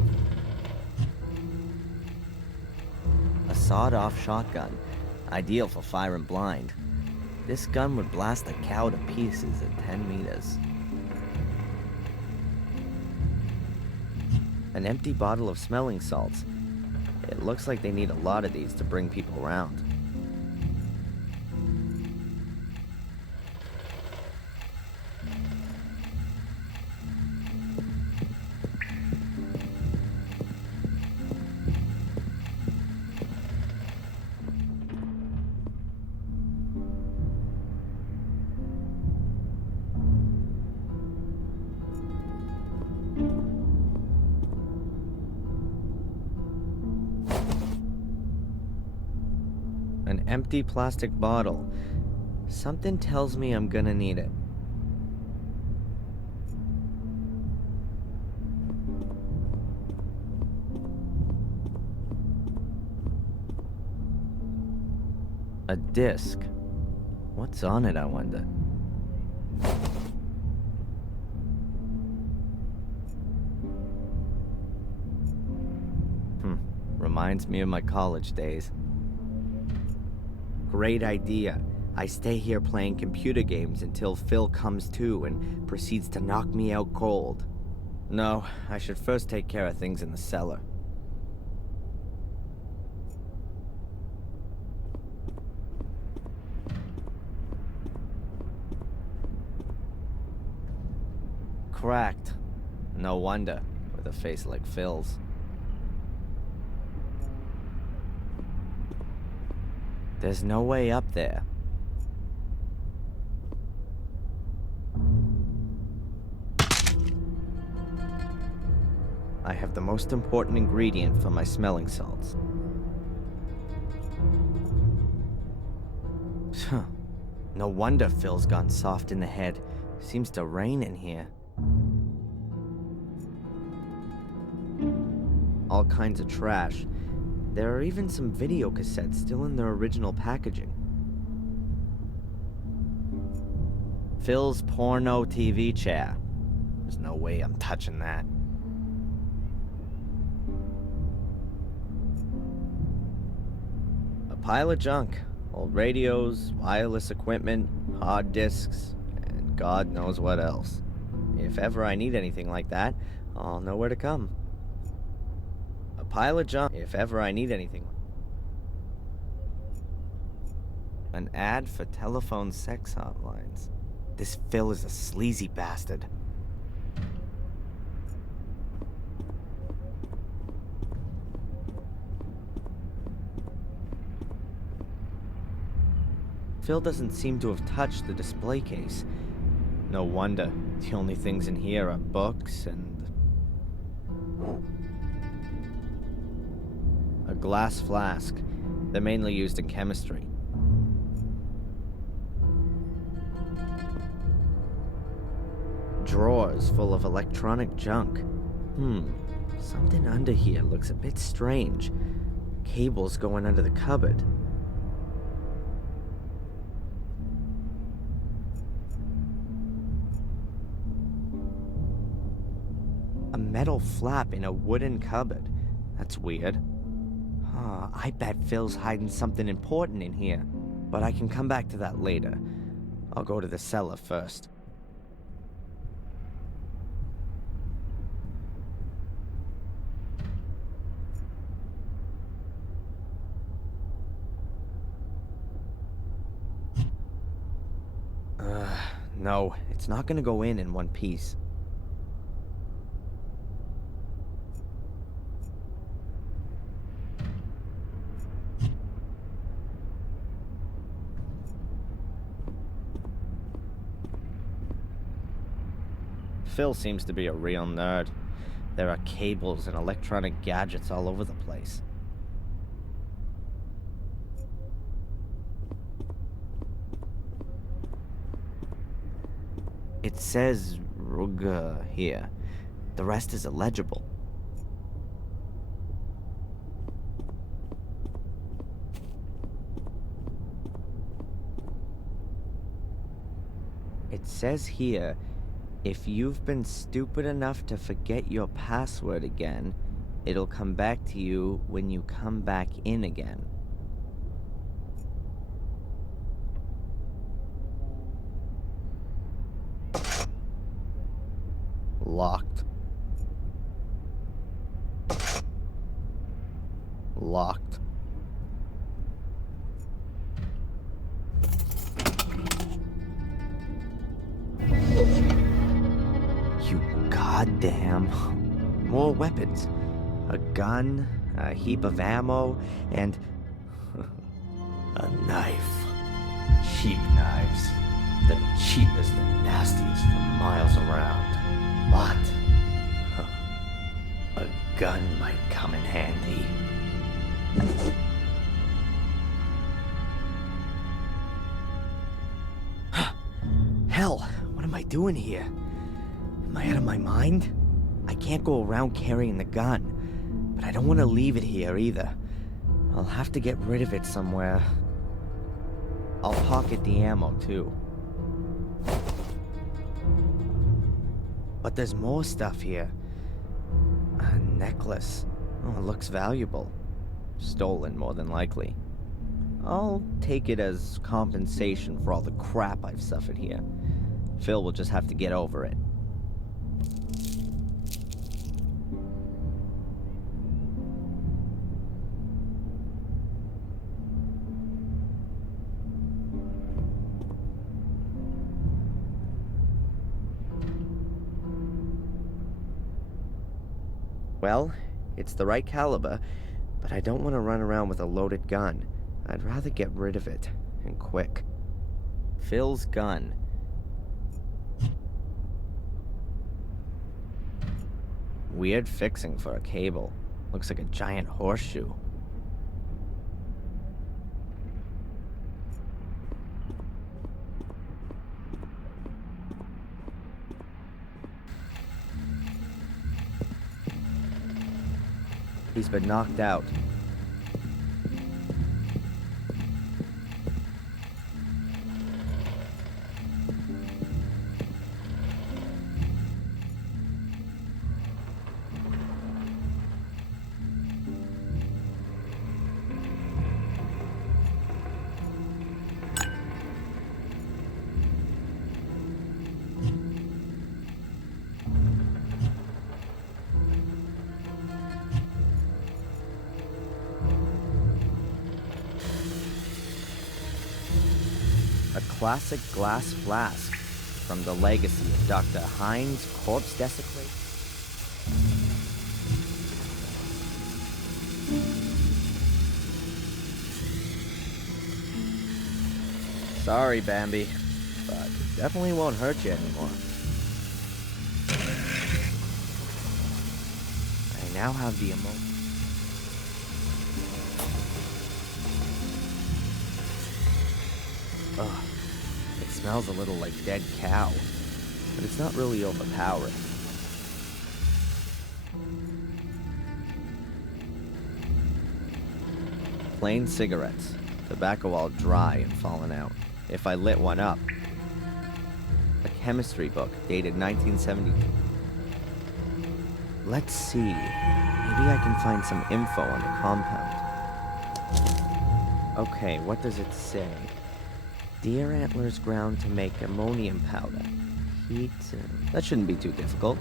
A sawed-off shotgun. Ideal for firing blind. This gun would blast a cow to pieces at 10 meters. An empty bottle of smelling salts. It looks like they need a lot of these to bring people around. An empty plastic bottle. Something tells me I'm gonna need it. A disc. What's on it, I wonder? Reminds me of my college days. Great idea. I stay here playing computer games until Phil comes to and proceeds to knock me out cold. No, I should first take care of things in the cellar. Cracked. No wonder, with a face like Phil's. There's no way up there. I have the most important ingredient for my smelling salts. No wonder Phil's gone soft in the head. Seems to rain in here. All kinds of trash. There are even some video cassettes still in their original packaging. Phil's porno TV chair. There's no way I'm touching that. A pile of junk. Old radios, wireless equipment, hard disks, and God knows what else. If ever I need anything like that, I'll know where to come. A pile of junk. If ever I need anything. An ad for telephone sex hotlines. This Phil is a sleazy bastard. Phil doesn't seem to have touched the display case. No wonder. The only things in here are books and... a glass flask. They're mainly used in chemistry. Drawers full of electronic junk. Something under here looks a bit strange. Cables going under the cupboard. A metal flap in a wooden cupboard. That's weird. I bet Phil's hiding something important in here. But I can come back to that later. I'll go to the cellar first. No, it's not gonna go in one piece. Phil seems to be a real nerd. There are cables and electronic gadgets all over the place. It says Ruga here. The rest is illegible. It says here, if you've been stupid enough to forget your password again, it'll come back to you when you come back in again. Locked. Locked. You goddamn. More weapons. A gun, a heap of ammo, and a knife. Cheap knives. The cheapest and nastiest for miles around. But a gun might come in handy. Hell, what am I doing here? Am I out of my mind? I can't go around carrying the gun, but I don't want to leave it here either. I'll have to get rid of it somewhere. I'll pocket the ammo too. But there's more stuff here. A necklace. Oh, it looks valuable. Stolen, more than likely. I'll take it as compensation for all the crap I've suffered here. Phil will just have to get over it. Well, it's the right caliber, but I don't want to run around with a loaded gun. I'd rather get rid of it, and quick. Phil's gun. Weird fixing for a cable. Looks like a giant horseshoe. He's been knocked out. A classic glass flask from the legacy of Dr. Hines' corpse desecrate. Sorry, Bambi, but it definitely won't hurt you anymore. I now have the emotion. Ugh, it smells a little like dead cow, but it's not really overpowering. Plain cigarettes, tobacco all dry and fallen out. If I lit one up, a chemistry book dated 1972. Let's see, maybe I can find some info on the compound. Okay, what does it say? Deer antlers ground to make ammonium powder. Heat, that shouldn't be too difficult.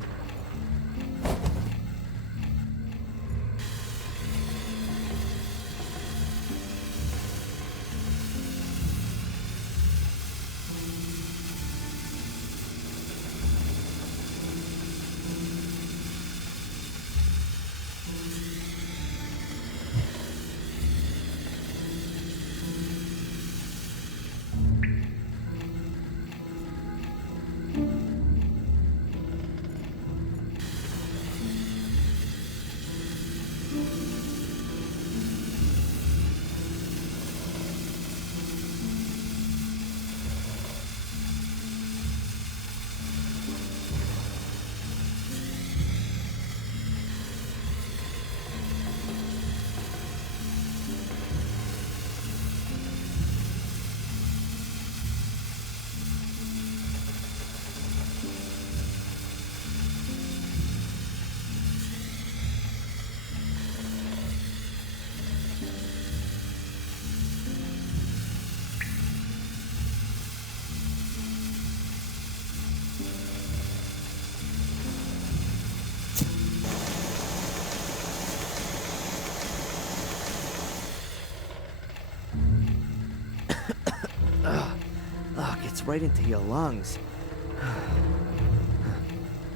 Gets right into your lungs.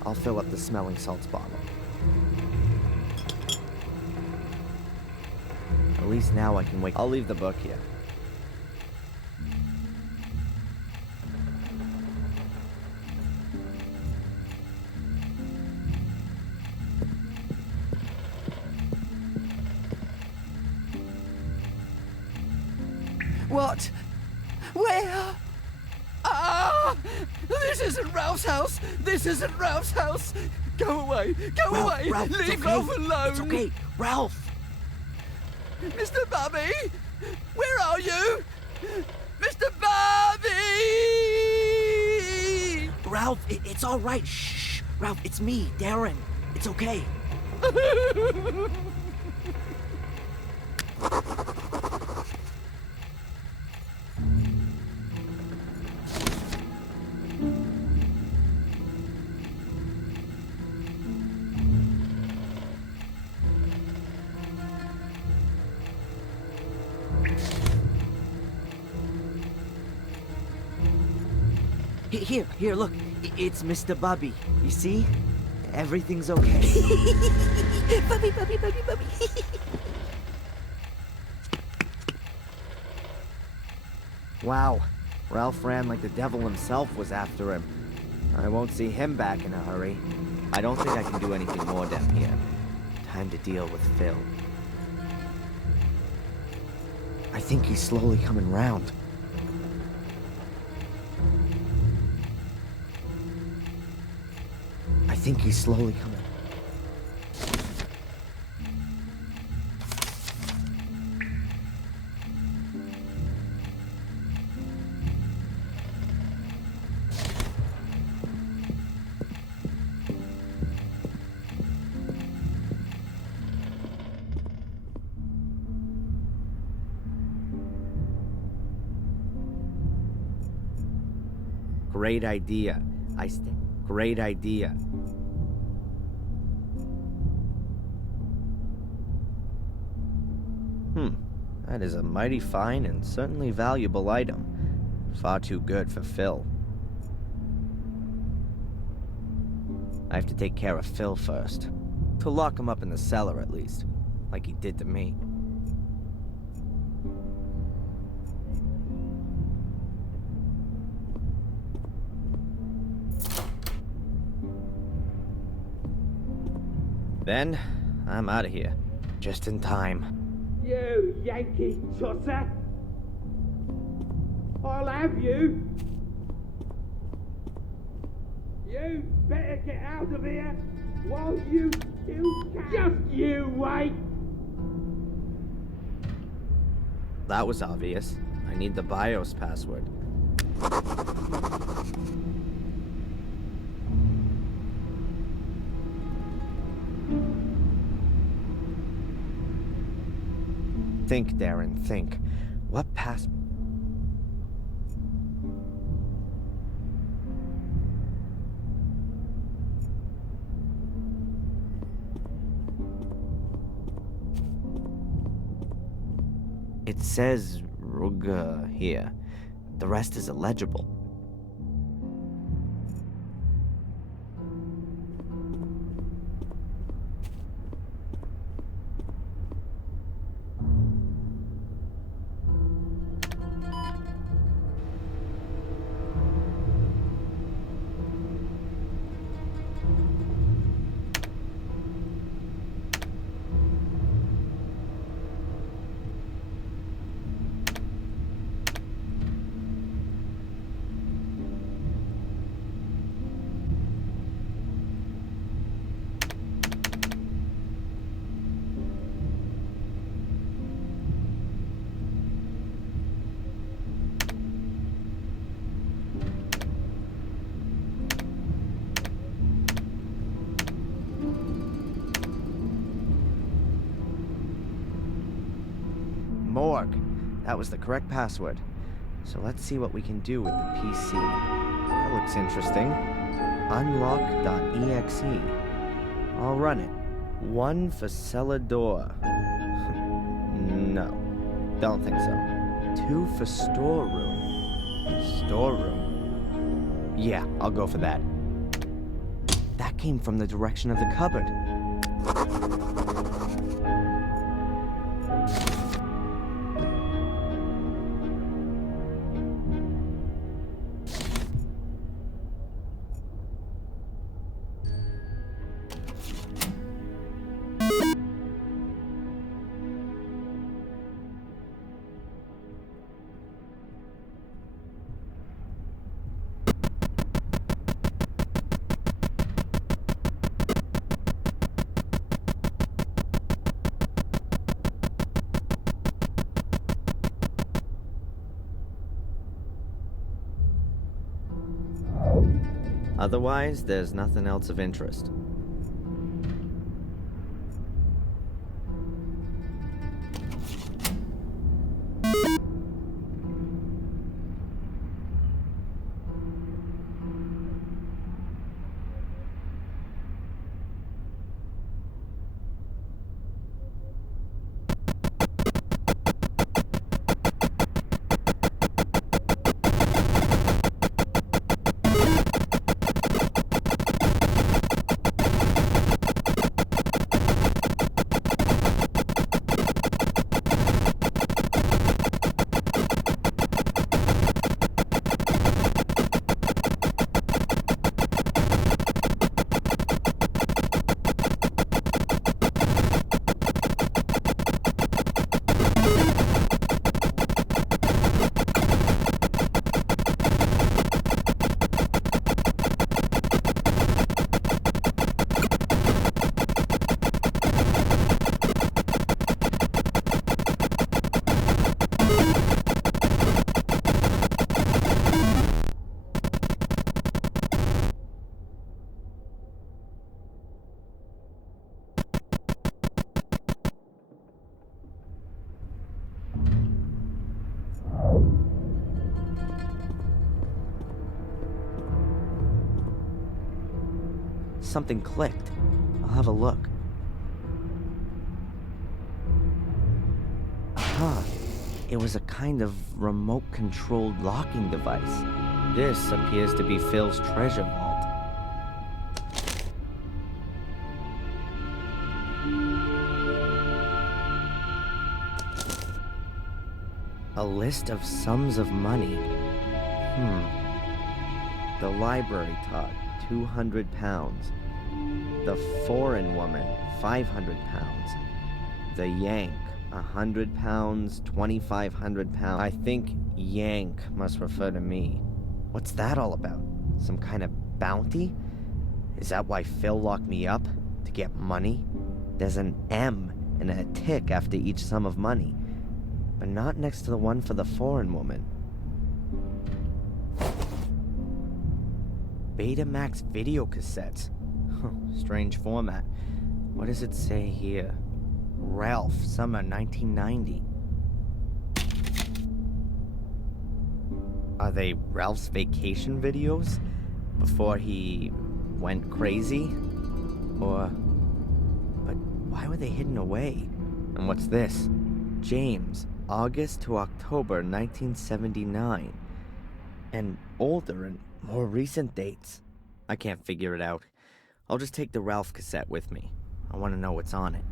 I'll fill up the smelling salts bottle. At least now I can wake. I'll leave the book here. What? Where? Ah! This isn't Ralph's house! This isn't Ralph's house! Go away! Go away! Ralph, Leave it's okay. Ralph alone! It's okay, Ralph! Mr. Bobby! Where are you? Mr. Bobby! Ralph, it's all right. Shh! Ralph, it's me, Darren. It's okay. Here, look. It's Mr. Bobby. You see? Everything's okay. Bobby. Wow, Ralph ran like the devil himself was after him. I won't see him back in a hurry. I don't think I can do anything more down here. Time to deal with Phil. I think he's slowly coming round. I think he's slowly coming. Great idea. Great idea. That is a mighty fine and certainly valuable item. Far too good for Phil. I have to take care of Phil first. To lock him up in the cellar, at least. Like he did to me. Then, I'm out of here. Just in time. You Yankee tosser! I'll have you! You better get out of here while you still can! Just you wait! That was obvious. I need the BIOS password. Think, Darren, think. What pass... It says Ruga here. The rest is illegible. Morgue. That was the correct password. So let's see what we can do with the PC. That looks interesting. Unlock.exe. I'll run it. One for cellar door. No. Don't think so. 2 for storeroom. Storeroom? Yeah, I'll go for that. That came from the direction of the cupboard. Otherwise, there's nothing else of interest. something clicked. I'll have a look. Aha! It was a kind of remote-controlled locking device. This appears to be Phil's treasure vault. A list of sums of money. The library taught, £200. The foreign woman, £500. The Yank, £100, £2,500. I think Yank must refer to me. What's that all about? Some kind of bounty? Is that why Phil locked me up? To get money? There's an M and a tick after each sum of money, but not next to the one for the foreign woman. Betamax video cassettes. Strange format. What does it say here? Ralph, summer 1990. Are they Ralph's vacation videos? Before he went crazy? Or... But why were they hidden away? And what's this? James, August to October 1979. And older and more recent dates. I can't figure it out. I'll just take the Ralph cassette with me. I want to know what's on it.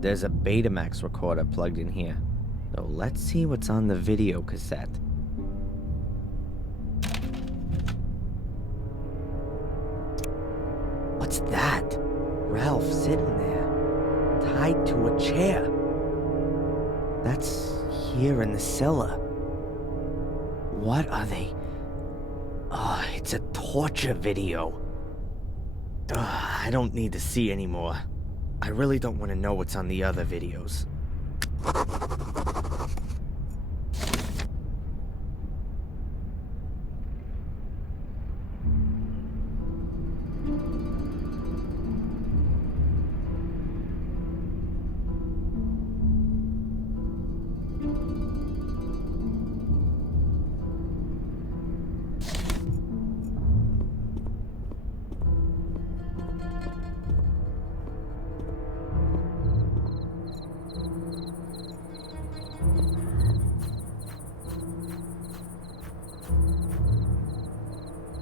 There's a Betamax recorder plugged in here. So let's see what's on the video cassette. What's that? Ralph sitting there, tied to a chair. That's here in the cellar. What are they? Oh, it's a torture video. I don't need to see anymore. I really don't want to know what's on the other videos.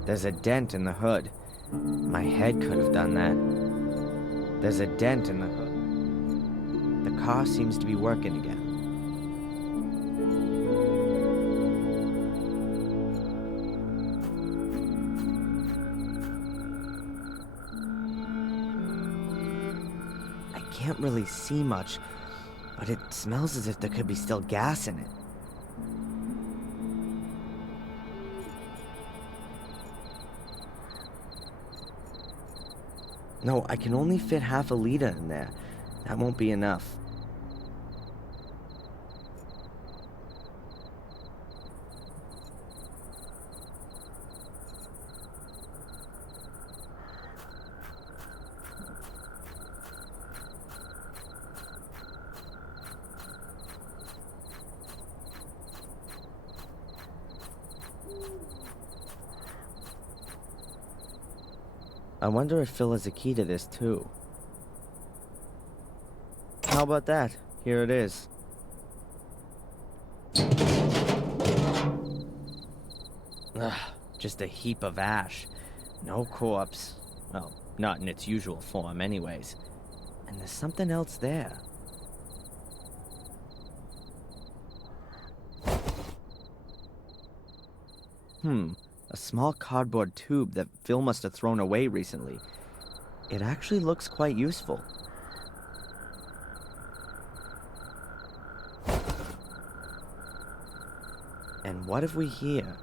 There's a dent in the hood. My head could have done that. There's a dent in the hood. The car seems to be working again. I can't really see much, but it smells as if there could be still gas in it. No, I can only fit half a liter in there. That won't be enough. I wonder if Phil has a key to this, too. How about that? Here it is. Ugh, just a heap of ash. No corpse. Well, not in its usual form anyways. And there's something else there. A small cardboard tube that Phil must have thrown away recently. It actually looks quite useful. And what have we here?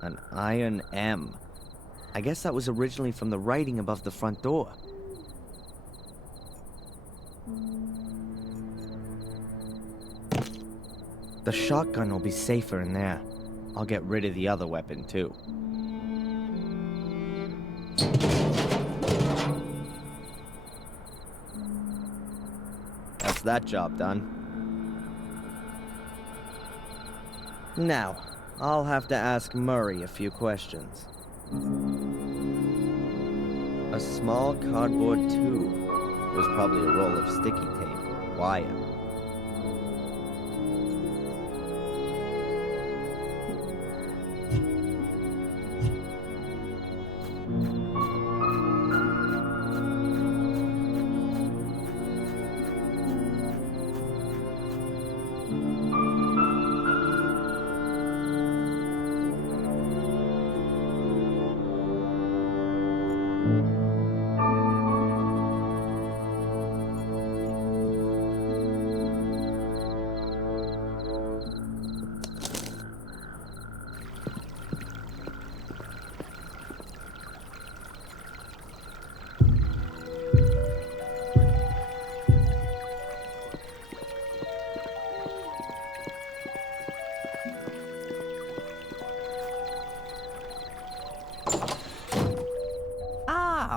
An iron M. I guess that was originally from the writing above the front door. The shotgun will be safer in there. I'll get rid of the other weapon, too. That's that job done. Now, I'll have to ask Murray a few questions. A small cardboard tube. There's probably a roll of sticky tape or wire.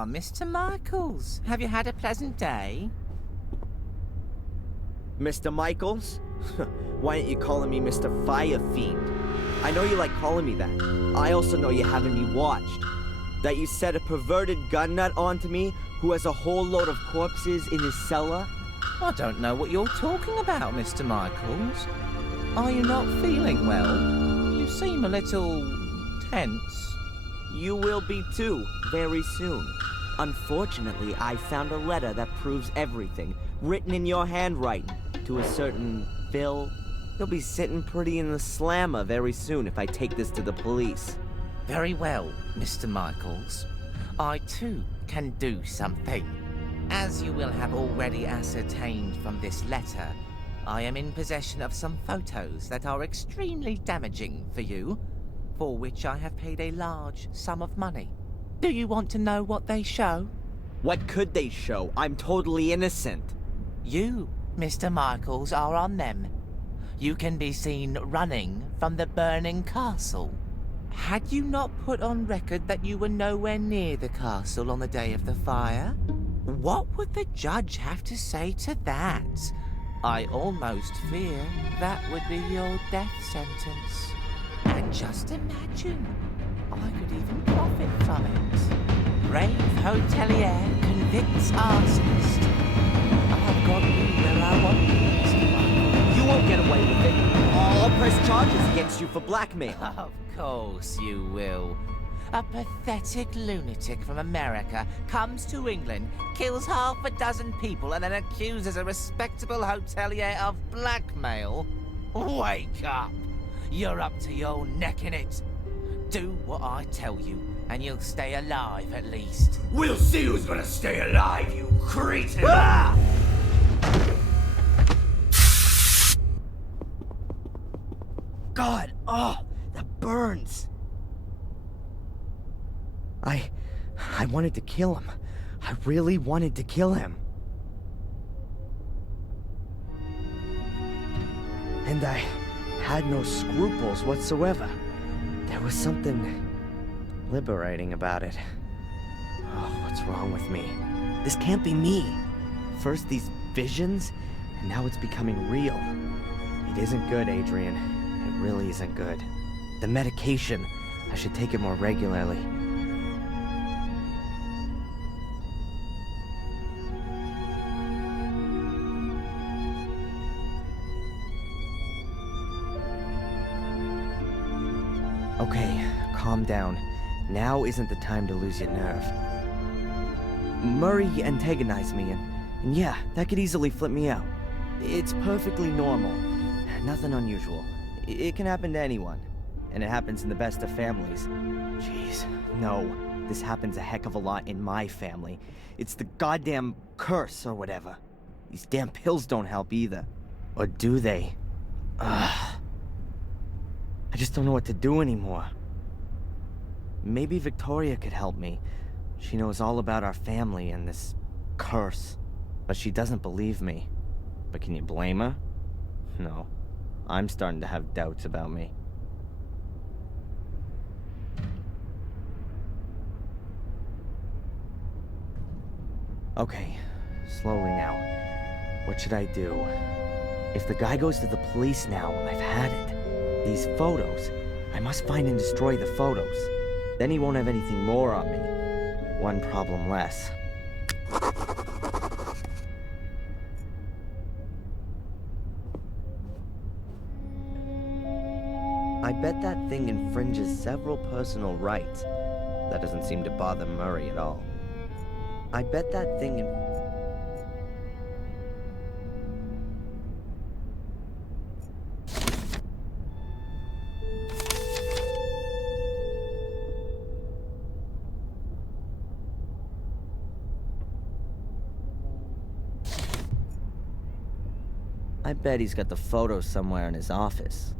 Mr. Michaels, have you had a pleasant day? Mr. Michaels? Why aren't you calling me Mr. Fire Fiend? I know you like calling me that. I also know you're having me watched. That you set a perverted gun nut onto me who has a whole load of corpses in his cellar? I don't know what you're talking about, Mr. Michaels. Are you not feeling well? You seem a little tense. You will be too, very soon. Unfortunately, I found a letter that proves everything, written in your handwriting, to a certain Phil. He'll be sitting pretty in the slammer very soon if I take this to the police. Very well, Mr. Michaels. I too can do something. As you will have already ascertained from this letter, I am in possession of some photos that are extremely damaging for you, for which I have paid a large sum of money. Do you want to know what they show? What could they show? I'm totally innocent. You, Mr. Michaels, are on them. You can be seen running from the burning castle. Had you not put on record that you were nowhere near the castle on the day of the fire? What would the judge have to say to that? I almost fear that would be your death sentence. And just imagine, I could even profit from it. Brave hotelier convicts arsonist. I've got you where I want you, Mr. Michael. You won't get away with it. I'll press charges against you for blackmail. Of course you will. A pathetic lunatic from America comes to England, kills half a dozen people, and then accuses a respectable hotelier of blackmail? Wake up! You're up to your neck in it. Do what I tell you, and you'll stay alive at least. We'll see who's gonna stay alive, you cretin! Ah! God, oh, that burns. I wanted to kill him. I really wanted to kill him. And I had no scruples whatsoever. There was something liberating about it. Oh, what's wrong with me? This can't be me. First these visions, and now it's becoming real. It isn't good, Adrian. It really isn't good. The medication, I should take it more regularly. Okay, calm down. Now isn't the time to lose your nerve. Murray antagonized me, and yeah, that could easily flip me out. It's perfectly normal. Nothing unusual. It can happen to anyone. And it happens in the best of families. Jeez, no. This happens a heck of a lot in my family. It's the goddamn curse or whatever. These damn pills don't help either. Or do they? Ugh. I just don't know what to do anymore. Maybe Victoria could help me. She knows all about our family and this curse. But she doesn't believe me. But can you blame her? No. I'm starting to have doubts about me. Okay, slowly now. What should I do? If the guy goes to the police now, I've had it. These photos. I must find and destroy the photos. Then he won't have anything more on me. One problem less. I bet that thing infringes several personal rights. That doesn't seem to bother Murray at all. I bet that thing I bet he's got the photos somewhere in his office.